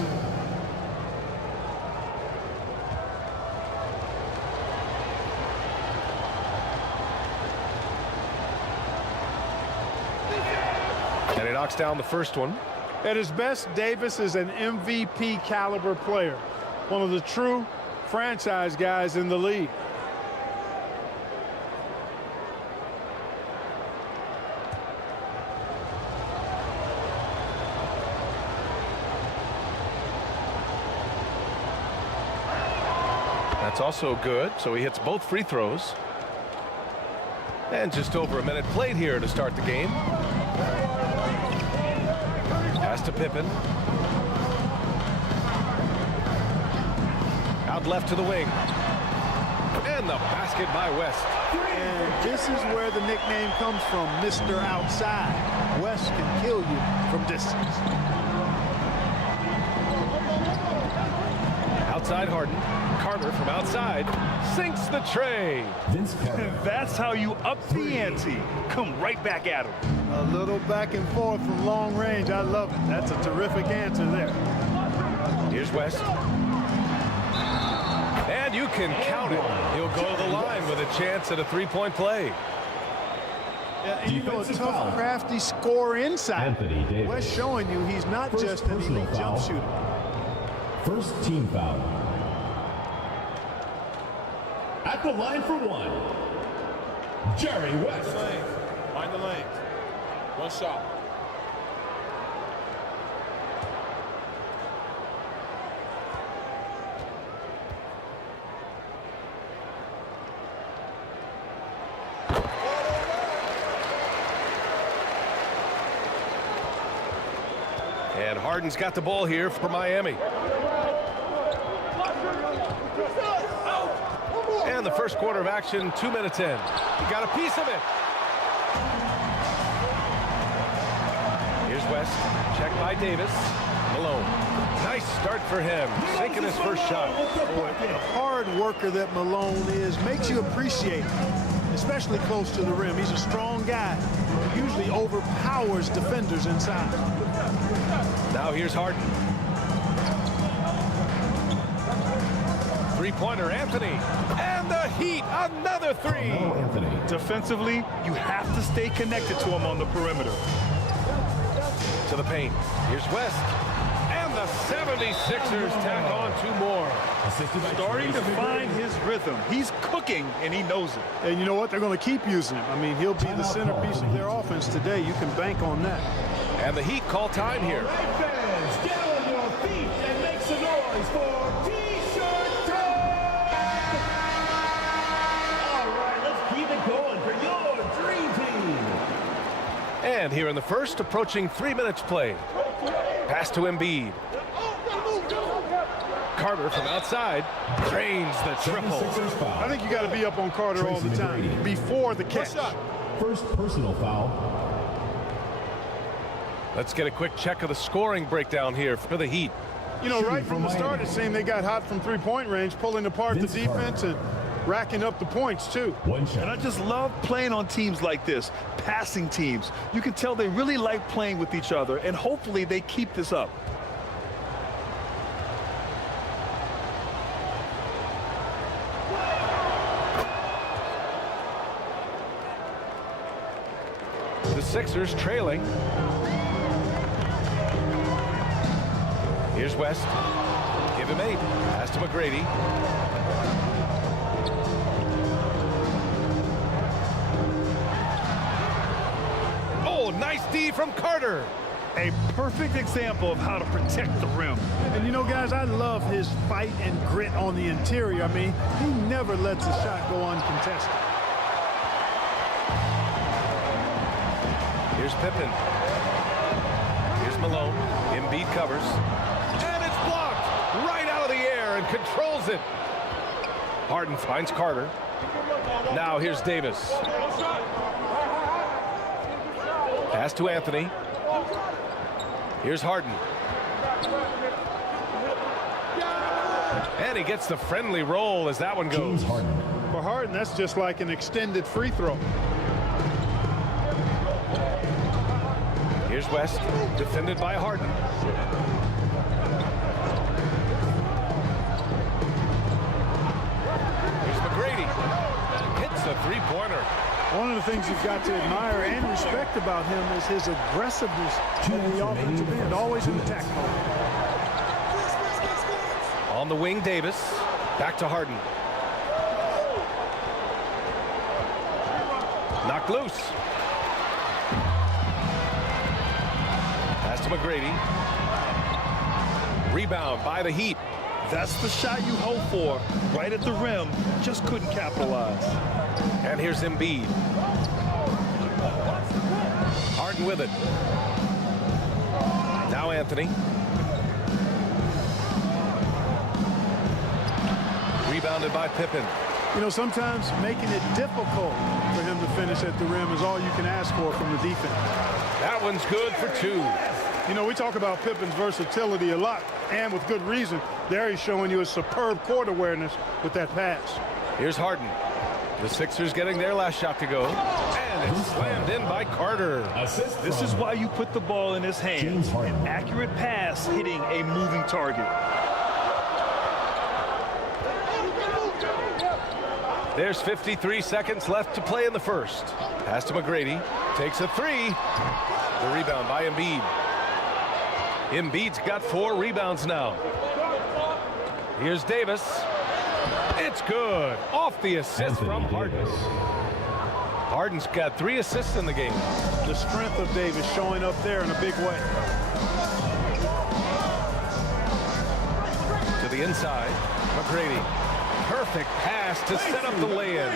And he knocks down the first one. At his best, Davis is an MVP caliber player. One of the true franchise guys in the league. That's also good, so he hits both free throws. And just over a minute played here to start the game. Pass to Pippen. Out left to the wing. And the basket by West. And this is where the nickname comes from, Mr. Outside. West can kill you from distance. Outside Harden. Carter from outside sinks the tray. And that's how you up the ante. Come right back at him. A little back and forth from long range. I love it. That's a terrific answer there. Here's West. And you can count it. He'll go to the line with a chance at a three-point play. Yeah, and you know, a tough, crafty score inside. West showing you he's not just an elite jump shooter. First team foul. At the line for one, Jerry West. Find the lane. One shot. And Harden's got the ball here for Miami. And the first quarter of action, 2 minutes in. He got a piece of it. Here's West, checked by Davis. Malone, nice start for him, sinking his first shot. The hard worker that Malone is makes you appreciate him, especially close to the rim. He's a strong guy, usually overpowers defenders inside. Now here's Harden. Three-pointer, Anthony. And the Heat, another three. Defensively, you have to stay connected to him on the perimeter. To the paint. Here's West. And the 76ers tack on two more. Starting to find his rhythm. He's cooking, and he knows it. And you know what? They're going to keep using him. I mean, he'll be the centerpiece of their offense today. You can bank on that. And the Heat call time here. All right, fans, get on your feet and make some noise for T-shirt time! All right, let's keep it going for your dream team. And here in the first, approaching 3 minutes play. Pass to Embiid. Carter from outside drains the triple. I think you got to be up on Carter all the time before the catch. First personal foul. Let's get a quick check of the scoring breakdown here for the Heat. You know, right from the start, it seemed they got hot from three-point range, pulling apart the defense and racking up the points, too. And I just love playing on teams like this, passing teams. You can tell they really like playing with each other, and hopefully they keep this up. The Sixers trailing. Here's West. Give him 8. Pass to McGrady. Oh, nice D from Carter. A perfect example of how to protect the rim. And you know, guys, I love his fight and grit on the interior. I mean, he never lets a shot go uncontested. Here's Pippen. Here's Malone. Embiid covers. And it's blocked right out of the air and controls it. Harden finds Carter. Now here's Davis. Pass to Anthony. Here's Harden. And he gets the friendly roll as that one goes. For Harden, that's just like an extended free throw. Here's West, defended by Harden. Here's McGrady. Hits a three-pointer. One of the things you've got to admire and respect about him is his aggressiveness in the offensive end, always in attack mode. On the wing, Davis. Back to Harden. Knocked loose. Pass to McGrady. Rebound by the Heat. That's the shot you hope for. Right at the rim. Just couldn't capitalize. And here's Embiid. Harden with it. Now Anthony. Rebounded by Pippen. You know, sometimes making it difficult for him to finish at the rim is all you can ask for from the defense. That one's good for 2. You know, we talk about Pippen's versatility a lot, and with good reason. There he's showing you a superb court awareness with that pass. Here's Harden. The Sixers getting their last shot to go. And it's slammed in by Carter. This is why you put the ball in his hands. An accurate pass hitting a moving target. There's 53 seconds left to play in the first. Pass to McGrady. Takes a 3. The rebound by Embiid. Embiid's got 4 rebounds now. Here's Davis. It's good. Off the assist from Harden. Harden's got 3 assists in the game. The strength of Davis showing up there in a big way. To the inside. McGrady. Perfect pass to set up the lay-in.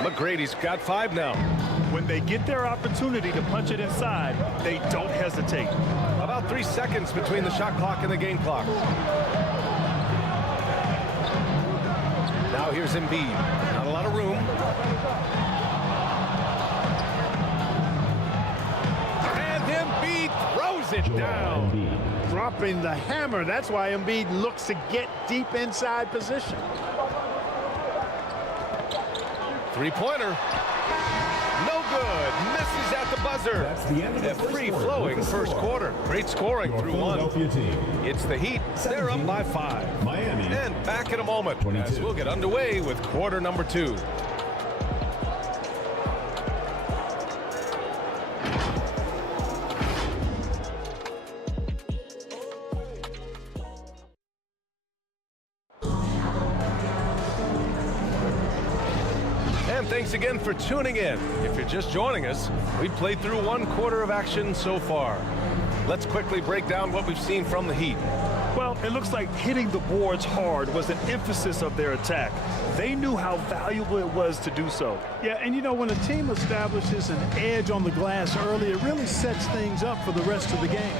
McGrady's got 5 now. When they get their opportunity to punch it inside, they don't hesitate. About 3 seconds between the shot clock and the game clock. Now here's Embiid. Not a lot of room. And Embiid throws it down. Dropping the hammer. That's why Embiid looks to get deep inside position. 3-pointer. No good. Misses at the buzzer. That's the end of the free-flowing first quarter. Great scoring through 1. It's the Heat. They're up by 5. Miami. And back in a moment as we'll get underway with quarter number 2. Thanks again for tuning in. If you're just joining us, we've played through 1 quarter of action so far. Let's quickly break down what we've seen from the Heat. Well, it looks like hitting the boards hard was an emphasis of their attack. They knew how valuable it was to do so. Yeah, and you know, when a team establishes an edge on the glass early, it really sets things up for the rest of the game.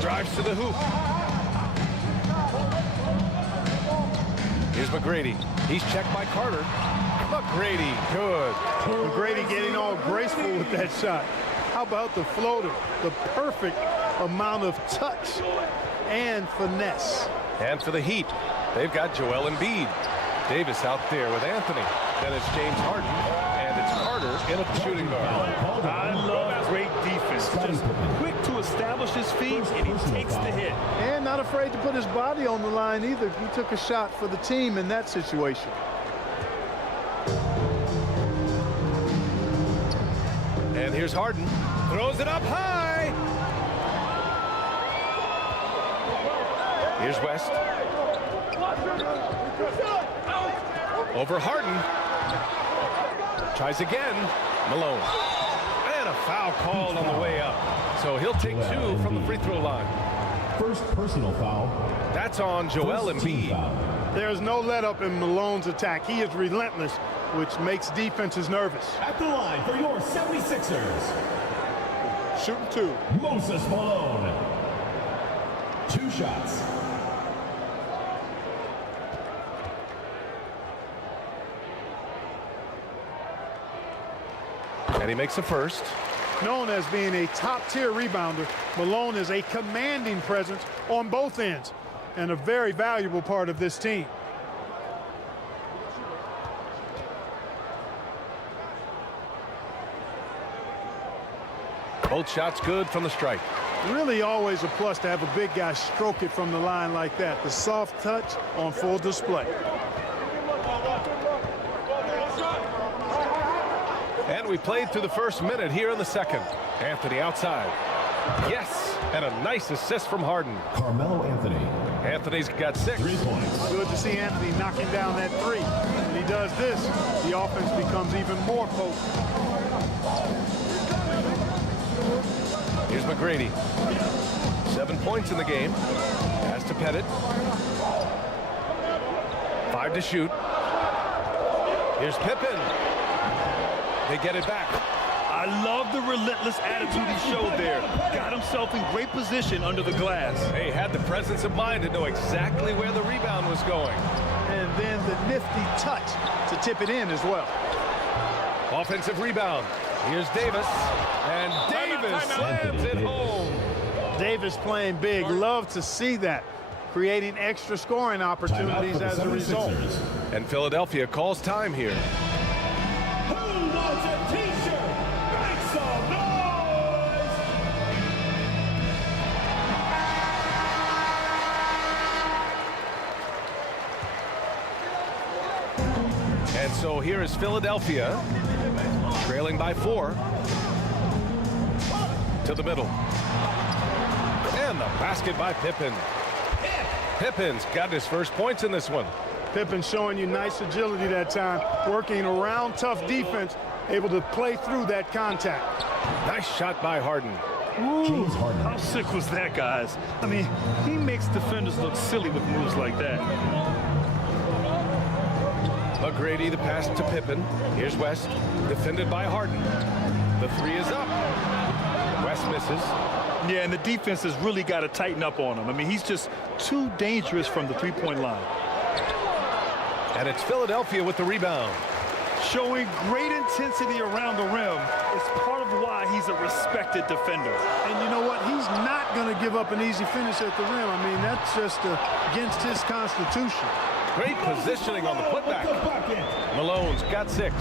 Drives to the hoop. Here's McGrady. He's checked by Carter. McGrady, good. McGrady getting all graceful with that shot. How about the floater? The perfect amount of touch and finesse. And for the Heat, they've got Joel Embiid. Davis out there with Anthony. Then it's James Harden, and it's Carter in a shooting guard. I love great defense. Just quick to establish his feet, and he takes the hit. And not afraid to put his body on the line either. He took a shot for the team in that situation. And here's Harden. Throws it up high. Here's West. Over Harden. Tries again. Malone. And a foul called on the way up. So he'll take 2 from the free throw line. First personal foul. That's on Joel Embiid. There's no let up in Malone's attack. He is relentless, which makes defenses nervous. At the line for your 76ers. Shooting 2. Moses Malone. 2 shots. And he makes the first. Known as being a top-tier rebounder, Malone is a commanding presence on both ends and a very valuable part of this team. Both shots good from the stripe. Really always a plus to have a big guy stroke it from the line like that. The soft touch on full display. And we played through the first minute here in the second. Anthony outside. Yes, and a nice assist from Harden. Carmelo Anthony. Anthony's got 6. 3 points. Good to see Anthony knocking down that 3. When he does this, the offense becomes even more potent. Here's McGrady. 7 points in the game. Pass to Pettit. 5 to shoot. Here's Pippen. They get it back. I love the relentless attitude he showed there. Got himself in great position under the glass. He had the presence of mind to know exactly where the rebound was going. And then the nifty touch to tip it in as well. Offensive rebound. Here's Davis, and Davis slams it home. Davis playing big. Love to see that. Creating extra scoring opportunities as a result. And Philadelphia calls time here. Who wants a t-shirt? Make some noise! And so here is Philadelphia, trailing by 4. To the middle. And the basket by Pippen. Pippen's got his first points in this one. Pippen showing you nice agility that time, working around tough defense, able to play through that contact. Nice shot by Harden. Ooh, how sick was that, guys? I mean, he makes defenders look silly with moves like that. McGrady, the pass to Pippen. Here's West, defended by Harden. The 3 is up. West misses. Yeah, and the defense has really got to tighten up on him. I mean, he's just too dangerous from the three-point line. And it's Philadelphia with the rebound. Showing great intensity around the rim is part of why he's a respected defender. And you know what? He's not going to give up an easy finish at the rim. I mean, that's just against his constitution. Great positioning on the putback. Malone's got 6.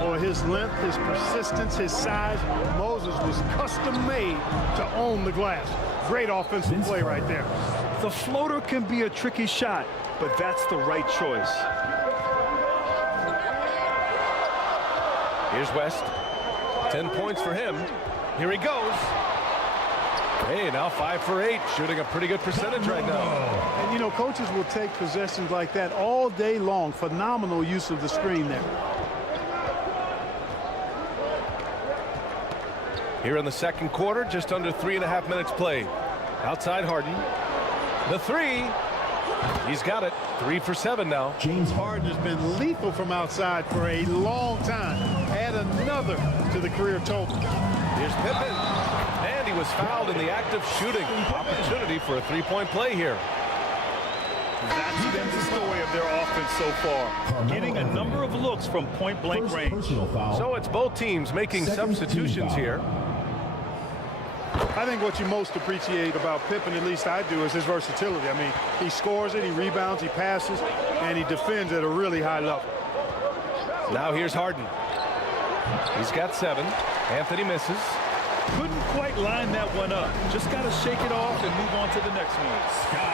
Or his length, his persistence, his size. Moses was custom made to own the glass. Great offensive play right there. The floater can be a tricky shot, but that's the right choice. Here's West. 10 points for him. Here he goes. Hey, now 5 for 8, shooting a pretty good percentage right now. And you know, coaches will take possessions like that all day long. Phenomenal use of the screen there. Here in the second quarter, just under 3.5 minutes played. Outside Harden. The 3. He's got it. 3 for 7 now. James Harden has been lethal from outside for a long time. Add another to the career total. Here's Pippen. And he was fouled in the act of shooting. Opportunity for a 3-point play here. That's been the story of their offense so far. Getting a number of looks from point-blank range. So it's both teams making substitutions here. I think what you most appreciate about Pippen, at least I do, is his versatility. I mean, he scores it, he rebounds, he passes, and he defends at a really high level. Now here's Harden. He's got 7. Anthony misses. Couldn't quite line that one up. Just got to shake it off and move on to the next one.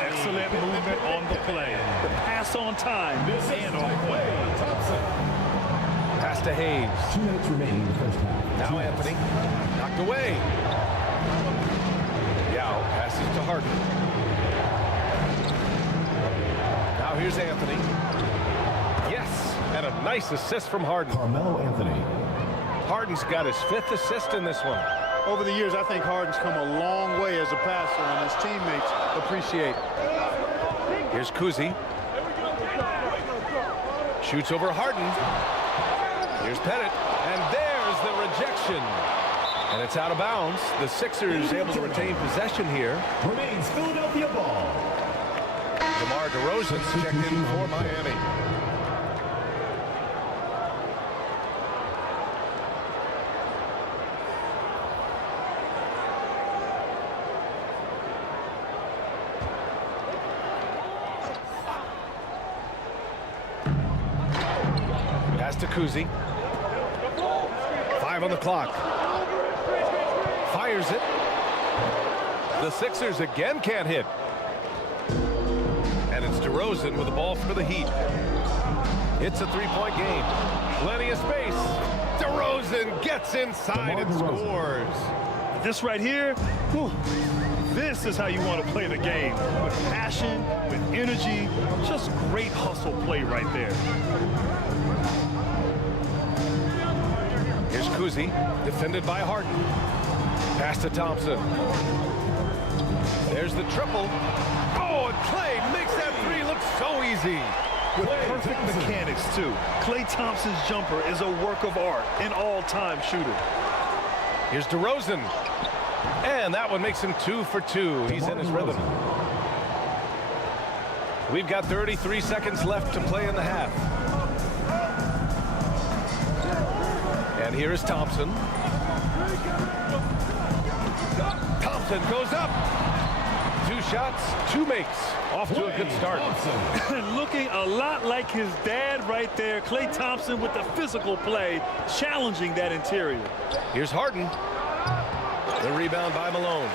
Excellent movement on the play. The pass on time and on point. Pass to Hayes. 2 minutes remaining in the first half. Now Anthony. Knocked away. Yao passes to Harden. Now here's Anthony. Yes, and a nice assist from Harden. Carmelo Anthony. Harden's got his 5th assist in this one. Over the years, I think Harden's come a long way as a passer, and his teammates appreciate it. Here's COUSY. Shoots over Harden. Here's Pettit, and there's the rejection. And it's out of bounds. The Sixers able to retain possession here. Remains Philadelphia ball. DeMar DeRozan checked in for Miami. Pass to COUSY. 5 on the clock. Fires it. The Sixers again can't hit. And it's DeRozan with the ball for the Heat. It's a 3-point game. Plenty of space. DeRozan gets inside and scores. This right here, whew, this is how you want to play the game. With passion, with energy, just great hustle play right there. Here's COUSY, defended by Harden. Pass to Thompson. There's the triple. Oh, and Klay makes that 3 look so easy. With perfect mechanics, too. Klay Thompson's jumper is a work of art, an all-time shooter. Here's DeRozan. And that one makes him 2 for 2. He's in his rhythm. We've got 33 seconds left to play in the half. And here is Thompson. Thompson goes up. 2 shots, 2 makes. Off to a good start. Looking a lot like his dad right there. Klay Thompson with the physical play, challenging that interior. Here's Harden. The rebound by Malone.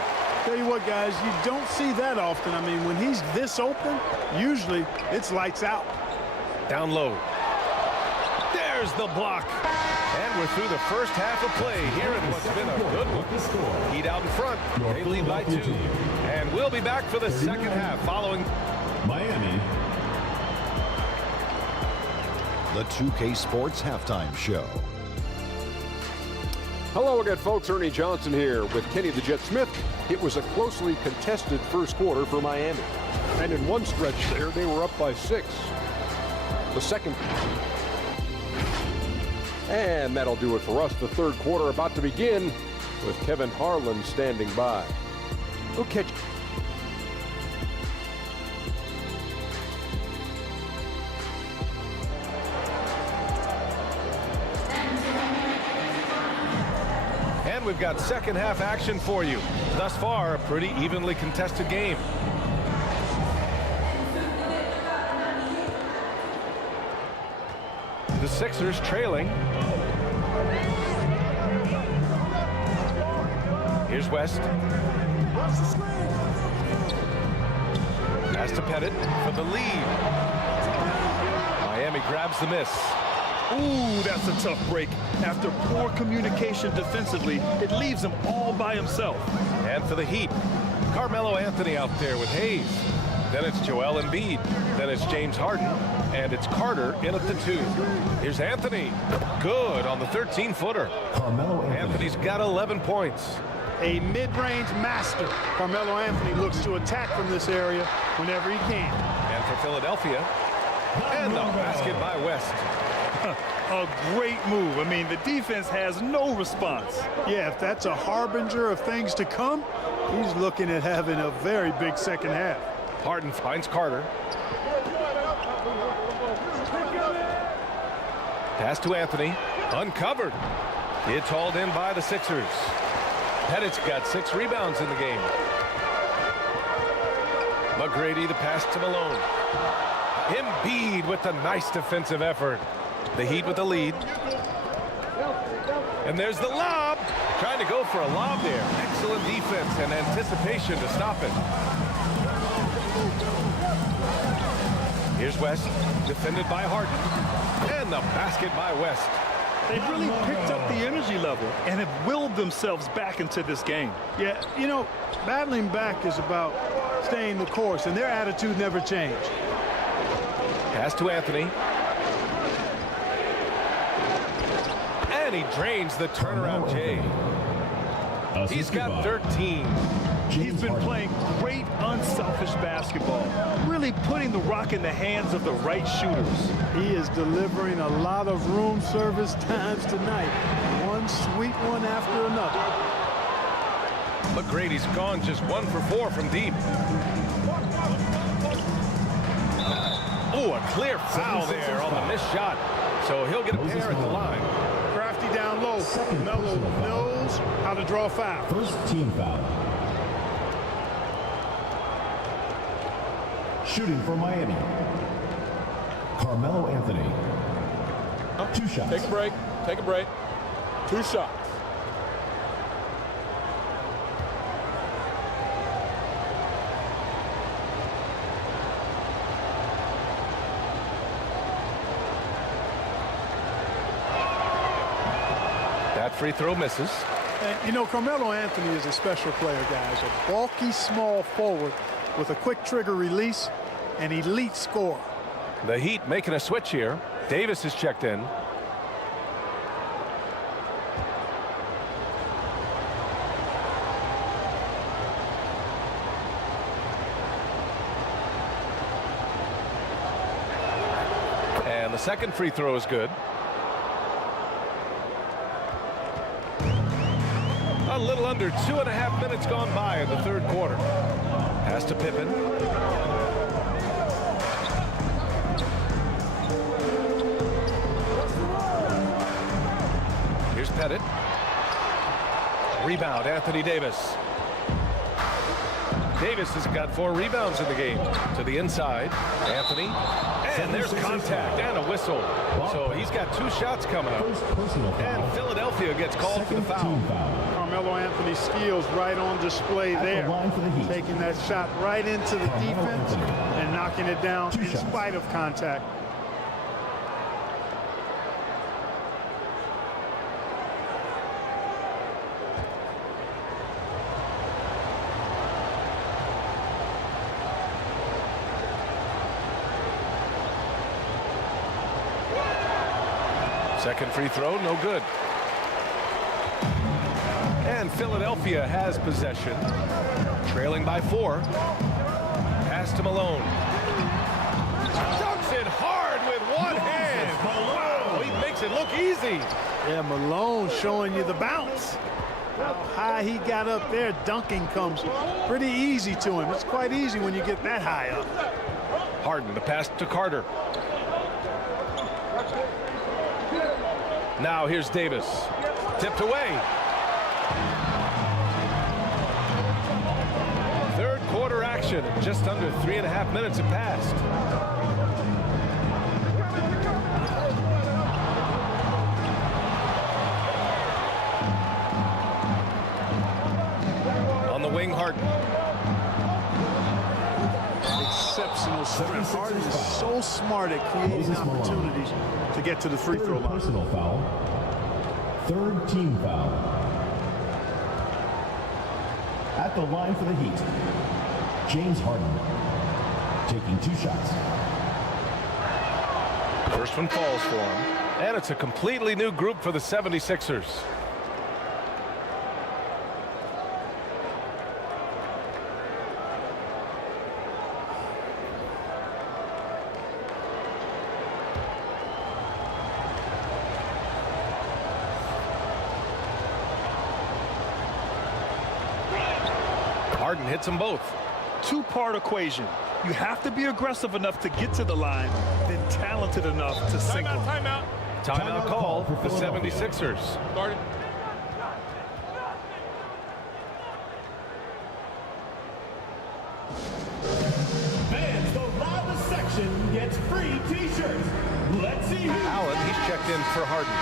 Tell you what, guys, you don't see that often. I mean, when he's this open, usually it's lights out. Down low. There's the block. And we're through the first half of play here in what's been a good one. Heat out in front. They lead by 2. And we'll be back for the second half following Miami. The 2K Sports Halftime Show. Hello again, folks. Ernie Johnson here with Kenny the Jet Smith. It was a closely contested first quarter for Miami. And in one stretch there, they were up by 6. The second. And that'll do it for us. The third quarter about to begin with Kevin Harlan standing by. We'll catch. And we've got second half action for you. Thus far, a pretty evenly contested game. The Sixers trailing. Here's West. Pass to Pettit for the lead. Miami grabs the miss. Ooh, that's a tough break. After poor communication defensively, it leaves him all by himself. And for the Heat, Carmelo Anthony out there with Hayes. Then it's Joel Embiid. Then it's James Harden. And it's Carter in at the 2. Here's Anthony. Good on the 13-footer. Carmelo Anthony's got 11 points. A mid-range master. Carmelo Anthony looks to attack from this area whenever he can. And for Philadelphia, and the basket by West. A great move. I mean, the defense has no response. Yeah, if that's a harbinger of things to come, he's looking at having a very big second half. Harden finds Carter. Pass to Anthony. Uncovered. It's hauled in by the Sixers. Pettit's got 6 rebounds in the game. McGrady, the pass to Malone. Embiid with the nice defensive effort. The Heat with the lead. And there's the lob. Trying to go for a lob there. Excellent defense and anticipation to stop it. Here's West, defended by Harden. And the basket by West. They've really picked up the energy level and have willed themselves back into this game. Yeah, you know, battling back is about staying the course, and their attitude never changed. Pass to Anthony. And he drains the turnaround Jay. He's got 13. He's been playing great unselfish basketball, really putting the rock in the hands of the right shooters. He is delivering a lot of room service times tonight. One sweet one after another. McGrady's gone just 1 for 4 from deep. Oh, a clear foul there on the missed shot. So he'll get a pair at the line. Crafty down low. Melo knows how to draw a foul. First team foul. Shooting for Miami. Carmelo Anthony. 2 shots. Take a break. Take a break. 2 shots. That free throw misses. And, you know, Carmelo Anthony is a special player, guys. A bulky, small forward with a quick trigger release, an elite scorer. The Heat making a switch here. Davis is checked in. And the second free throw is good. A little under 2.5 minutes gone by in the third quarter. Pass to Pippen. Pettit. Rebound, Anthony Davis. Davis has got 4 rebounds in the game. To the inside, Anthony. And there's contact and a whistle. So he's got 2 shots coming up. And Philadelphia gets called for the foul. Carmelo Anthony's skills right on display there. Taking that shot right into the defense and knocking it down in spite of contact. Second free throw, no good. And Philadelphia has possession, trailing by 4. Pass to Malone. Dunks it hard with one hand. Wow, he makes it look easy. Yeah, Malone showing you the bounce. How high he got up there, dunking comes pretty easy to him. It's quite easy when you get that high up. Harden, the pass to Carter. Now here's Davis. Tipped away. Third quarter action. Just under 3.5 minutes have passed. On the wing, Harden. Exceptional strength. Harden is so smart at creating opportunities to get to the free throw line. Personal foul. Third team foul. At the line for the Heat, James Harden taking 2 shots. First one falls for him. And it's a completely new group for the 76ers. Harden hits them both. 2-part equation. You have to be aggressive enough to get to the line, then talented enough to sink them. Timeout call for the 76ers. Started. Fans, the loudest section gets free T-shirts. Let's see who. Allen, he's checked in for Harden.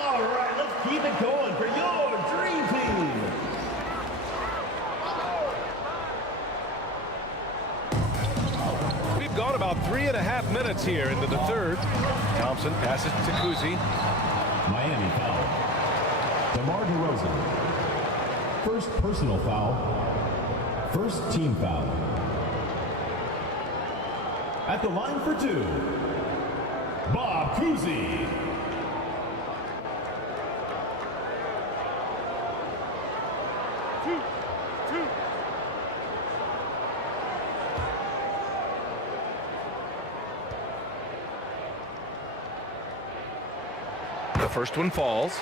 All right, let's keep it going for your dream team. We've gone about 3.5 minutes here into the third. Thompson passes to COUSY. Miami foul. DeMar DeRozan. First personal foul. First team foul. At the line for 2, Bob Cousy. The first one falls.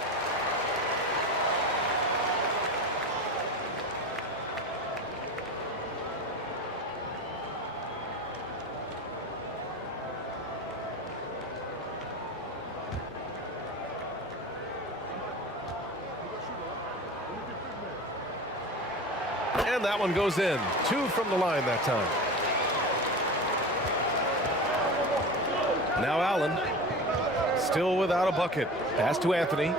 And that one goes in. 2 from the line that time. Now Allen. Still without a bucket. Pass to Anthony.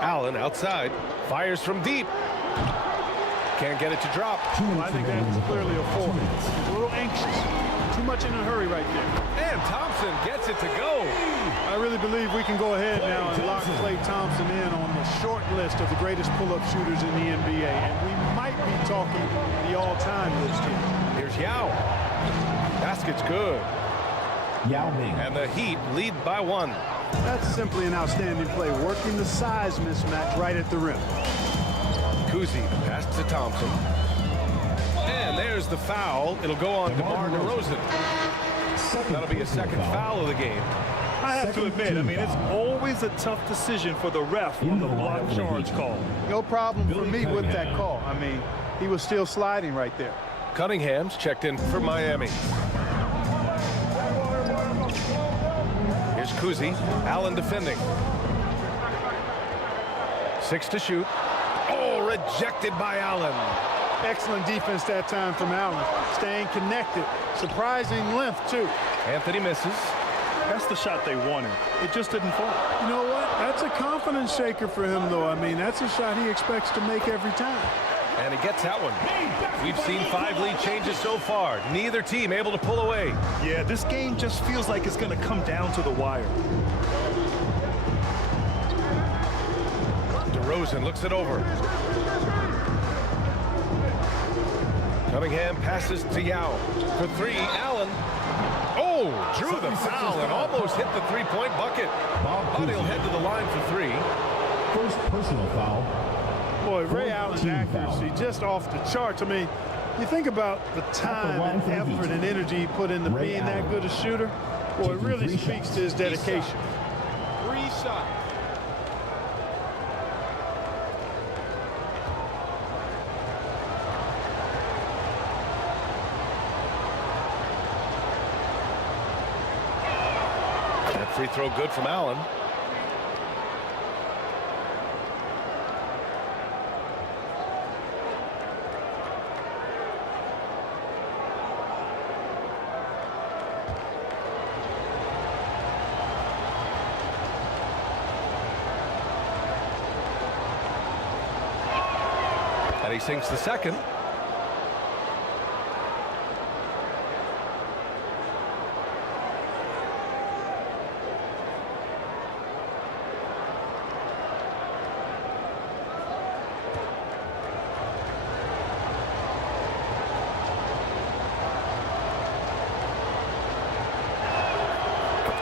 Allen outside. Fires from deep. Can't get it to drop. I think that's clearly a 4. He's a little anxious. Too much in a hurry right there. And Thompson gets it to go. I really believe we can go ahead now and lock Klay Thompson in on the short list of the greatest pull-up shooters in the NBA. And we might be talking the all-time list here. Here's Yao. Basket's good. Yao Ming. And the Heat lead by 1. That's simply an outstanding play, working the size mismatch right at the rim. COUSY pass to Thompson. And there's the foul. It'll go on DeMar DeRozan. That'll be a second foul of the game. I have to admit, I mean, it's always a tough decision for the ref on the block charge call. No problem for me with that call. I mean, he was still sliding right there. Cunningham's checked in for Miami. Here's COUSY. Allen defending. 6 to shoot. Oh, rejected by Allen. Excellent defense that time from Allen. Staying connected. Surprising length, too. Anthony misses. That's the shot they wanted. It just didn't fall. You know what? That's a confidence shaker for him, though. I mean, that's a shot he expects to make every time. And he gets that one. We've seen 5 lead changes so far. Neither team able to pull away. Yeah, this game just feels like it's going to come down to the wire. DeRozan looks it over. Cunningham passes to Yao. For 3, Allen. Oh, drew the foul and almost hit the three-point bucket. But he'll head to the line for 3. First personal foul. Boy, Ray Allen's accuracy just off the charts. I mean, you think about the time and effort and energy he put into being that good a shooter. Boy, it really speaks to his dedication. 3 shots. That free throw good from Allen. And he sinks the second.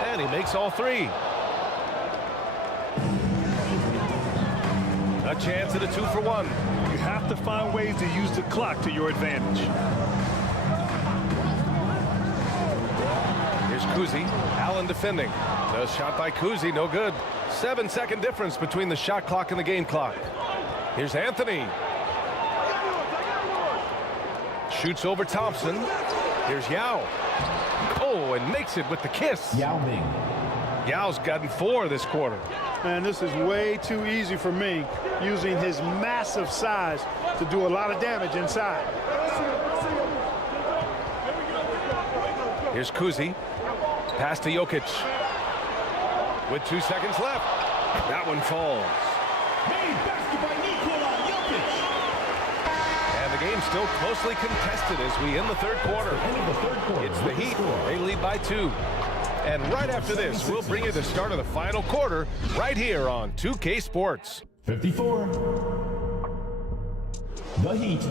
And he makes all 3. A chance at a 2-for-1. You have to find ways to use the clock to your advantage. Here's COUSY. Allen defending. The shot by COUSY, no good. 7-second difference between the shot clock and the game clock. Here's Anthony. Shoots over Thompson. Here's Yao. Oh, and makes it with the kiss. Yao Ming. Yao's gotten 4 this quarter. Man, this is way too easy for me, using his massive size to do a lot of damage inside. Here's COUSY. Pass to JOKIC. With 2 seconds left. That one falls. Made basket by NIKOLA Jokic. And the game's still closely contested as we end the third quarter. It's the Heat. They lead by 2. And right after this, we'll bring you the start of the final quarter right here on 2K Sports. 54. The Heat.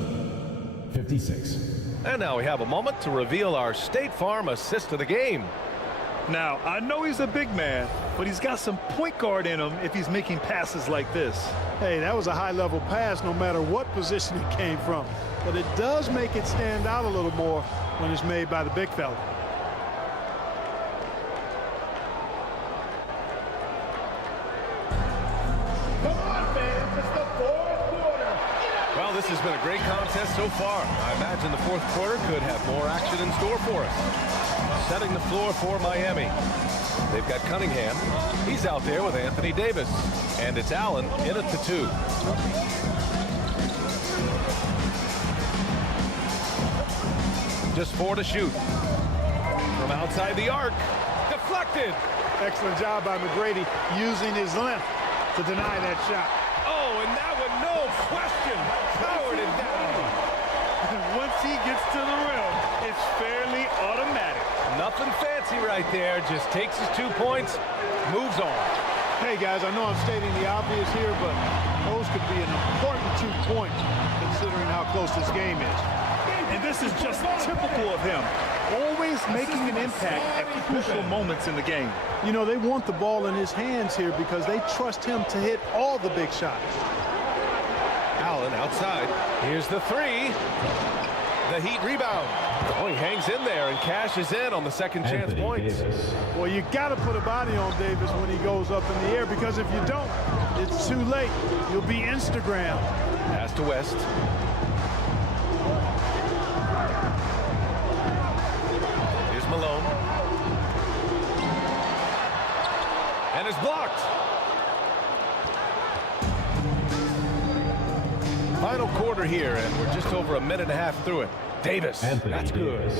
56. And now we have a moment to reveal our State Farm assist of the game. Now, I know he's a big man, but he's got some point guard in him if he's making passes like this. Hey, that was a high-level pass no matter what position it came from. But it does make it stand out a little more when it's made by the big fella. Well, this has been a great contest so far. I imagine the fourth quarter could have more action in store for us. Setting the floor for Miami. They've got Cunningham. He's out there with Anthony Davis. And it's Allen in at the 2. Just 4 to shoot. From outside the arc. Deflected. Excellent job by McGrady using his length to deny that shot. Oh, and that one, no question, powered it down. Once he gets to the rim, it's fairly automatic. Nothing fancy right there, just takes his 2 points, moves on. Hey guys, I know I'm stating the obvious here, but those could be an important 2 points considering how close this game is. And this is just typical of him, always making an impact at crucial moments in the game. You know, they want the ball in his hands here because they trust him to hit all the big shots. Allen outside. Here's the 3. The Heat rebound. Oh, he hangs in there and cashes in on the second chance points. Well, you got to put a body on Davis when he goes up in the air, because if you don't, it's too late. You'll be Instagram. Pass to West. Here's Malone. here, and we're just over a minute and a half through it. Davis, that's good.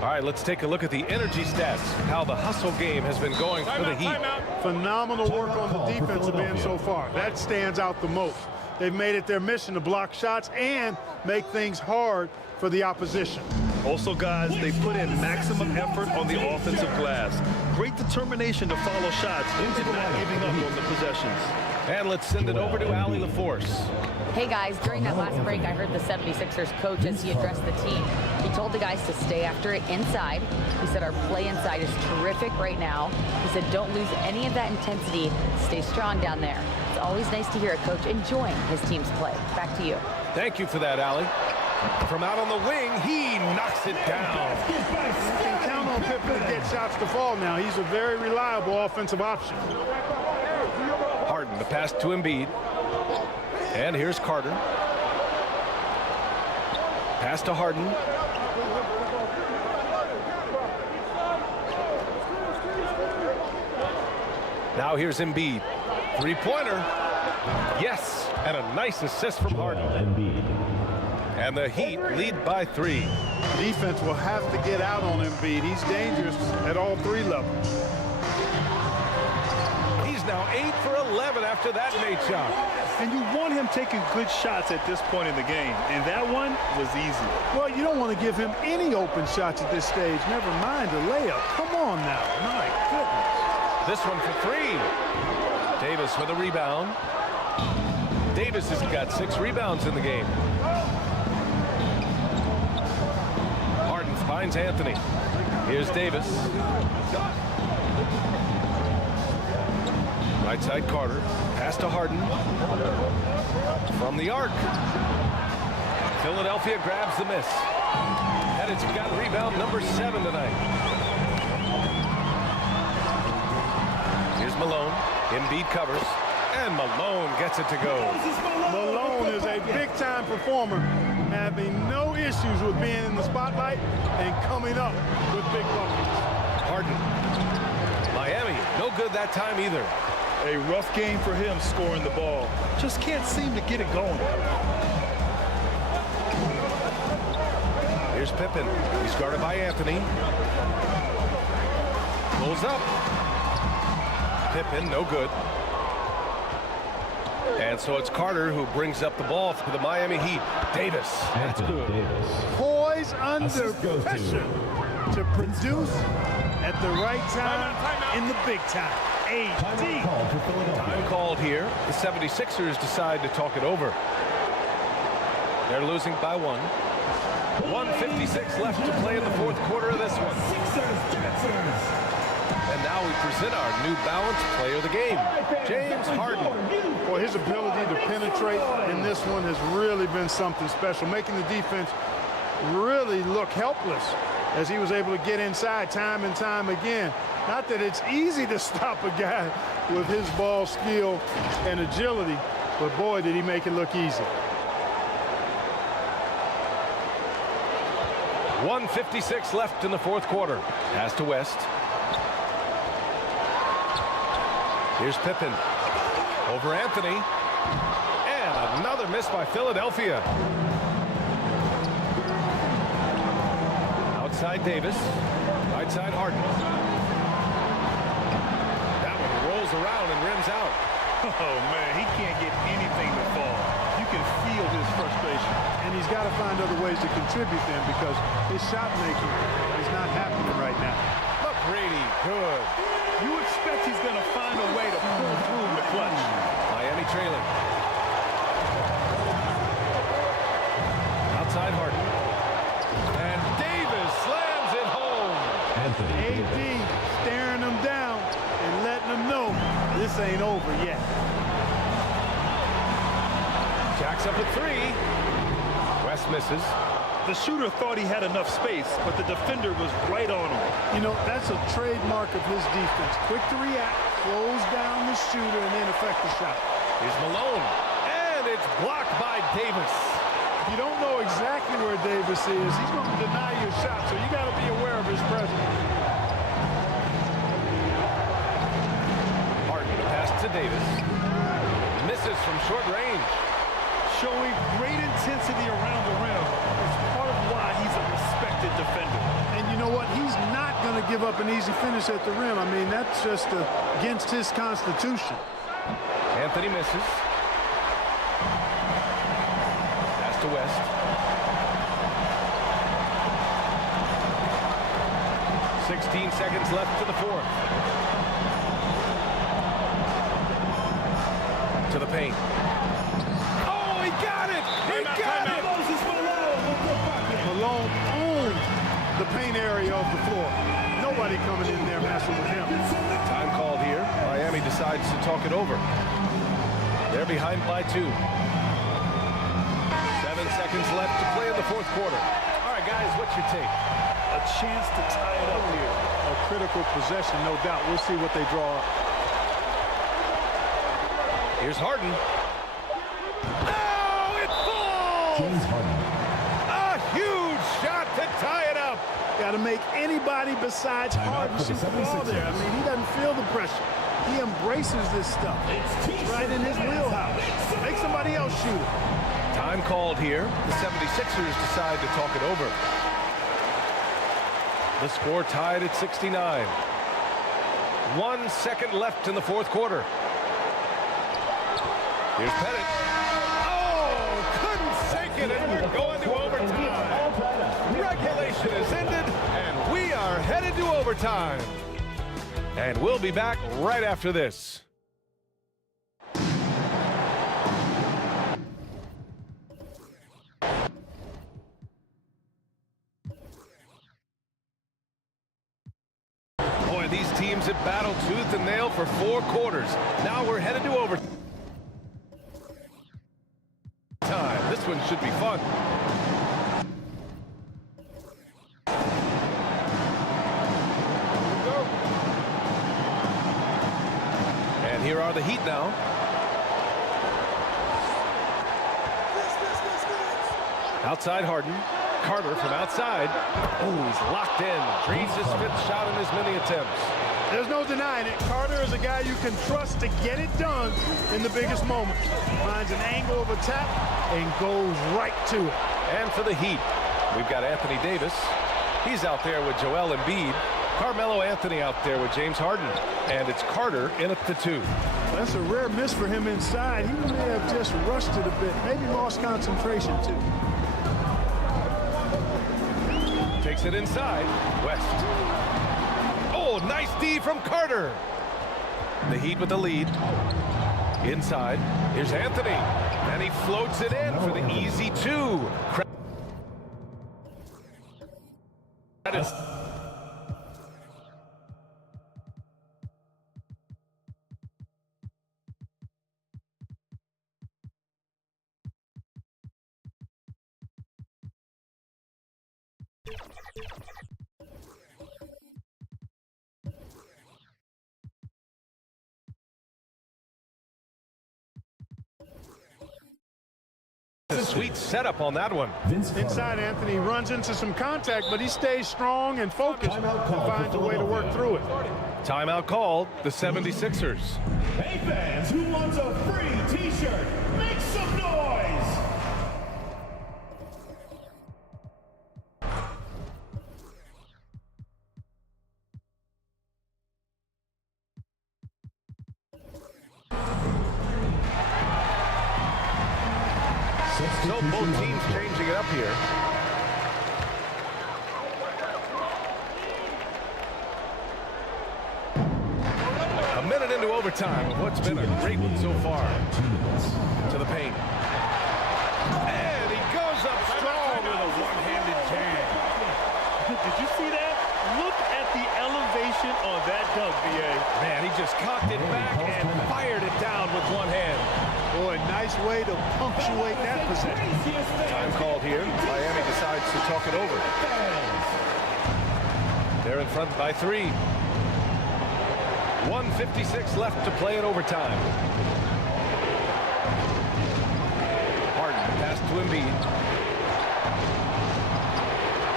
All right, let's take a look at the energy stats, how the hustle game has been going for the Heat. Phenomenal work on the defensive end so far. That stands out the most. They've made it their mission to block shots and make things hard for the opposition. Also, guys, they put in maximum effort on the offensive glass. Great determination to follow shots and not giving up on the possessions. And let's send it over to Allie LaForce. Hey guys, during that last break, I heard the 76ers coach as he addressed the team. He told the guys to stay after it inside. He said our play inside is terrific right now. He said don't lose any of that intensity. Stay strong down there. It's always nice to hear a coach enjoying his team's play. Back to you. Thank you for that, Allie. From out on the wing, he knocks it down. You can count on Pippen to get shots to fall now. He's a very reliable offensive option. Harden, the pass to Embiid. And here's Carter. Pass to Harden. Now here's Embiid. Three-pointer. Yes, and a nice assist from Harden. And the Heat lead by 3. Defense will have to get out on Embiid. He's dangerous at all 3 levels. He's now 8 for 11 after that made shot. And you want him taking good shots at this point in the game, and that one was easy. Well, you don't want to give him any open shots at this stage, never mind a layup. Come on now, my goodness. This one for 3. Davis with a rebound. Davis has got 6 rebounds in the game. Harden finds Anthony. Here's Davis. Right side Carter. Pass to Harden. From the arc. Philadelphia grabs the miss. And it's got rebound number 7 tonight. Here's Malone. Embiid covers. And Malone gets it to go. Malone is a big-time performer, having no issues with being in the spotlight and coming up with big buckets. Harden. Miami, no good that time either. A rough game for him scoring the ball. Just can't seem to get it going. Here's Pippen. He's guarded by Anthony. Pulls up. Pippen, no good. And so it's Carter who brings up the ball for the Miami Heat. Davis. That's good. Poise under pressure to produce at the right time in the big time. Time called here. The 76ers decide to talk it over. They're losing by 1. 1:56 left to play in the 4th quarter of this one. And now we present our new balanced player of the game, James Harden. Well, his ability to penetrate in this one has really been something special, making the defense really look helpless as he was able to get inside time and time again. Not that it's easy to stop a guy with his ball skill and agility, but boy, did he make it look easy. 1:56 left in the 4th quarter. Pass to West. Here's Pippen. Over Anthony. And another miss by Philadelphia. Outside Davis. Right side Harden. That one rolls around and rims out. Oh, man, he can't get anything to fall. You can feel his frustration. And he's got to find other ways to contribute then, because his shot making is not happening right now. McGrady, good. You expect he's going to find a way to pull through in the clutch. Miami trailing. Outside Harden. And Davis slams it home. AD staring him down and letting him know this ain't over yet. Jacks up at 3. West misses. The shooter thought he had enough space, but the defender was right on him. You know, that's a trademark of his defense. Quick to react, close down the shooter, and then affect the shot. Here's Malone. And it's blocked by Davis. You don't know exactly where Davis is. He's going to deny you a shot, so you got to be aware of his presence. Harden, the pass to Davis. Misses from short range. showing great intensity around the rim. It's part of why he's a respected defender. And you know what? He's not going to give up an easy finish at the rim. I mean, that's just against his constitution. Anthony misses. Pass to West. 16 seconds left to the fourth. To the paint. Oh, he got it! He got it! Malone owns the paint area of the floor. Nobody coming in there messing with him. Time called here. Miami decides to talk it over. They're behind by 2. 7 seconds left to play in the fourth quarter. All right, guys, what's your take? A chance to tie it up here. A critical possession, no doubt. We'll see what they draw up. Here's Harden. Oh, it falls! James Harden. A huge shot to tie it up. Got to make anybody besides Harden shoot the ball there. I mean, he doesn't feel the pressure. He embraces this stuff. It's right in his wheelhouse. Make somebody else shoot it. Time called here. The 76ers decide to talk it over. The score tied at 69. 1 second left in the fourth quarter. Here's Pettit. Oh, couldn't sink it, and we're going to overtime. Regulation is ended, and we are headed to overtime. And we'll be back right after this. Boy, these teams have battled tooth and nail for 4 quarters. Now we're headed to overtime. This one should be fun. And here are the Heat now. Outside Harden. Carter from outside. Oh, he's locked in. Drains his 5th shot in as many attempts. There's no denying it. Carter is a guy you can trust to get it done in the biggest moment. Finds an angle of attack and goes right to it. And for the Heat, we've got Anthony Davis. He's out there with Joel Embiid. Carmelo Anthony out there with James Harden. And it's Carter in at the 2. That's a rare miss for him inside. He may have just rushed it a bit. Maybe lost concentration, too. Takes it inside. West. Oh, nice D from Carter. The Heat with the lead. Inside. Here's Anthony. And he floats it in for the easy 2. A sweet setup on that one. Inside, Anthony runs into some contact, but he stays strong and focused and finds a way to work through it. Timeout called. The 76ers. Hey fans, who wants a free t-shirt? Make some noise! So both teams changing it up here. A minute into overtime of what's been a great one so far. To the paint. And he goes up strong with a one-handed jam. Did you see that? Look at the elevation on that dunk, B.A. Man, he just cocked it back and fired it down with one hand. Boy, nice way to punctuate that possession. Time called here. Miami decides to talk it over. They're in front by 3. 1:56 left to play in overtime. Harden pass to Embiid.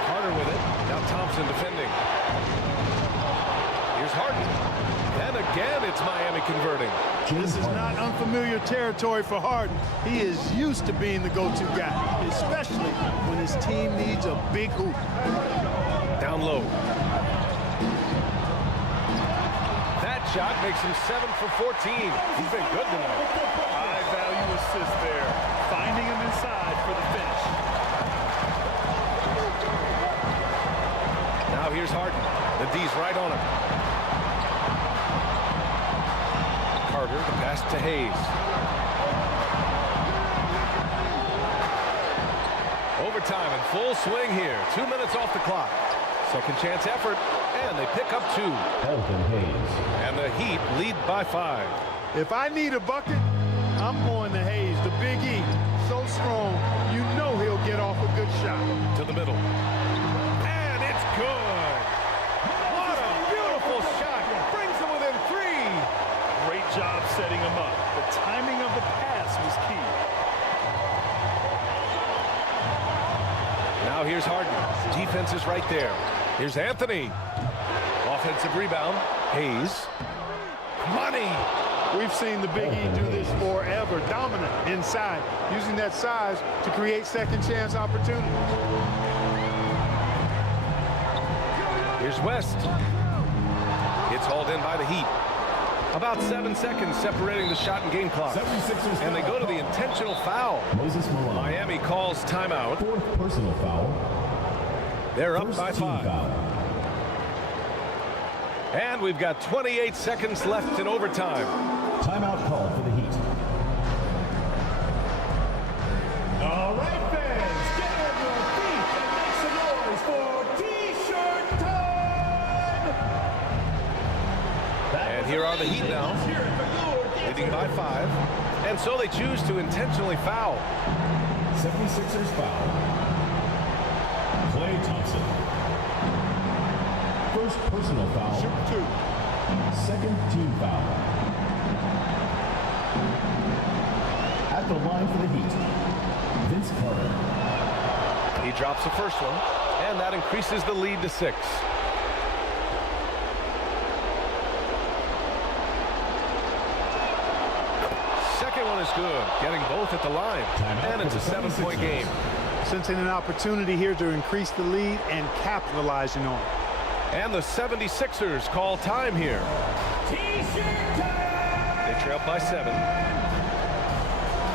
Carter with it. Now Thompson defending. Here's Harden. And And again, it's Miami converting. This is not unfamiliar territory for Harden. He is used to being the go-to guy, especially when his team needs a big hoop. Down low. That shot makes him 7 for 14. He's been good tonight. High value assist there. Finding him inside for the finish. Now here's Harden. The D's right on him. Carter, the pass to Hayes. Overtime in full swing here. 2 minutes off the clock. Second chance effort, and they pick up 2. And the Heat lead by 5. If I need a bucket, I'm going to Hayes, the Big E. So strong, you know he'll get off a good shot. To the middle. And it's good. What a beautiful shot. Brings them within 3. Great job setting him up. The timing of the pass was key. Now here's Harden. Defense is right there. Here's Anthony. Offensive rebound. Hayes. Money. We've seen the Big E do this forever. Dominant inside, using that size to create second chance opportunities. Here's West. It's hauled in by the Heat. About 7 seconds separating the shot and game clock. And they go to the intentional foul. Miami calls timeout. 4th personal foul. They're up by 5. And we've got 28 seconds left in overtime. Timeout call for the Heat. All right, fans, get on your feet and make some noise for T-shirt time! And here are the Heat now, leading by 5. And so they choose to intentionally foul. 76ers foul. Klay Thompson. First personal foul. Shoot 2. Second team foul. At the line for the Heat, Vince Carter. He drops the first one, and that increases the lead to 6. Second one is good, getting both at the line, and it's a 7-point game. Sensing an opportunity here to increase the lead and capitalizing on it. And the 76ers call time here. They trail by 7.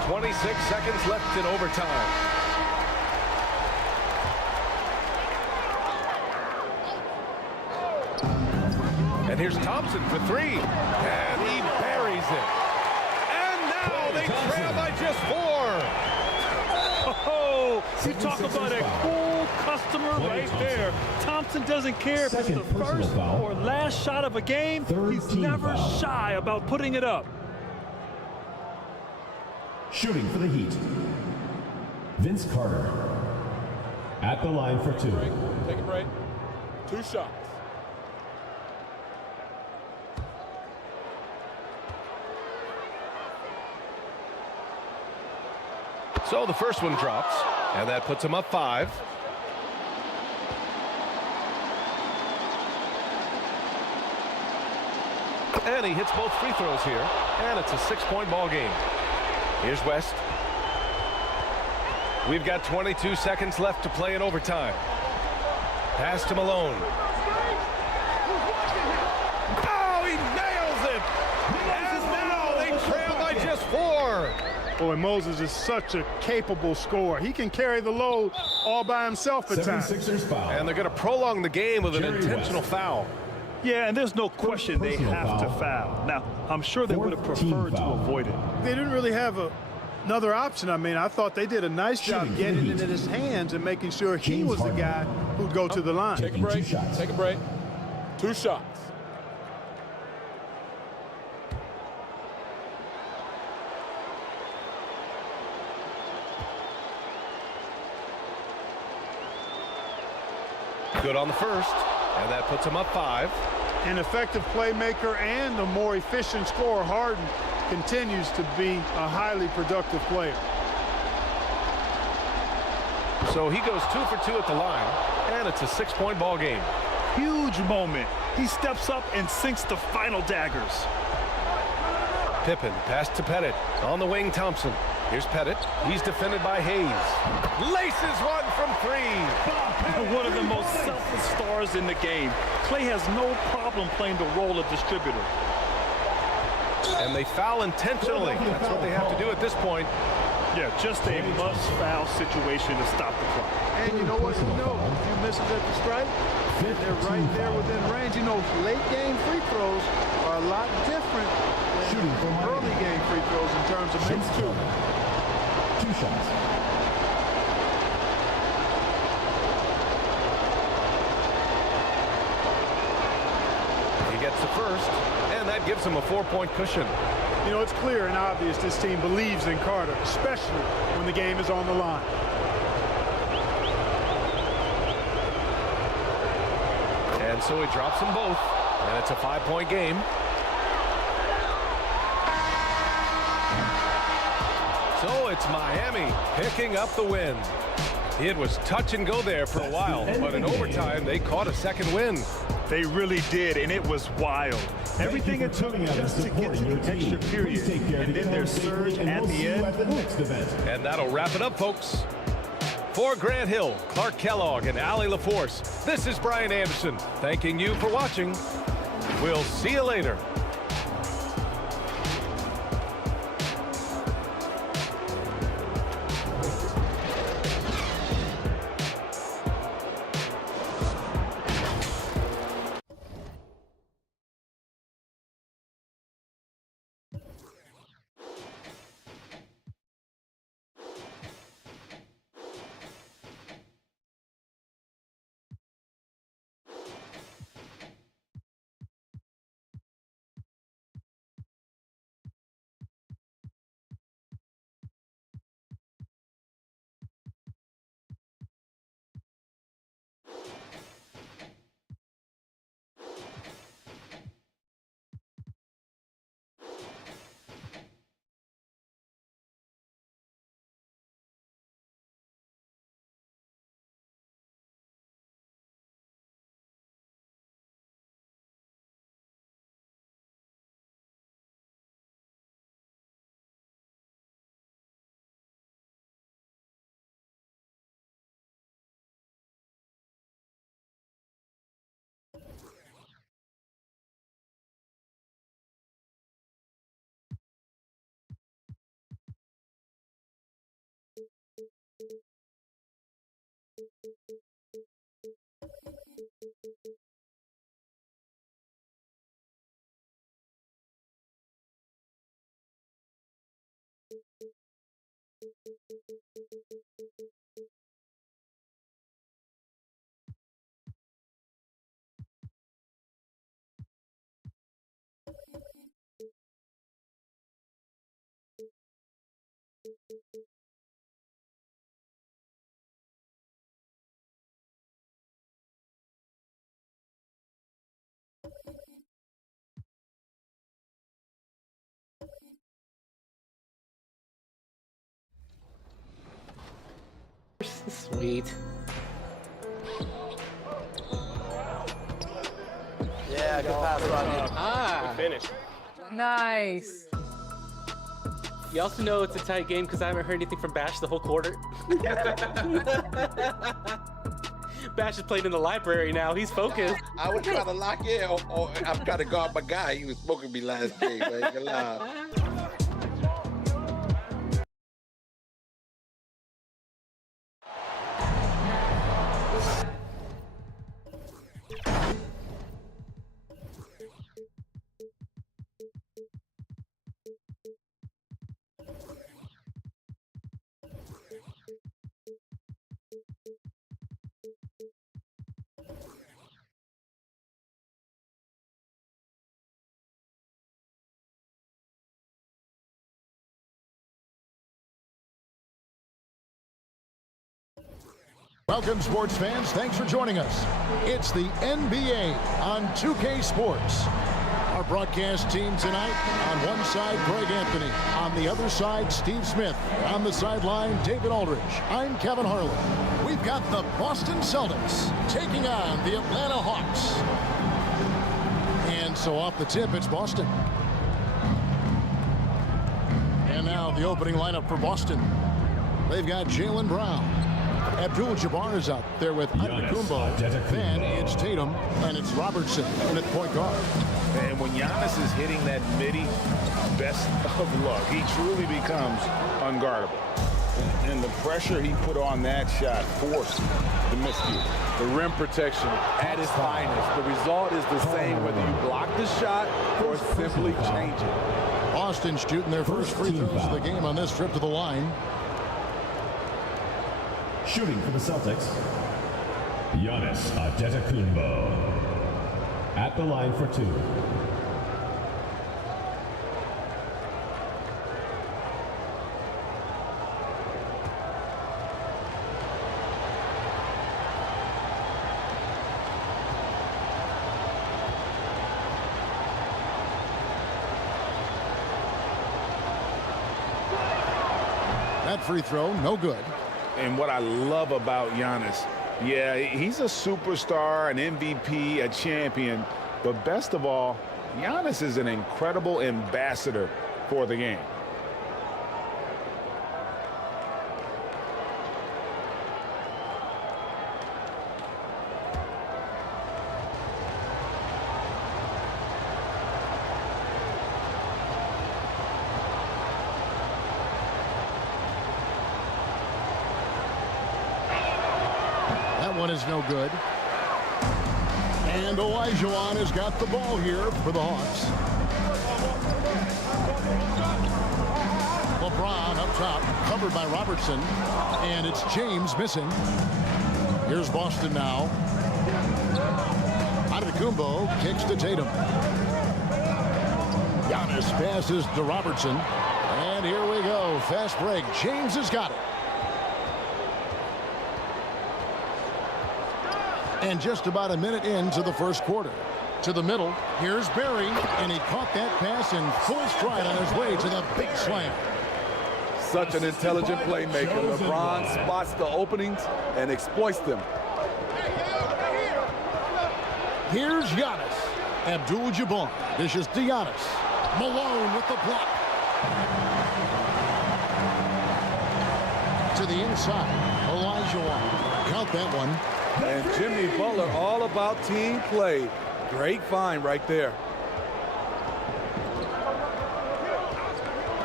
26 seconds left in overtime. And here's Thompson for 3. And he buries it. And now they trail by just 4. Oh, you talk about a cool customer right there. Thompson doesn't care if it's the first or last shot of a game. He's never shy about putting it up. Shooting for the Heat, Vince Carter. At the line for 2. Take a break. 2 shots. So the first one drops, and that puts him up 5. And he hits both free throws here, and it's a 6-point ball game. Here's West. We've got 22 seconds left to play in overtime. Pass to Malone. Oh, he nails it! And now they trail by just 4. Boy, Moses is such a capable scorer. He can carry the load all by himself at times. And they're going to prolong the game with an intentional foul. Yeah, and there's no question they have to foul. Now, I'm sure they would have preferred to avoid it. They didn't really have another option. I mean, I thought they did a nice job getting it in his hands and making sure he was the guy who'd go to the line. Take a break. Take a break. 2 shots. Good on the first, and that puts him up 5. An effective playmaker and a more efficient scorer, Harden continues to be a highly productive player. So he goes 2 for 2 at the line, and it's a 6-point ball game. Huge moment. He steps up and sinks the final daggers. Pippen pass to Pettit. On the wing, Thompson. Here's Pettit. He's defended by Hayes. Laces one from 3. One of the most selfless stars in the game. Klay has no problem playing the role of distributor. And they foul intentionally. That's what they have to do at this point. Yeah, just a must-foul situation to stop the clock. And you know what? You know, a few misses at the stripe, and they're right there within range. You know, late game free throws are a lot different than early game free throws in terms of makes 2. 2 shots. He gets the first, and that gives him a 4-point cushion. You know, it's clear and obvious this team believes in Carter, especially when the game is on the line. And so he drops them both, and it's a 5-point game. So it's Miami picking up the win. It was touch and go there for a while, but in overtime, they caught a second win. They really did, and it was wild. Everything it took just to get to the extra period, and then their surge at the end. And that'll wrap it up, folks. For Grant Hill, Clark Kellogg, and Allie LaForce, this is Brian Anderson, thanking you for watching. We'll see you later. Sweet. Yeah, good pass, Rodney. Ah. Good finish. Nice. You also know it's a tight game because I haven't heard anything from Bash the whole quarter. Bash is playing in the library now. He's focused. I was trying to lock in, or I'm trying to guard my guy. He was smoking me last game, man. Good luck. Welcome, sports fans. Thanks for joining us. It's the NBA on 2K Sports. Our broadcast team tonight, on one side, Greg Anthony. On the other side, Steve Smith. On the sideline, David Aldridge. I'm Kevin Harlan. We we've got the Boston Celtics taking on the Atlanta Hawks. And so off the tip, it's Boston. And now the opening lineup for Boston. They've got Jaylen Brown. Abdul-Jabbar is out there with Antetokounmpo. Then it's Tatum and it's Robertson in at point guard. And when Giannis is hitting that midi, best of luck. He truly becomes unguardable. And the pressure he put on that shot forced the miscue. The rim protection at its finest. The result is the same whether you block the shot or simply change it. Boston shooting their first free throws of the game on this trip to the line. Shooting for the Celtics, Giannis Antetokounmpo. At the line for 2. That free throw, no good. And what I love about Giannis, yeah, he's a superstar, an MVP, a champion, but best of all, Giannis is an incredible ambassador for the game. One is no good. And Olajuwon has got the ball here for the Hawks. LeBron up top, covered by Robertson. And it's James missing. Here's Boston now. Antetokounmpo kicks to Tatum. Giannis passes to Robertson. And here we go. Fast break. James has got it. And just about a minute into the first quarter. To the middle, here's Barry, and he caught that pass in full stride on his way to the big slam. Such an intelligent playmaker. LeBron spots the openings and exploits them. Here's Giannis. Abdul-Jabbar dishes to Giannis. Malone with the block. To the inside, Olajuwon. Count that one. And Jimmy Butler all about team play. Great find right there.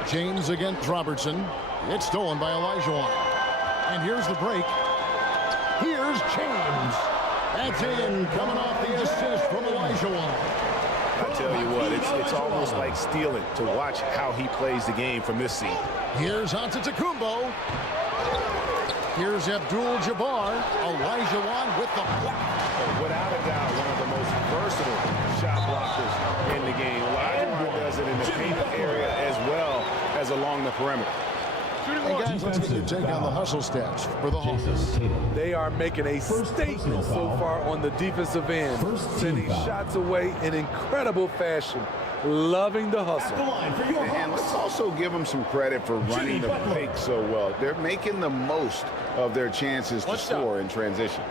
James against Robertson. It's stolen by Olajuwon. And here's the break. Here's James. That's in, coming off the assist from Olajuwon. I tell you what, it's almost like stealing to watch how he plays the game from this seat. Here's Antetokounmpo. Here's Abdul-Jabbar. Olajuwon with the block. Without a doubt, one of the most versatile shot blockers in the game. Olajuwon does it in the paint area as well as along the perimeter. Hey guys, let's get your take on the hustle stats for the Hawks. They are making a statement so far on the defensive end, sending shots away in incredible fashion. Loving the hustle. And let's also give them some credit for running the pick so well. They're making the most of their chances to score in transition.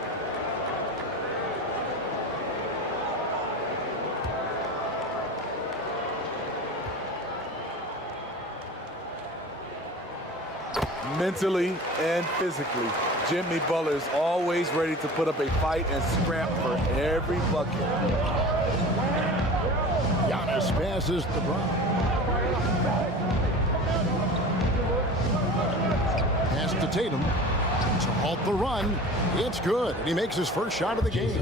Mentally and physically, Jimmy Butler is always ready to put up a fight and scrap for every bucket. Giannis passes to Brown. Pass to Tatum to halt the run. It's good, and he makes his first shot of the game.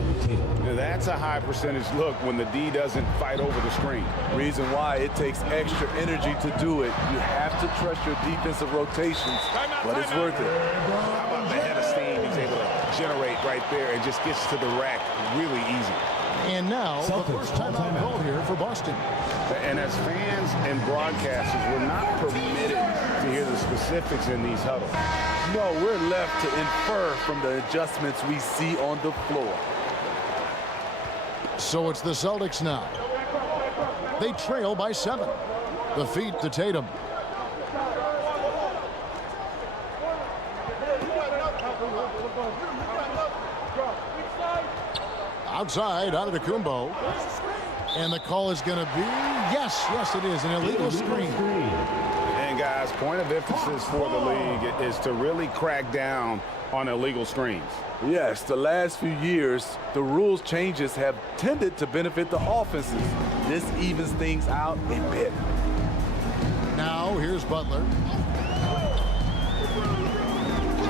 That's a high percentage look when the D doesn't fight over the screen. Reason why it takes extra energy to do it. You have to trust your defensive rotations, but it's worth it. How about the head of steam he's able to generate right there and just gets to the rack really easy. And now, the first timeout call here for Boston. And as fans and broadcasters, we're not permitted to hear the specifics in these huddles. No, we're left to infer from the adjustments we see on the floor. So it's the Celtics now. They trail by 7. The feed to Tatum. Outside, Antetokounmpo. And the call is going to be, yes, it is, an illegal screen. And guys, point of emphasis for the league is to really crack down on illegal screens. Yes, the last few years, the rules changes have tended to benefit the offenses. This evens things out a bit. Now, here's Butler.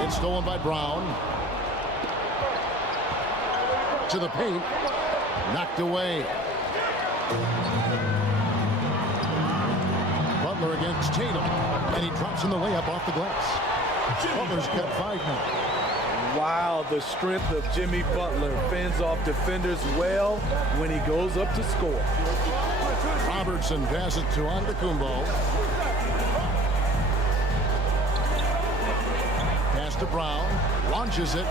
It's stolen by Brown. To the paint. Knocked away. Butler against Tatum. And he drops in the layup off the glass. Butler's kept 5 now. Wow, the strength of Jimmy Butler fends off defenders well when he goes up to score. Robertson passes to Antetokounmpo. Pass to Brown. Launches it.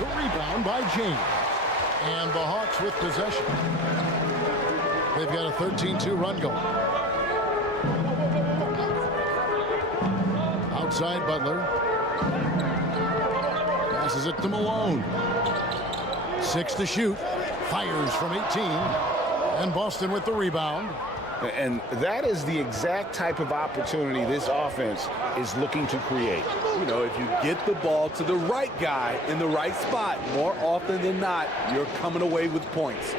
The rebound by James. And the Hawks with possession. They've got a 13-2 run going. Outside Butler. Passes it to Malone. 6 to shoot. Fires from 18. And Boston with the rebound. And that is the exact type of opportunity this offense is looking to create. You know, if you get the ball to the right guy in the right spot, more often than not, you're coming away with points.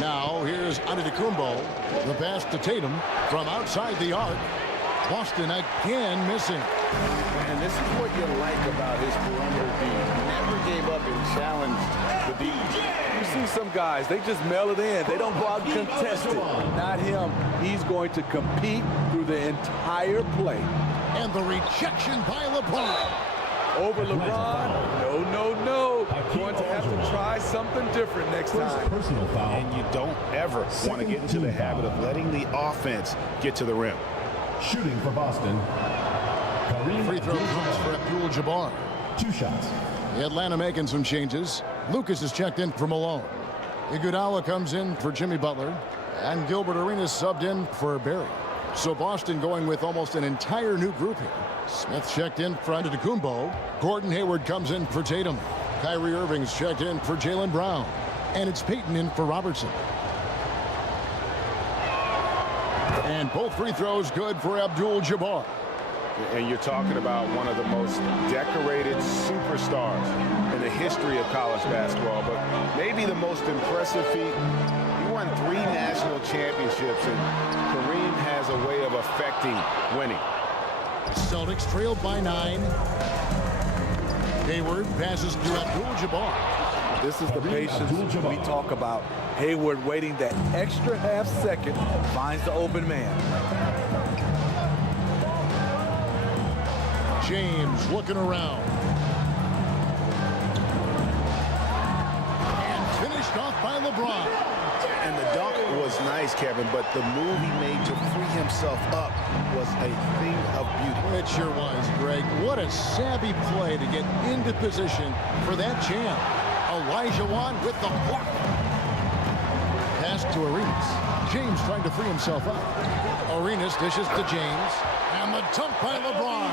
Now, here's Antetokounmpo. The pass to Tatum from outside the arc. Boston again missing. And this is what you like about his perimeter team. Never gave up and challenged the defense. You see some guys, they just mail it in. They don't go out and contest it. Not him. He's going to compete through the entire play. And the rejection by LeBron. Over LeBron. No. Going to have to try something different next time. And you don't ever want to get into the habit of letting the offense get to the rim. Shooting for Boston. Free throw comes for Abdul-Jabbar. 2 shots. Atlanta making some changes. Lucas is checked in for Malone. Iguodala comes in for Jimmy Butler. And Gilbert Arenas subbed in for Barry. So Boston going with almost an entire new group here. Smith checked in for Antetokounmpo. Gordon Hayward comes in for Tatum. Kyrie Irving's checked in for Jaylen Brown. And it's Payton in for Robertson. And both free throws good for Abdul-Jabbar. And you're talking about one of the most decorated superstars in the history of college basketball, but maybe the most impressive feat. He won 3 national championships, and Kareem has a way of affecting winning. Celtics trailed by 9. Hayward passes to Abdul-Jabbar. This is the patience we talk about. Hayward waiting that extra half second, finds the open man. James looking around. And finished off by LeBron. And the dunk was nice, Kevin, but the move he made to free himself up was a thing of beauty. It sure was, Greg. What a savvy play to get into position for that jam. Elijah Wan with the block. Pass to Arenas. James trying to free himself up. Arenas dishes to James. And the dunk by LeBron.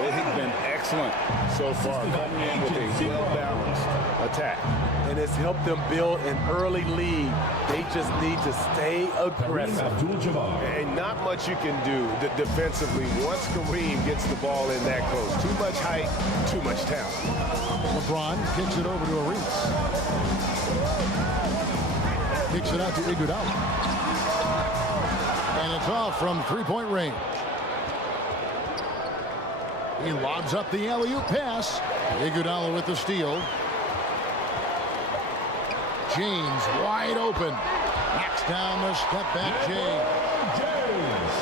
They've been excellent so far, coming in with a well-balanced attack. And it's helped them build an early lead. They just need to stay aggressive. And not much you can do defensively once Kareem gets the ball in that close. Too much height, too much talent. LeBron kicks it over to Arenas. Kicks it out to Iguodala. And it's off from 3-point range. He lobs up the alley-oop pass. Iguodala with the steal. James wide open. Knocks down the step-back James.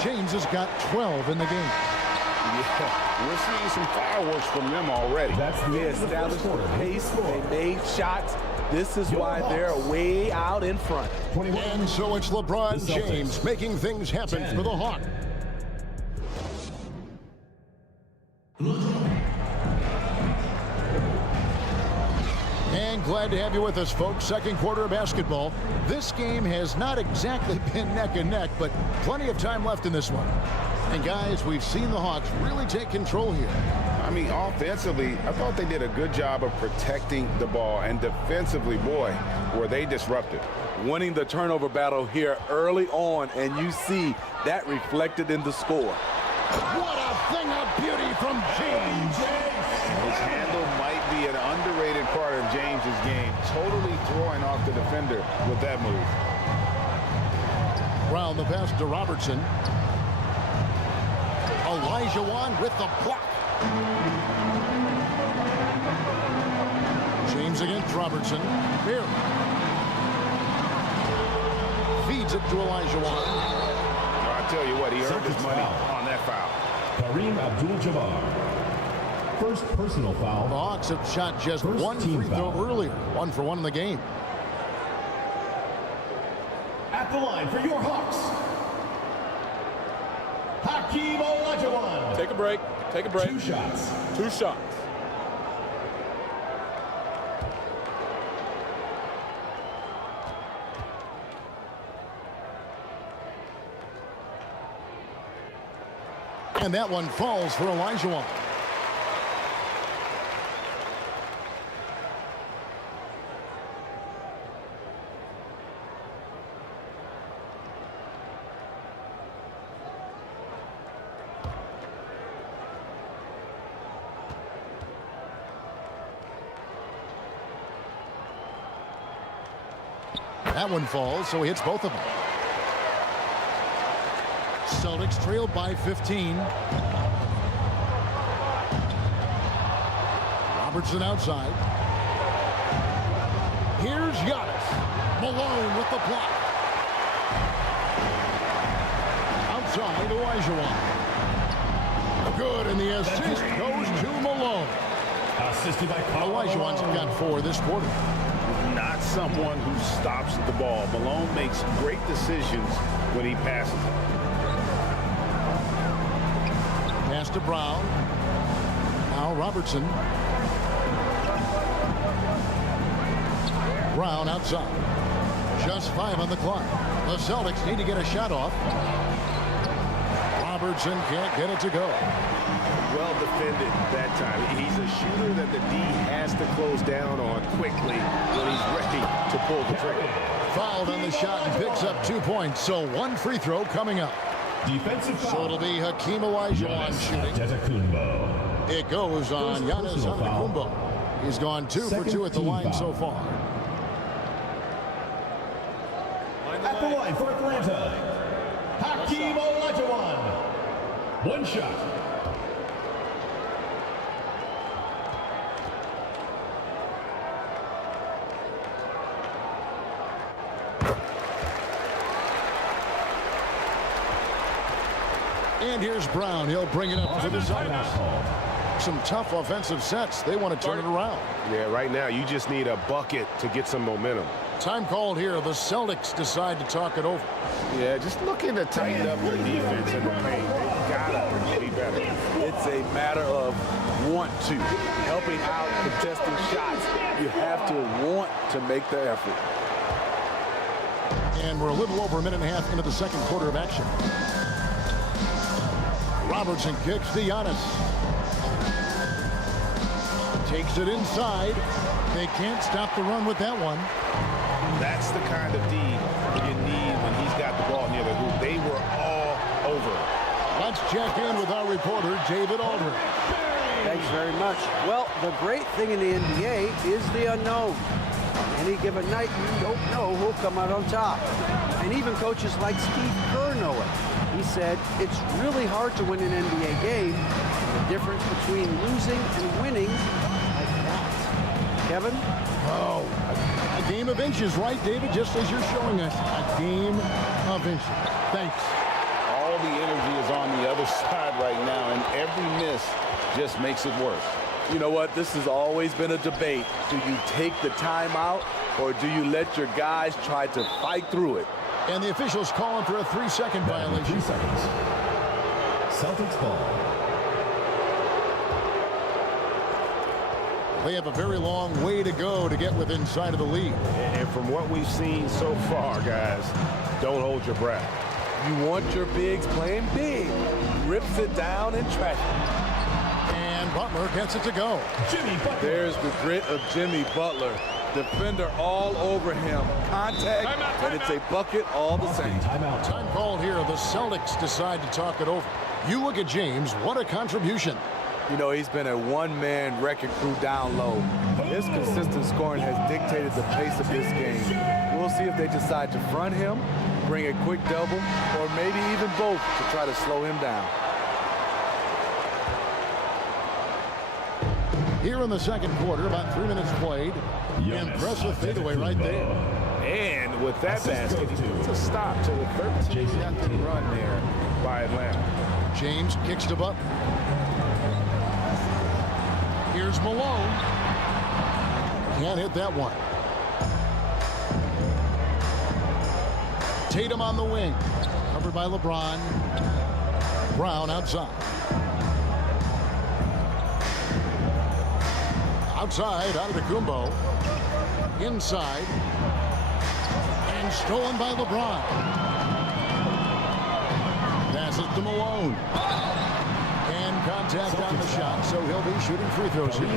James has got 12 in the game. Yeah, we're seeing some fireworks from them already. They established the pace. They made shots. This is why they're way out in front. And so it's LeBron James making things happen for the Hawks. And glad to have you with us, folks. Second quarter of basketball. This game has not exactly been neck and neck, but plenty of time left in this one. And guys, we've seen the Hawks really take control here. I mean, offensively, I thought they did a good job of protecting the ball, and defensively, boy, were they disruptive. Winning the turnover battle here early on, and you see that reflected in the score. What a thing of beauty from James. His handle might be an underrated part of James's game, totally throwing off the defender with that move. Brown the pass to Robertson. Olajuwon with the block. James against Robertson. Here. Feeds it to Olajuwon. I tell you what, he earned his money on that foul. Kareem Abdul-Jabbar. First personal foul. The Hawks have shot just one free throw earlier. 1 for 1 in the game. At the line for your Hawks, Hakeem Olajuwon. Take a break. Take a break. 2 shots. 2 shots. And that one falls for Olajuwon. That one falls, so he hits both of them. Celtics trailed by 15. Robertson outside. Here's Giannis. Malone with the block. Outside, Olajuwon. Good, and the assist goes to Malone. Assisted by Olajuwon's got 4 this quarter. Not someone who stops the ball. Malone makes great decisions when he passes it. Pass to Brown. Now Robertson. Brown outside. Just 5 on the clock. The Celtics need to get a shot off. Robertson can't get it to go. Well defended that time. He's a shooter that the D has to close down on quickly when he's ready to pull the trigger. Fouled on the shot and picks up 2 points. So 1 free throw coming up. Defensive foul. So it'll be Hakeem Olajuwon shooting. It goes on Giannis Antetokounmpo. He's gone 2 for 2 at the line so far. At the line for Atlanta, Hakeem Olajuwon. 1 shot. And here's Brown. He'll bring it up for the Celtics. Some tough offensive sets. They want to turn it around. Yeah, right now you just need a bucket to get some momentum. Time called here. The Celtics decide to talk it over. Yeah, just looking to tighten up their defense in the paint. They gotta be better. It's a matter of want to. Helping out, contesting shots. You have to want to make the effort. And we're a little over 1.5 minutes into the second quarter of action. Robertson kicks to Giannis. Takes it inside. They can't stop the run with that one. That's the kind of D you need when he's got the ball near the hoop. They were all over. Let's check in with our reporter, David Aldridge. Thanks very much. Well, the great thing in the NBA is the unknown. On any given night, you don't know who'll come out on top. And even coaches like Steve Kerr know it. He said it's really hard to win an NBA game. The difference between losing and winning, like that. Kevin? Oh, a game of inches, right, David? Just as you're showing us, a game of inches. Thanks. All the energy is on the other side right now, and every miss just makes it worse. You know what? This has always been a debate. Do you take the timeout, or do you let your guys try to fight through it? And the officials calling for a 3-second violation. 3 seconds. Celtics ball. They have a very long way to go to get within sight of the lead. And from what we've seen so far, guys, don't hold your breath. You want your bigs playing big, rips it down in traffic. And Butler gets it to go. There's the grit of Jimmy Butler. Defender all over him. Contact, and it's a bucket all the same. Time called here. The Celtics decide to talk it over. You look at James, what a contribution. You know, he's been a one-man wrecking crew down low. His consistent scoring has dictated the pace of this game. We'll see if they decide to front him, bring a quick double, or maybe even both to try to slow him down. Here in the second quarter, about 3 minutes played. Impressive fadeaway right there. And with that basket, he puts a stop to the 13-0 run there by Atlanta. James kicks to Butler. Here's Malone. Can't hit that one. Tatum on the wing. Covered by LeBron. Brown outside. Outside, Antetokounmpo. Inside. And stolen by LeBron. Pass it to Malone. And contact on the shot, so he'll be shooting free throws here.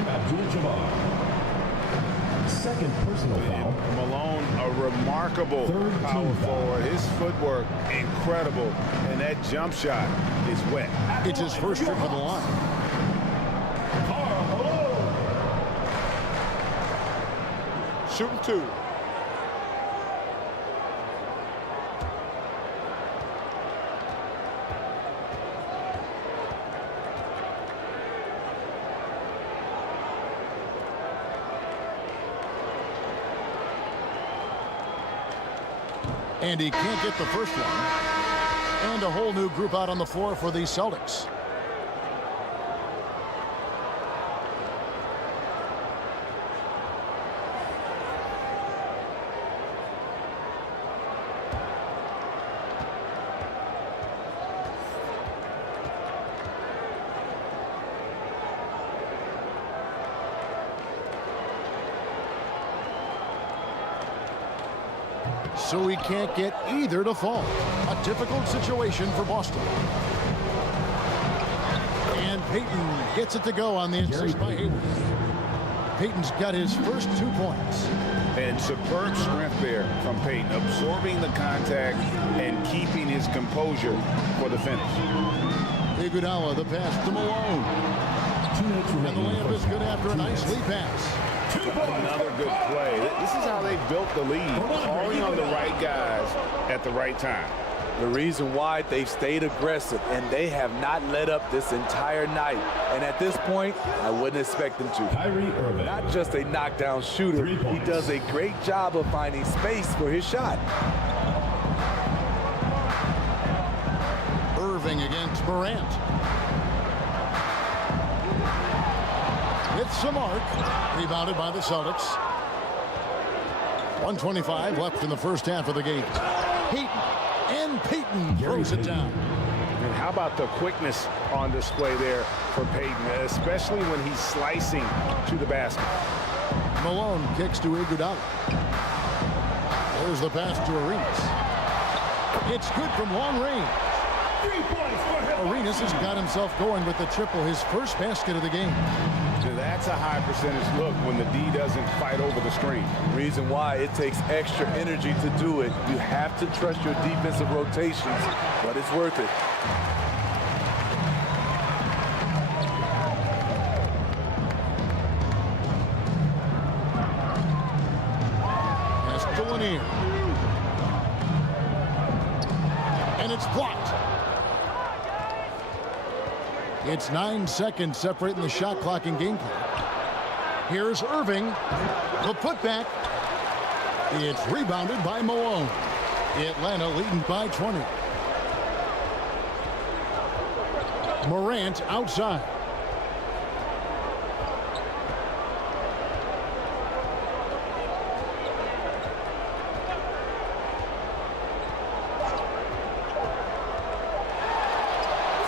Second personal foul. Malone, a remarkable power forward. His footwork, incredible. And that jump shot is wet. It's his first trip to the line. Shooting two. And he can't get the first one. And a whole new group out on the floor for the Celtics. So he can't get either to fall. A difficult situation for Boston. And Payton gets it to go on the assist by Hayward. Payton's got his first 2 points. And superb strength there from Payton, absorbing the contact and keeping his composure for the finish. Iguodala, the pass to Malone. And the layup is good after a nice lead pass. Another good play. This is how they built the lead, calling on the right guys at the right time. The reason why they've stayed aggressive, and they have not let up this entire night. And at this point, I wouldn't expect them to. Not just a knockdown shooter, he does a great job of finding space for his shot. Irving against Bryant. It's some arc. Rebounded by the Celtics. 1:25 left in the first half of the game. Payton throws it down. And how about the quickness on display there for Payton, especially when he's slicing to the basket. Malone kicks to Iguodala. There's the pass to Arenas. It's good from long range. 3 points for him. Arenas has got himself going with the triple, his first basket of the game. That's a high percentage look when the D doesn't fight over the screen. Reason why it takes extra energy to do it. You have to trust your defensive rotations, but it's worth it. Pass to Lanier. And it's blocked. It's 9 seconds separating the shot clock and game clock. Here's Irving. The putback. It's rebounded by Malone. Atlanta leading by 20. Morant outside.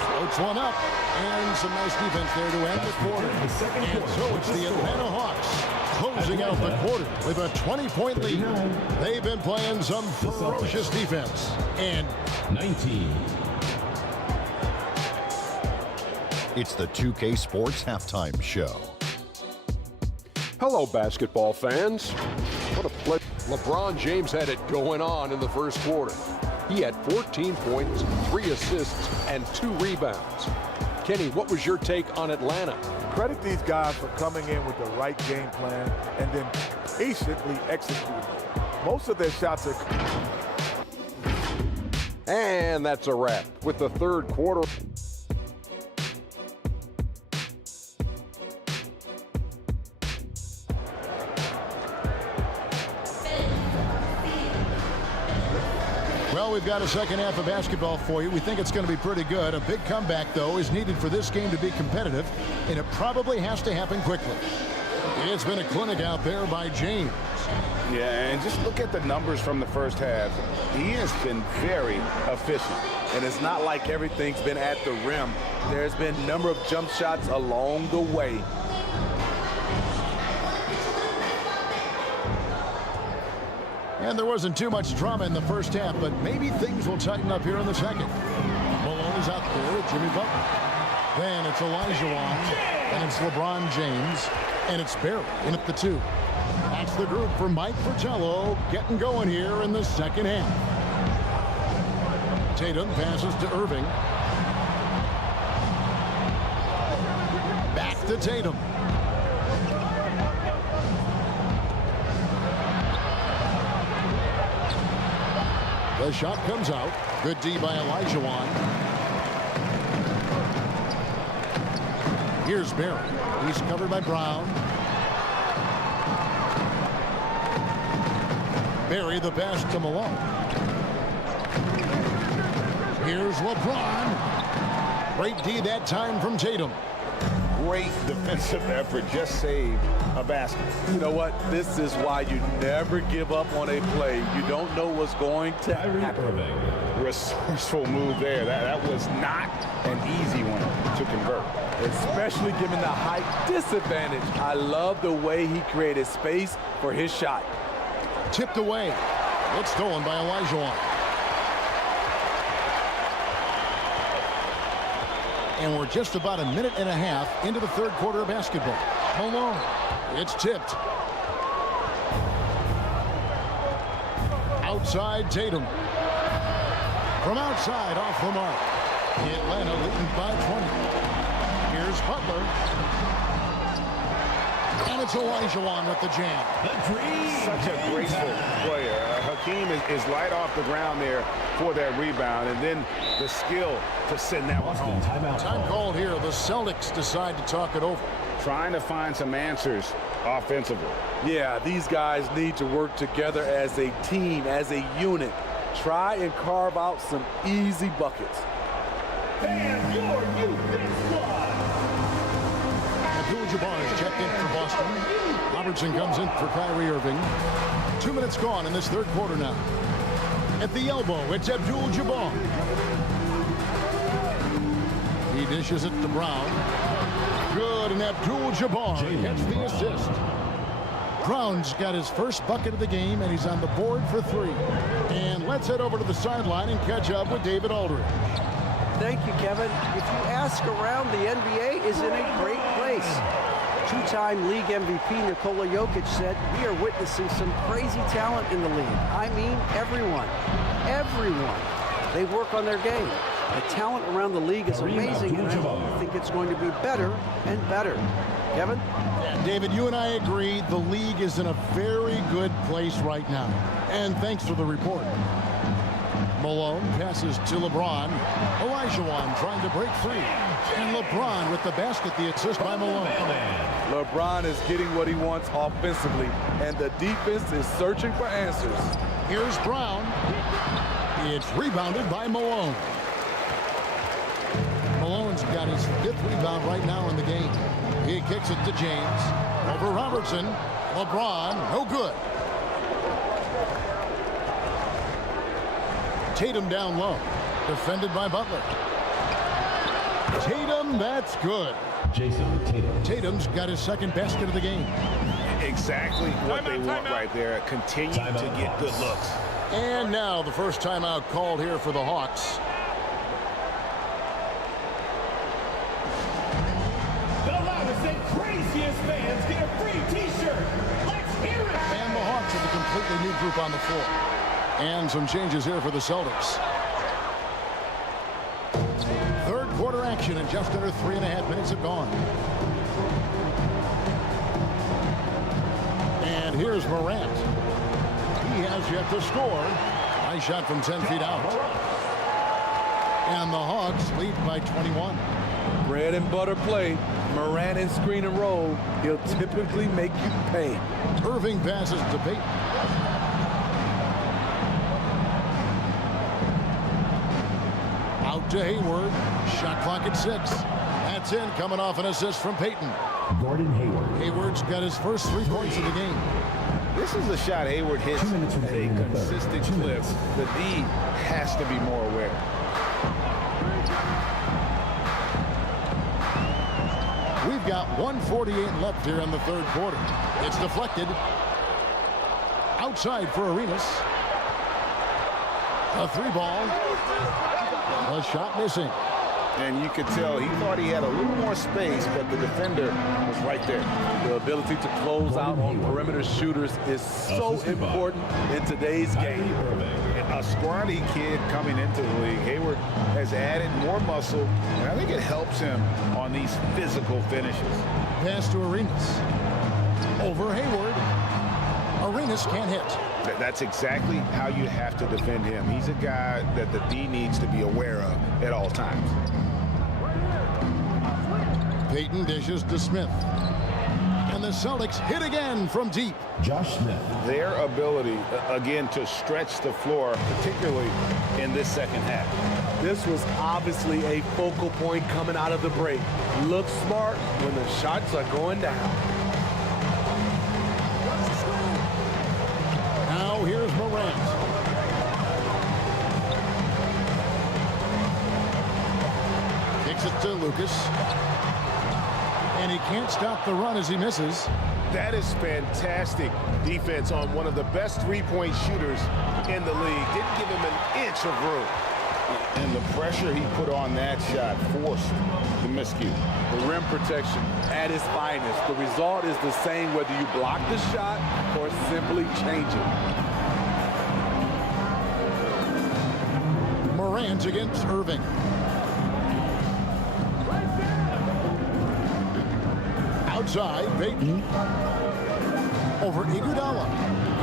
Floats one up. And some nice defense there to end the quarter. And so it's the Atlanta Hawks closing out the quarter with a 20-point lead. They've been playing some ferocious defense. And 19. It's the 2K Sports Halftime Show. Hello, basketball fans. What a play. LeBron James had it going on in the first quarter. He had 14 points, 3 assists, and 2 rebounds. Kenny, what was your take on Atlanta? Credit these guys for coming in with the right game plan and then patiently executing. Most of their shots are... And that's a wrap with the third quarter. Well, we've got a second half of basketball for you. We think it's going to be pretty good. A big comeback, though, is needed for this game to be competitive, and it probably has to happen quickly. It's been a clinic out there by James. Yeah, and just look at the numbers from the first half. He has been very efficient. And it's not like everything's been at the rim. There's been a number of jump shots along the way. And there wasn't too much drama in the first half, but maybe things will tighten up here in the second. Malone is out there with Jimmy Butler. Then it's Olajuwon, and it's LeBron James, and it's Barry in at the 2. That's the group for Mike Fratello getting going here in the second half. Tatum passes to Irving. Back to Tatum. The shot comes out. Good D by Olajuwon. Here's Barry. He's covered by Brown. Barry the pass to Malone. Here's LeBron. Great D that time from Tatum. Great defensive effort, just saved a basket. You know what? This is why you never give up on a play. You don't know what's going to happen. Resourceful move there. That was not an easy one to convert. Especially given the height disadvantage. I love the way he created space for his shot. Tipped away. It's stolen by Olajuwon. And we're just about a minute and a half into the third quarter of basketball. Malone. It's tipped. Outside Tatum. From outside off the mark. Atlanta leading by 20. Here's Butler. And it's Olajuwon with the jam. Such a graceful player. Hakeem is light off the ground there for that rebound, and then the skill to send that one home. Time called here. The Celtics decide to talk it over. Trying to find some answers offensively. Yeah, these guys need to work together as a team, as a unit. Try and carve out some easy buckets. And your youth squad. Abdul-Jabbar is checked in for Boston. Robertson comes in for Kyrie Irving. 2 minutes gone in this third quarter now. At the elbow, it's Abdul-Jabbar. He dishes it to Brown. Good, and Abdul-Jabbar gets the assist. Brown's got his first bucket of the game, and he's on the board for 3. And let's head over to the sideline and catch up with David Aldridge. Thank you, Kevin. If you ask around, the NBA is in a great place. Two-time league MVP Nikola Jokic said, "We are witnessing some crazy talent in the league." I mean, everyone. Everyone. They work on their game. The talent around the league is amazing, and I think it's going to be better and better. Kevin? David, you and I agree the league is in a very good place right now. And thanks for the report. Malone passes to LeBron. Olajuwon trying to break free. And LeBron with the basket, the assist by Malone. LeBron is getting what he wants offensively, and the defense is searching for answers. Here's Brown. It's rebounded by Malone. Malone's got his 5th rebound right now in the game. He kicks it to James. Over Robertson. LeBron, no good. Tatum down low. Defended by Butler. Tatum, that's good. Jason Tatum. Tatum's got his 2nd basket of the game. Exactly what they want right there. Continue to get good looks. And now the first timeout called here for the Hawks. completely new group on the floor. And some changes here for the Celtics. Third quarter action, and just under 3.5 minutes have gone. And here's Morant. He has yet to score. Nice shot from 10 feet out. And the Hawks lead by 21. Bread and butter play. Morant and screen and roll. He'll typically make you pay. Irving passes to Payton. Out to Hayward. Shot clock at 6. That's in, coming off an assist from Payton. Gordon Hayward. Hayward's got his first 3 points of the game. This is a shot Hayward hits at a consistent clip. The D has to be more aware. We've got 1:48 left here in the third quarter. It's deflected. Outside for Arenas. A 3-ball. A shot missing. And you could tell he thought he had a little more space, but the defender was right there. The ability to close out on perimeter shooters is so important in today's game. A scrawny kid coming into the league, Hayward has added more muscle, and I think it helps him on these physical finishes. Pass to Arenas. Over Hayward. Arenas can't hit. That's exactly how you have to defend him. He's a guy that the D needs to be aware of at all times. Payton dishes to Smith. And the Celtics hit again from deep. Josh Smith. Their ability, again, to stretch the floor, particularly in this second half. This was obviously a focal point coming out of the break. Look smart when the shots are going down. Now here's Morant. Kicks it to Lucas. And he can't stop the run as he misses. That is fantastic defense on one of the best three-point shooters in the league. Didn't give him an inch of room. And the pressure he put on that shot forced the miscue. The rim protection at its finest. The result is the same whether you block the shot or simply change it. Morant against Irving. Outside, Payton. Over Iguodala.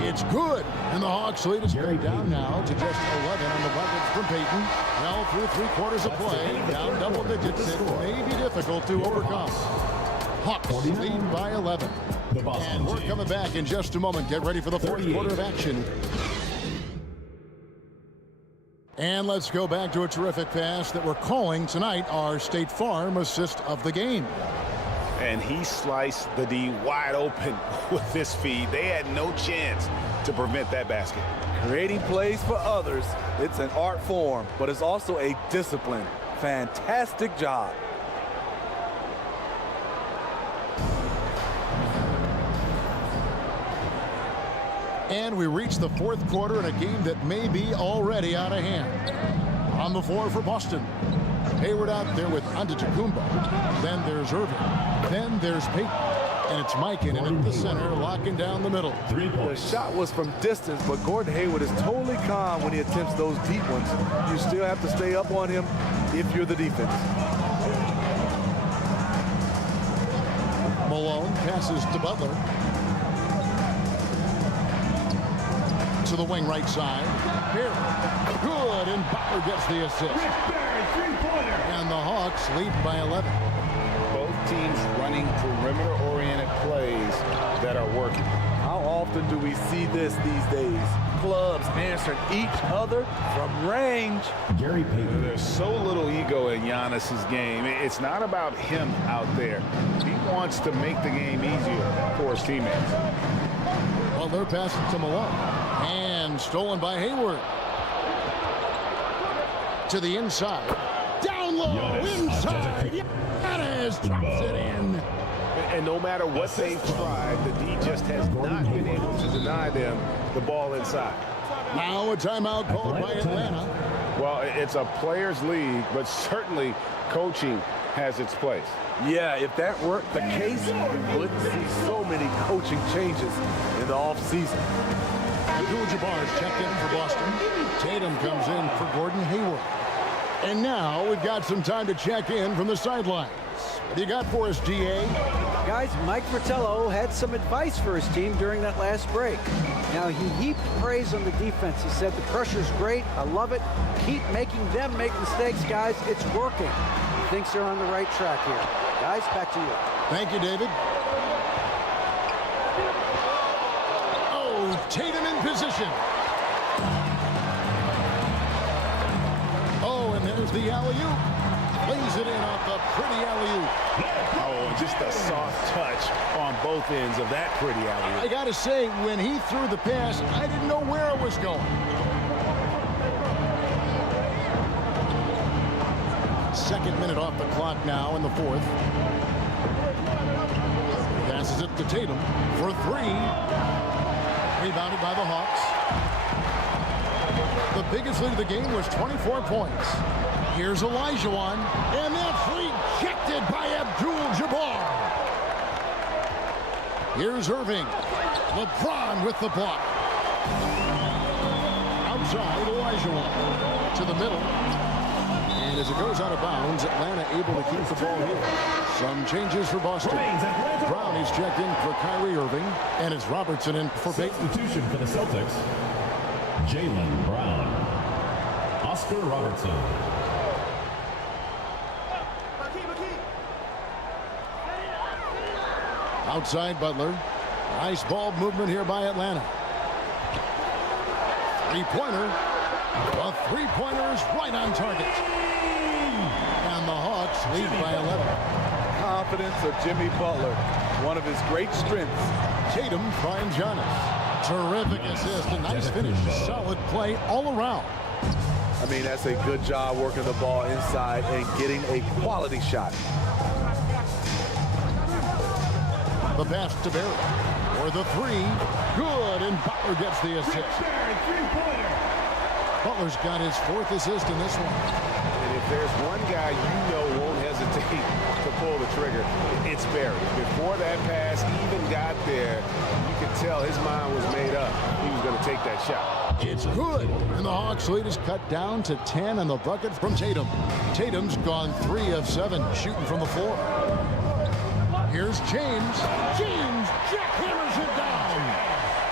It's good. And the Hawks lead is carried down now to just 11 on the buckets from Payton. Now through 3 quarters of play, down double digits. It may be difficult to overcome. Hawks lead by 11. And we're coming back in just a moment. Get ready for the fourth quarter of action. And let's go back to a terrific pass that we're calling tonight our State Farm assist of the game. And he sliced the D wide open with this feed. They had no chance to prevent that basket. Creating plays for others, it's an art form, but it's also a discipline. Fantastic job. And we reach the fourth quarter in a game that may be already out of hand. On the floor for Boston. Hayward out there with Antetokounmpo. Then there's Irving. Then there's Payton. And it's Mikan in at the center, locking down the middle. The shot was from distance, but Gordon Hayward is totally calm when he attempts those deep ones. You still have to stay up on him if you're the defense. Malone passes to Butler. To the wing right side. Here. Good, and Butler gets the assist. And the Hawks lead by 11. Both teams running perimeter-oriented plays that are working. How often do we see this these days? Clubs answering each other from range. Gary Payton. There's so little ego in Giannis's game. It's not about him out there. He wants to make the game easier for his teammates. Well, they're passing to Malone. And stolen by Hayward. To the inside. Down low, inside. Giannis drops it in. And no matter what they've tried, the D just has not been able to deny them the ball inside. Now a timeout called by Atlanta. Well, it's a players' league, but certainly coaching has its place. Yeah, if that weren't the case, we wouldn't see so many coaching changes in the offseason. Abdul-Jabbar's checked in for Boston. Tatum comes in for Gordon Hayward. And now we've got some time to check in from the sidelines. What do you got for us, DA? Guys, Mike Fratello had some advice for his team during that last break. Now, he heaped praise on the defense. He said, the pressure's great. I love it. Keep making them make mistakes, guys. It's working. He thinks they're on the right track here. Guys, back to you. Thank you, David. Oh, Tatum in position. Oh, and there's the alley-oop. Lays it in off the pretty alley-oop. Oh, and just a soft touch on both ends of that pretty alley-oop. I gotta say, when he threw the pass, I didn't know where it was going. Second minute off the clock now in the fourth. Passes it to Tatum for three. Rebounded by the Hawks. The biggest lead of the game was 24 points. Here's Olajuwon, and that's rejected by Abdul-Jabbar. Here's Irving. LeBron with the block. Outside, Olajuwon to the middle. And as it goes out of bounds, Atlanta able to keep the ball here. Some changes for Boston. Brown is checked in for Kyrie Irving, and it's Robertson in for Payton. Substitution for the Celtics. Jaylen Brown. Oscar Robertson. Outside Butler. Nice ball movement here by Atlanta. Three-pointer. A three-pointer is right on target. And the Hawks lead by 11. Confidence of Jimmy Butler, one of his great strengths. Tatum finds Giannis. Terrific assist, a nice finish. Solid play all around. I mean, that's a good job working the ball inside and getting a quality shot. The pass to Barry for the three. Good, and Butler gets the assist. Butler's got his fourth assist in this one. And if there's one guy you know won't hesitate to pull the trigger, it's Barry. Before that pass even got there, you could tell his mind was made up. He was going to take that shot. It's good, and the Hawks lead is cut down to 10 on the bucket from Tatum. Tatum's gone 3 of 7 shooting from the floor. Here's James. James jackhammers it down.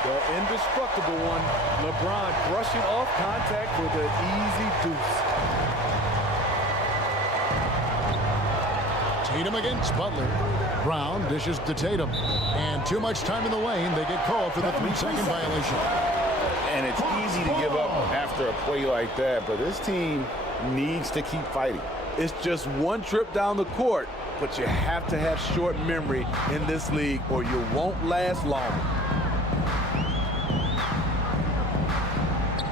The indestructible one, LeBron brushing off contact with an easy deuce. Tatum against Butler. Brown dishes to Tatum. And too much time in the lane. They get called for the 3-second violation. And it's easy to give up after a play like that, but this team needs to keep fighting. It's just one trip down the court, but you have to have short memory in this league or you won't last long.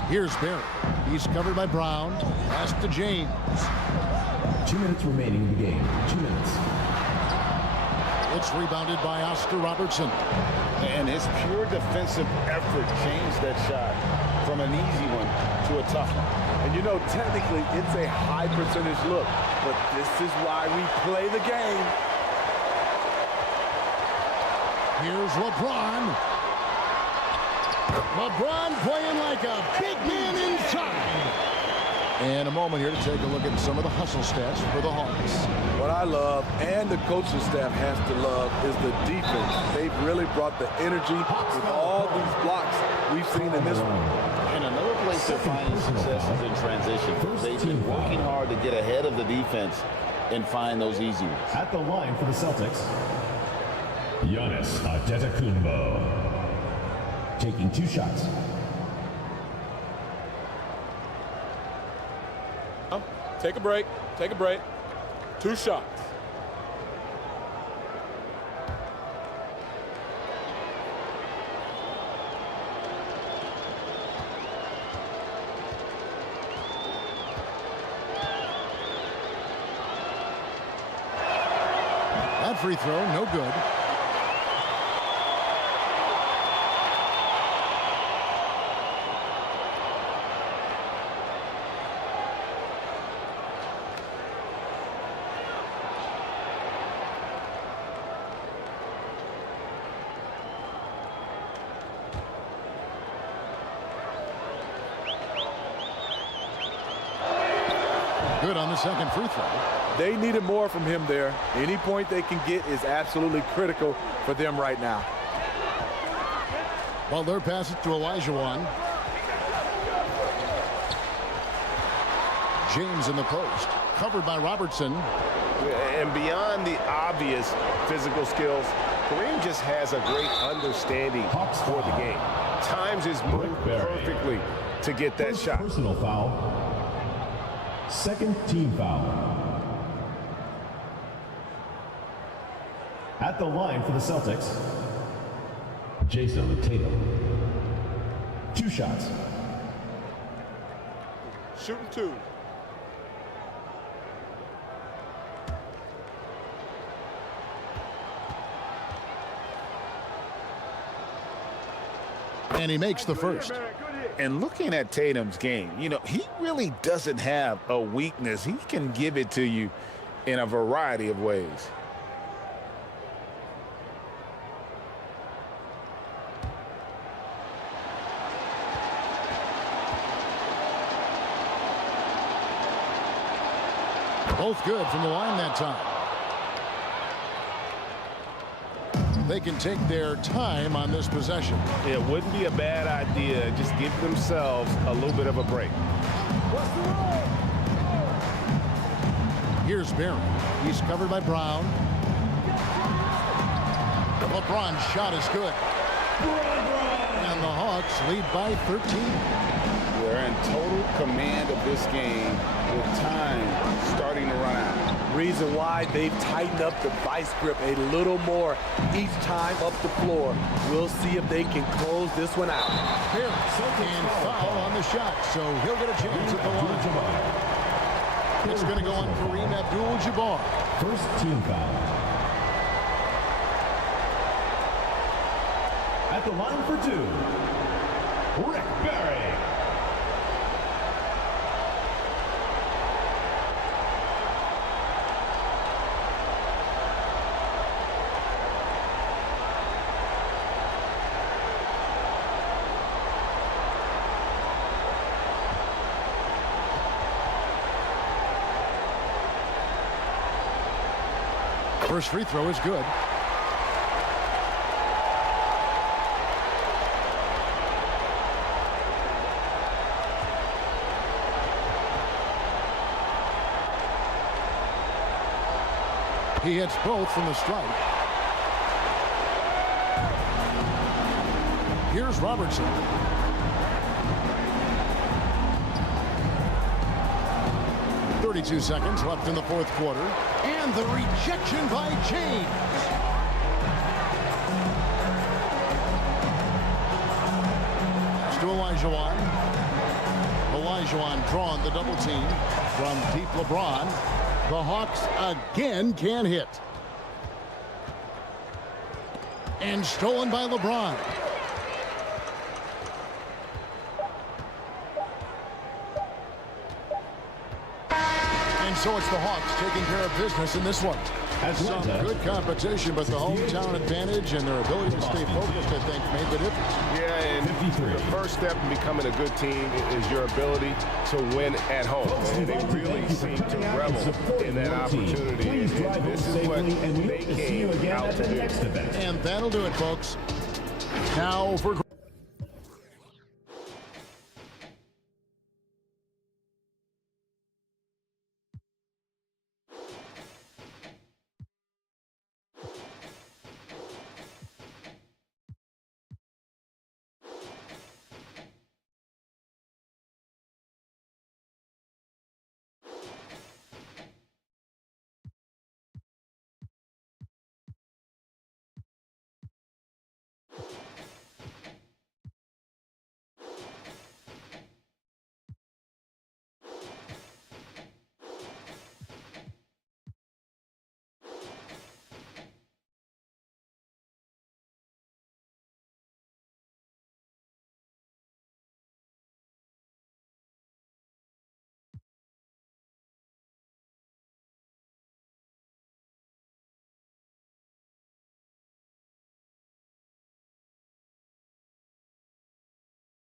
Here's Barry. He's covered by Brown. Pass to James. 2 minutes remaining in the game. 2 minutes. It's rebounded by Oscar Robertson. And his pure defensive effort changed that shot from an easy one to a tough one. And you know, technically, it's a high percentage look, but this is why we play the game. Here's LeBron. LeBron playing like a big man inside. And a moment here to take a look at some of the hustle stats for the Hawks. What I love, and the coaching staff has to love, is the defense. They've really brought the energy with all these blocks we've seen in this one. And another place they're finding success is in transition. They've been working hard to get ahead of the defense and find those easy ones. At the line for the Celtics, Giannis Antetokounmpo. Taking 2 shots. Take a break. Take a break. 2 shots. That free throw, no good. good on the second free throw. They needed more from him there. Any point they can get is absolutely critical for them right now. Butler passes to Olajuwon. James in the post. Covered by Robertson. And beyond the obvious physical skills, Kareem just has a great understanding for the game. Times his move perfectly to get that shot. Personal foul. Second team foul. At the line for the Celtics, Jason Tatum. 2 shots. Shooting 2. And he makes the first. And looking at Tatum's game, you know, he really doesn't have a weakness. He can give it to you in a variety of ways. Both good from the line that time. They can take their time on this possession. It wouldn't be a bad idea. Just give themselves a little bit of a break. Here's Barry. He's covered by Brown. LeBron's shot is good. And the Hawks lead by 13. They're in total command of this game with time starting to run out. Reason why they've tightened up the vice grip a little more each time up the floor. We'll see if they can close this one out. And foul on the shot, so he'll get a chance at the line. It's going to go on Kareem Abdul-Jabbar. First team foul. At the line for 2, Rick Barry. First free throw is good. He hits both from the stripe. Here's Robertson. .32 seconds left in the fourth quarter. And the rejection by James. It's to Olajuwon. Olajuwon drawn the double team from deep LeBron. The Hawks again can't hit. And stolen by LeBron. And so it's the Hawks taking care of business in this one. Some good competition, but the hometown advantage and their ability to stay focused, I think, made the difference. Yeah, and the first step in becoming a good team is your ability to win at home. And they really seem to revel in that opportunity. And this is what they came out to do. And that'll do it, folks. Now for